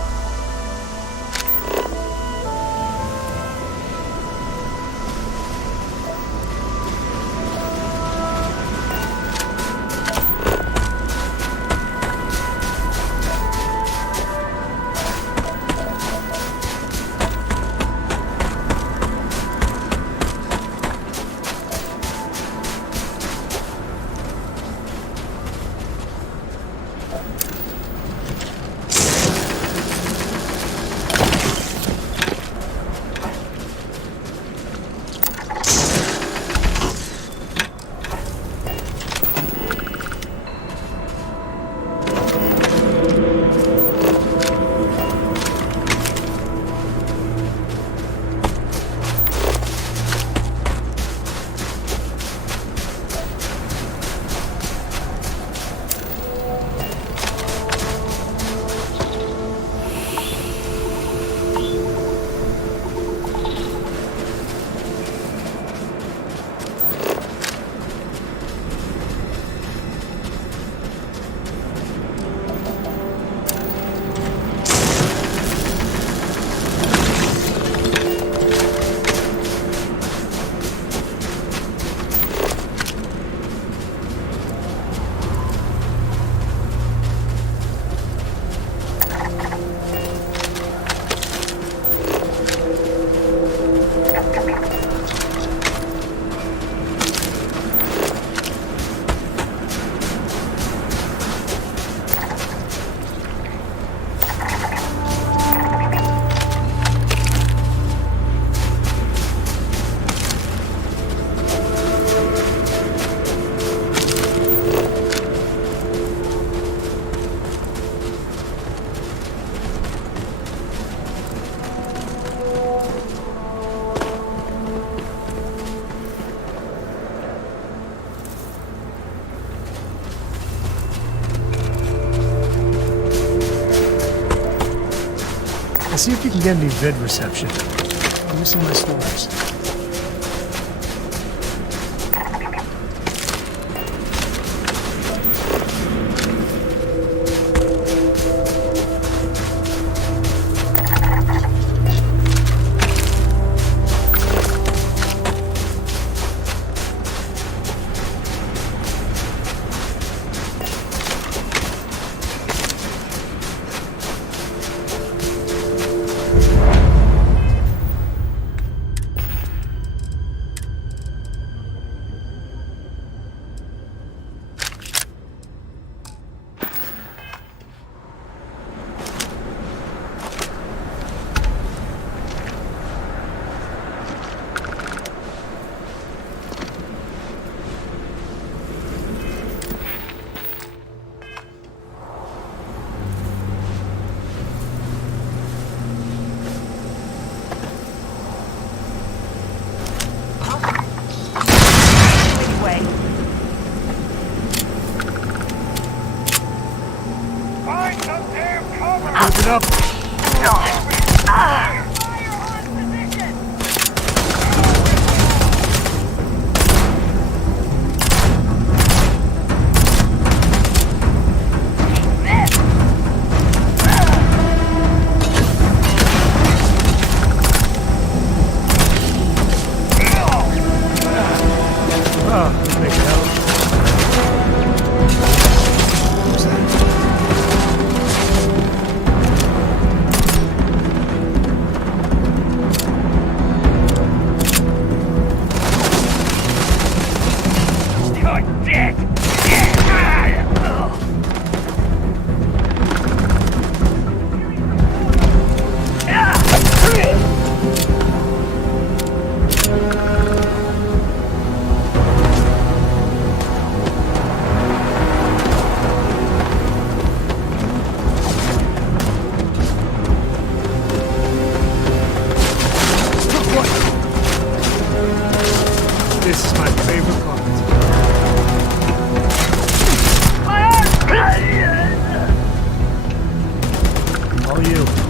See if you can get any vid reception. I'm missing my stores. Open up! All you.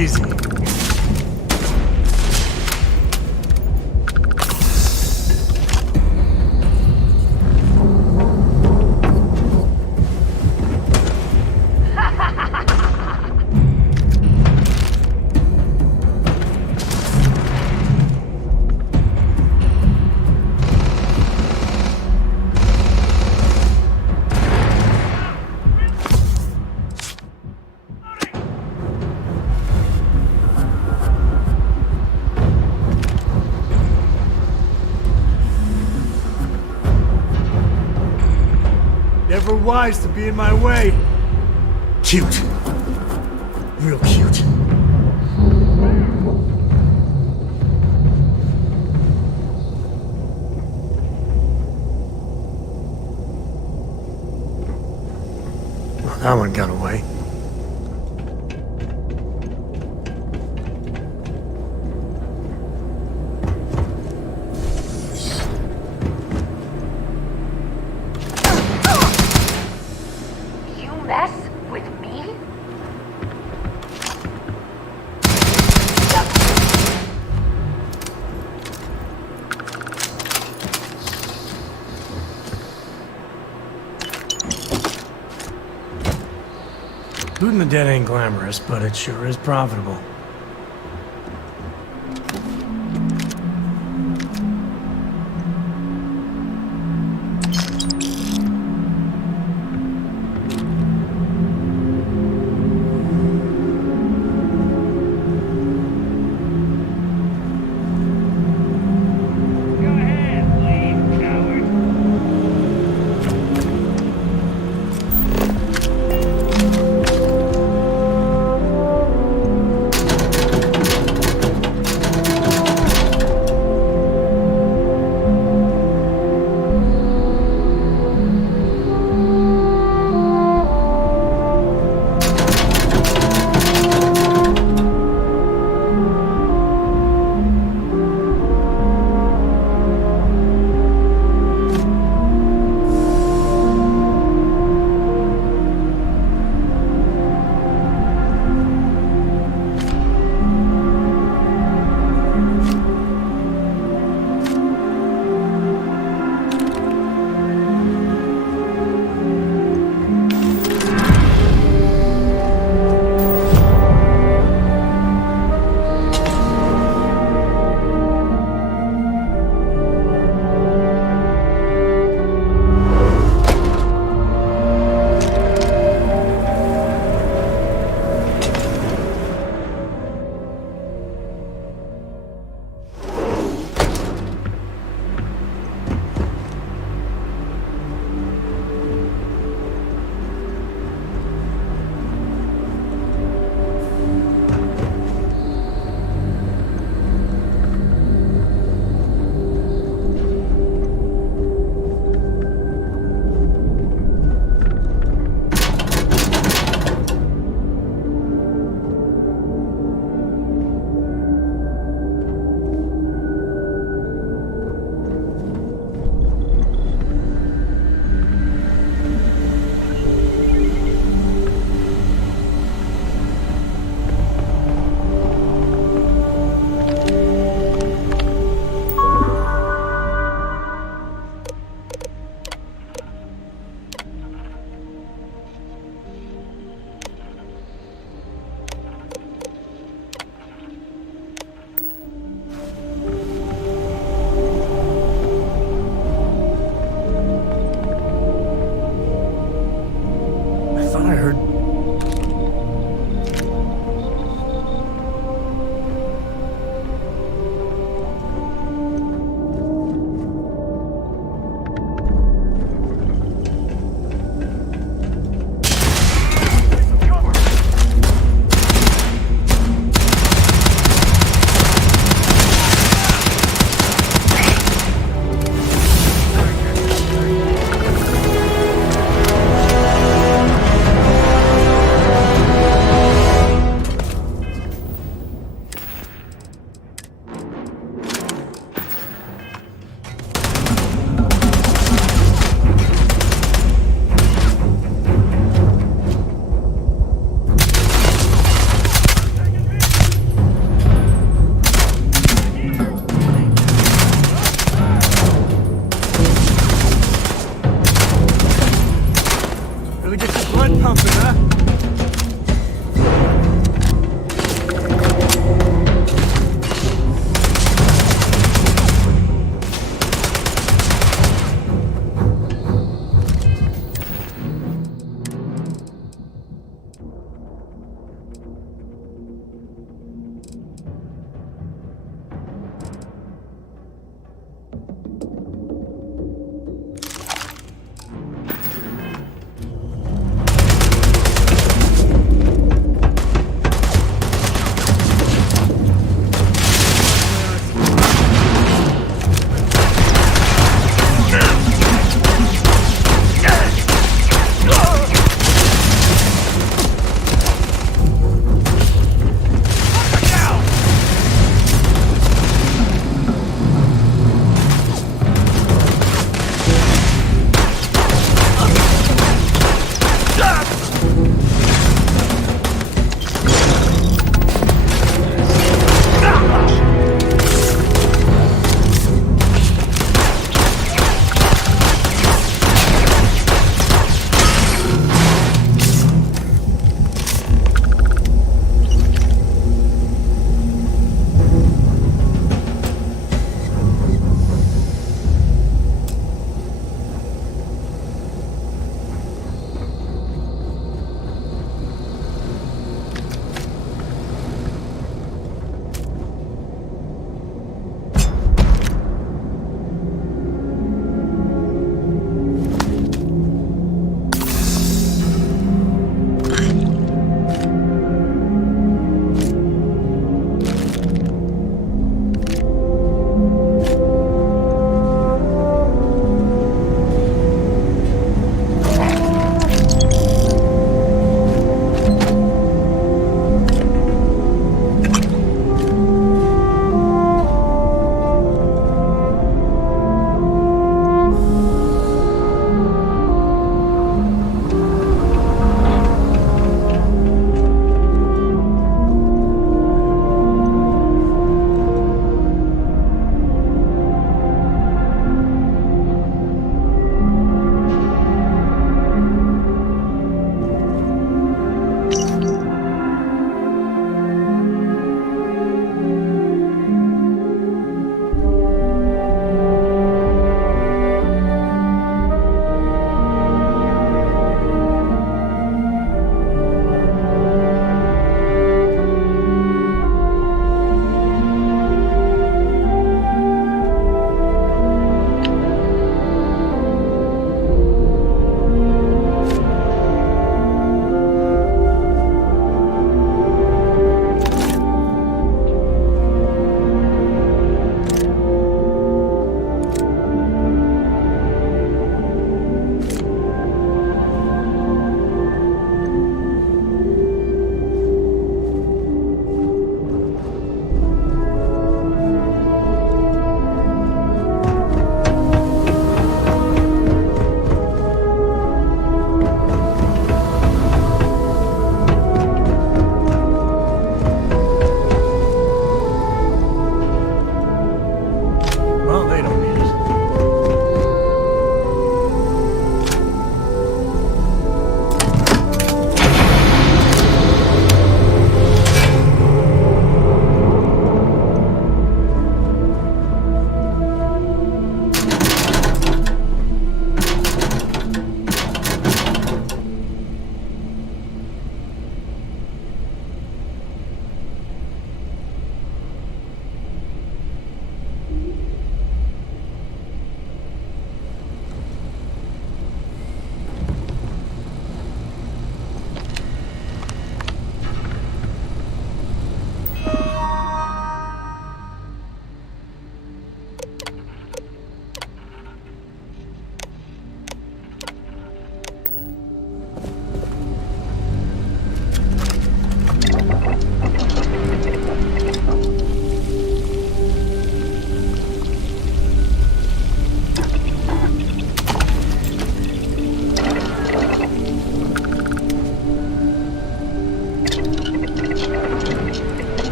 Easy. Never wise to be in my way. Cute. Real cute. Well, that one got away. Looting the dead ain't glamorous, but it sure is profitable.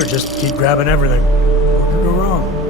or just keep grabbing everything. What could go wrong?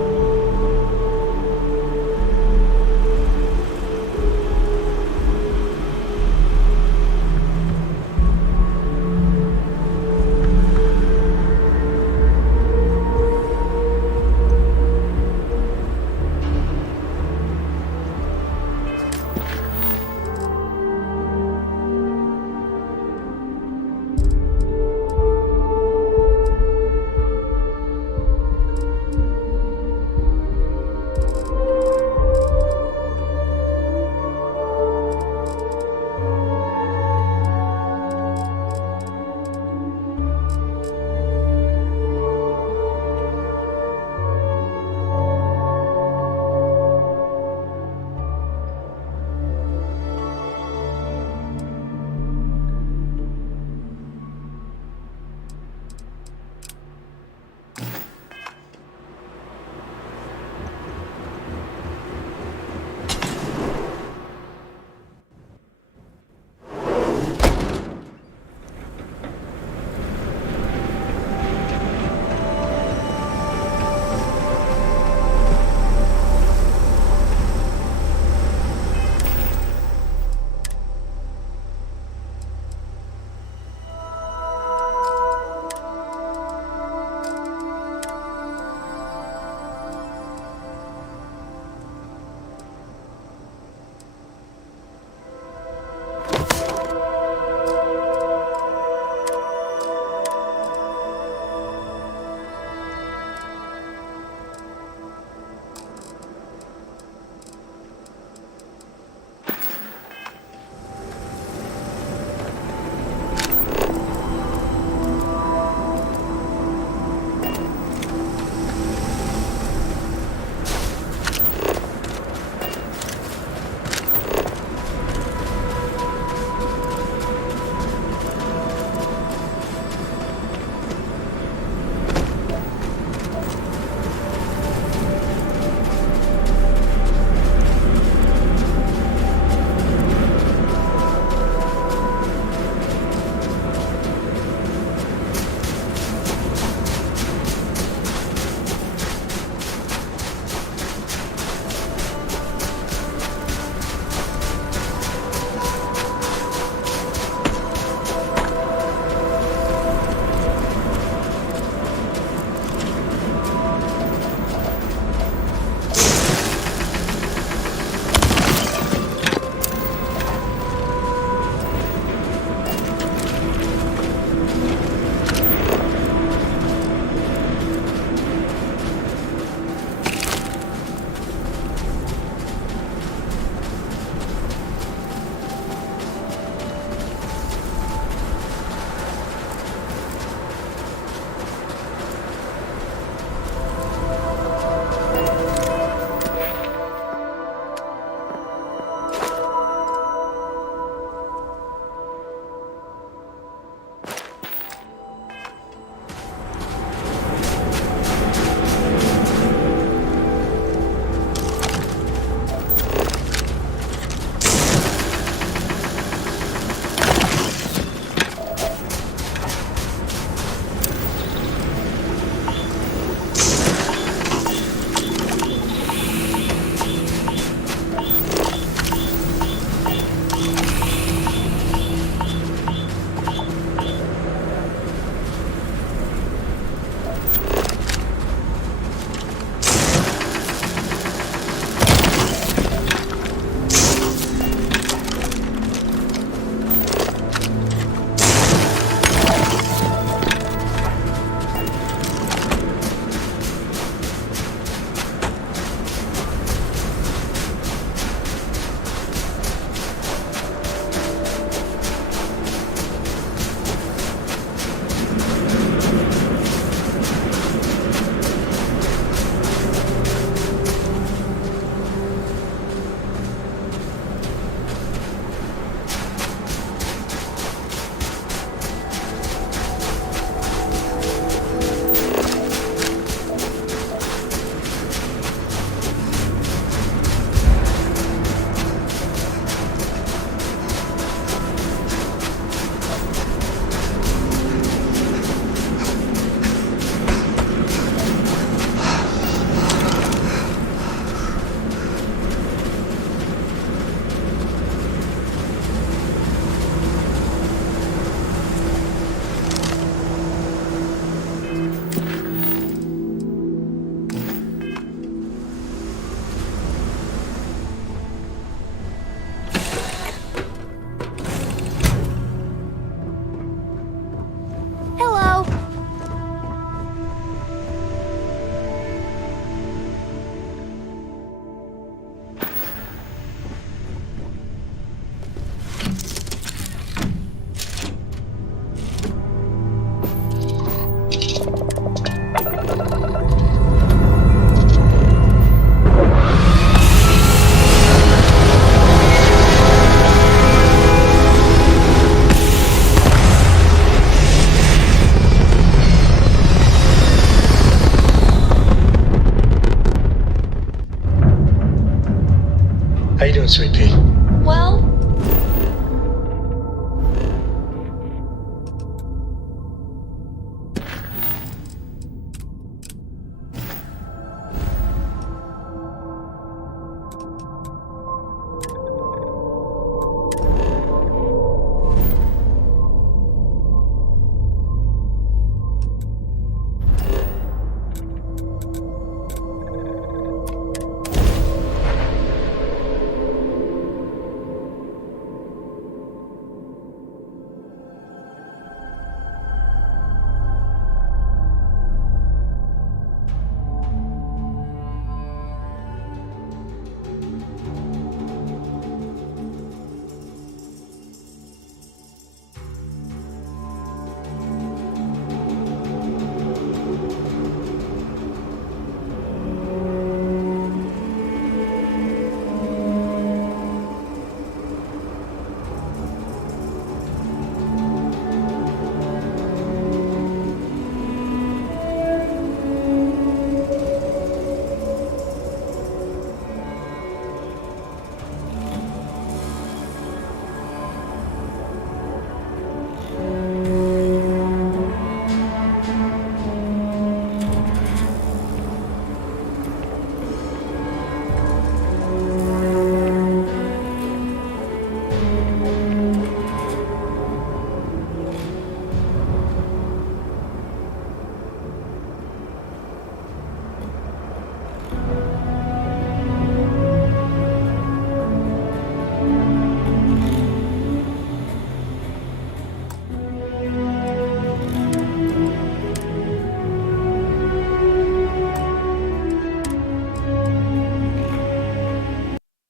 you doing, Sweet Pea? Well,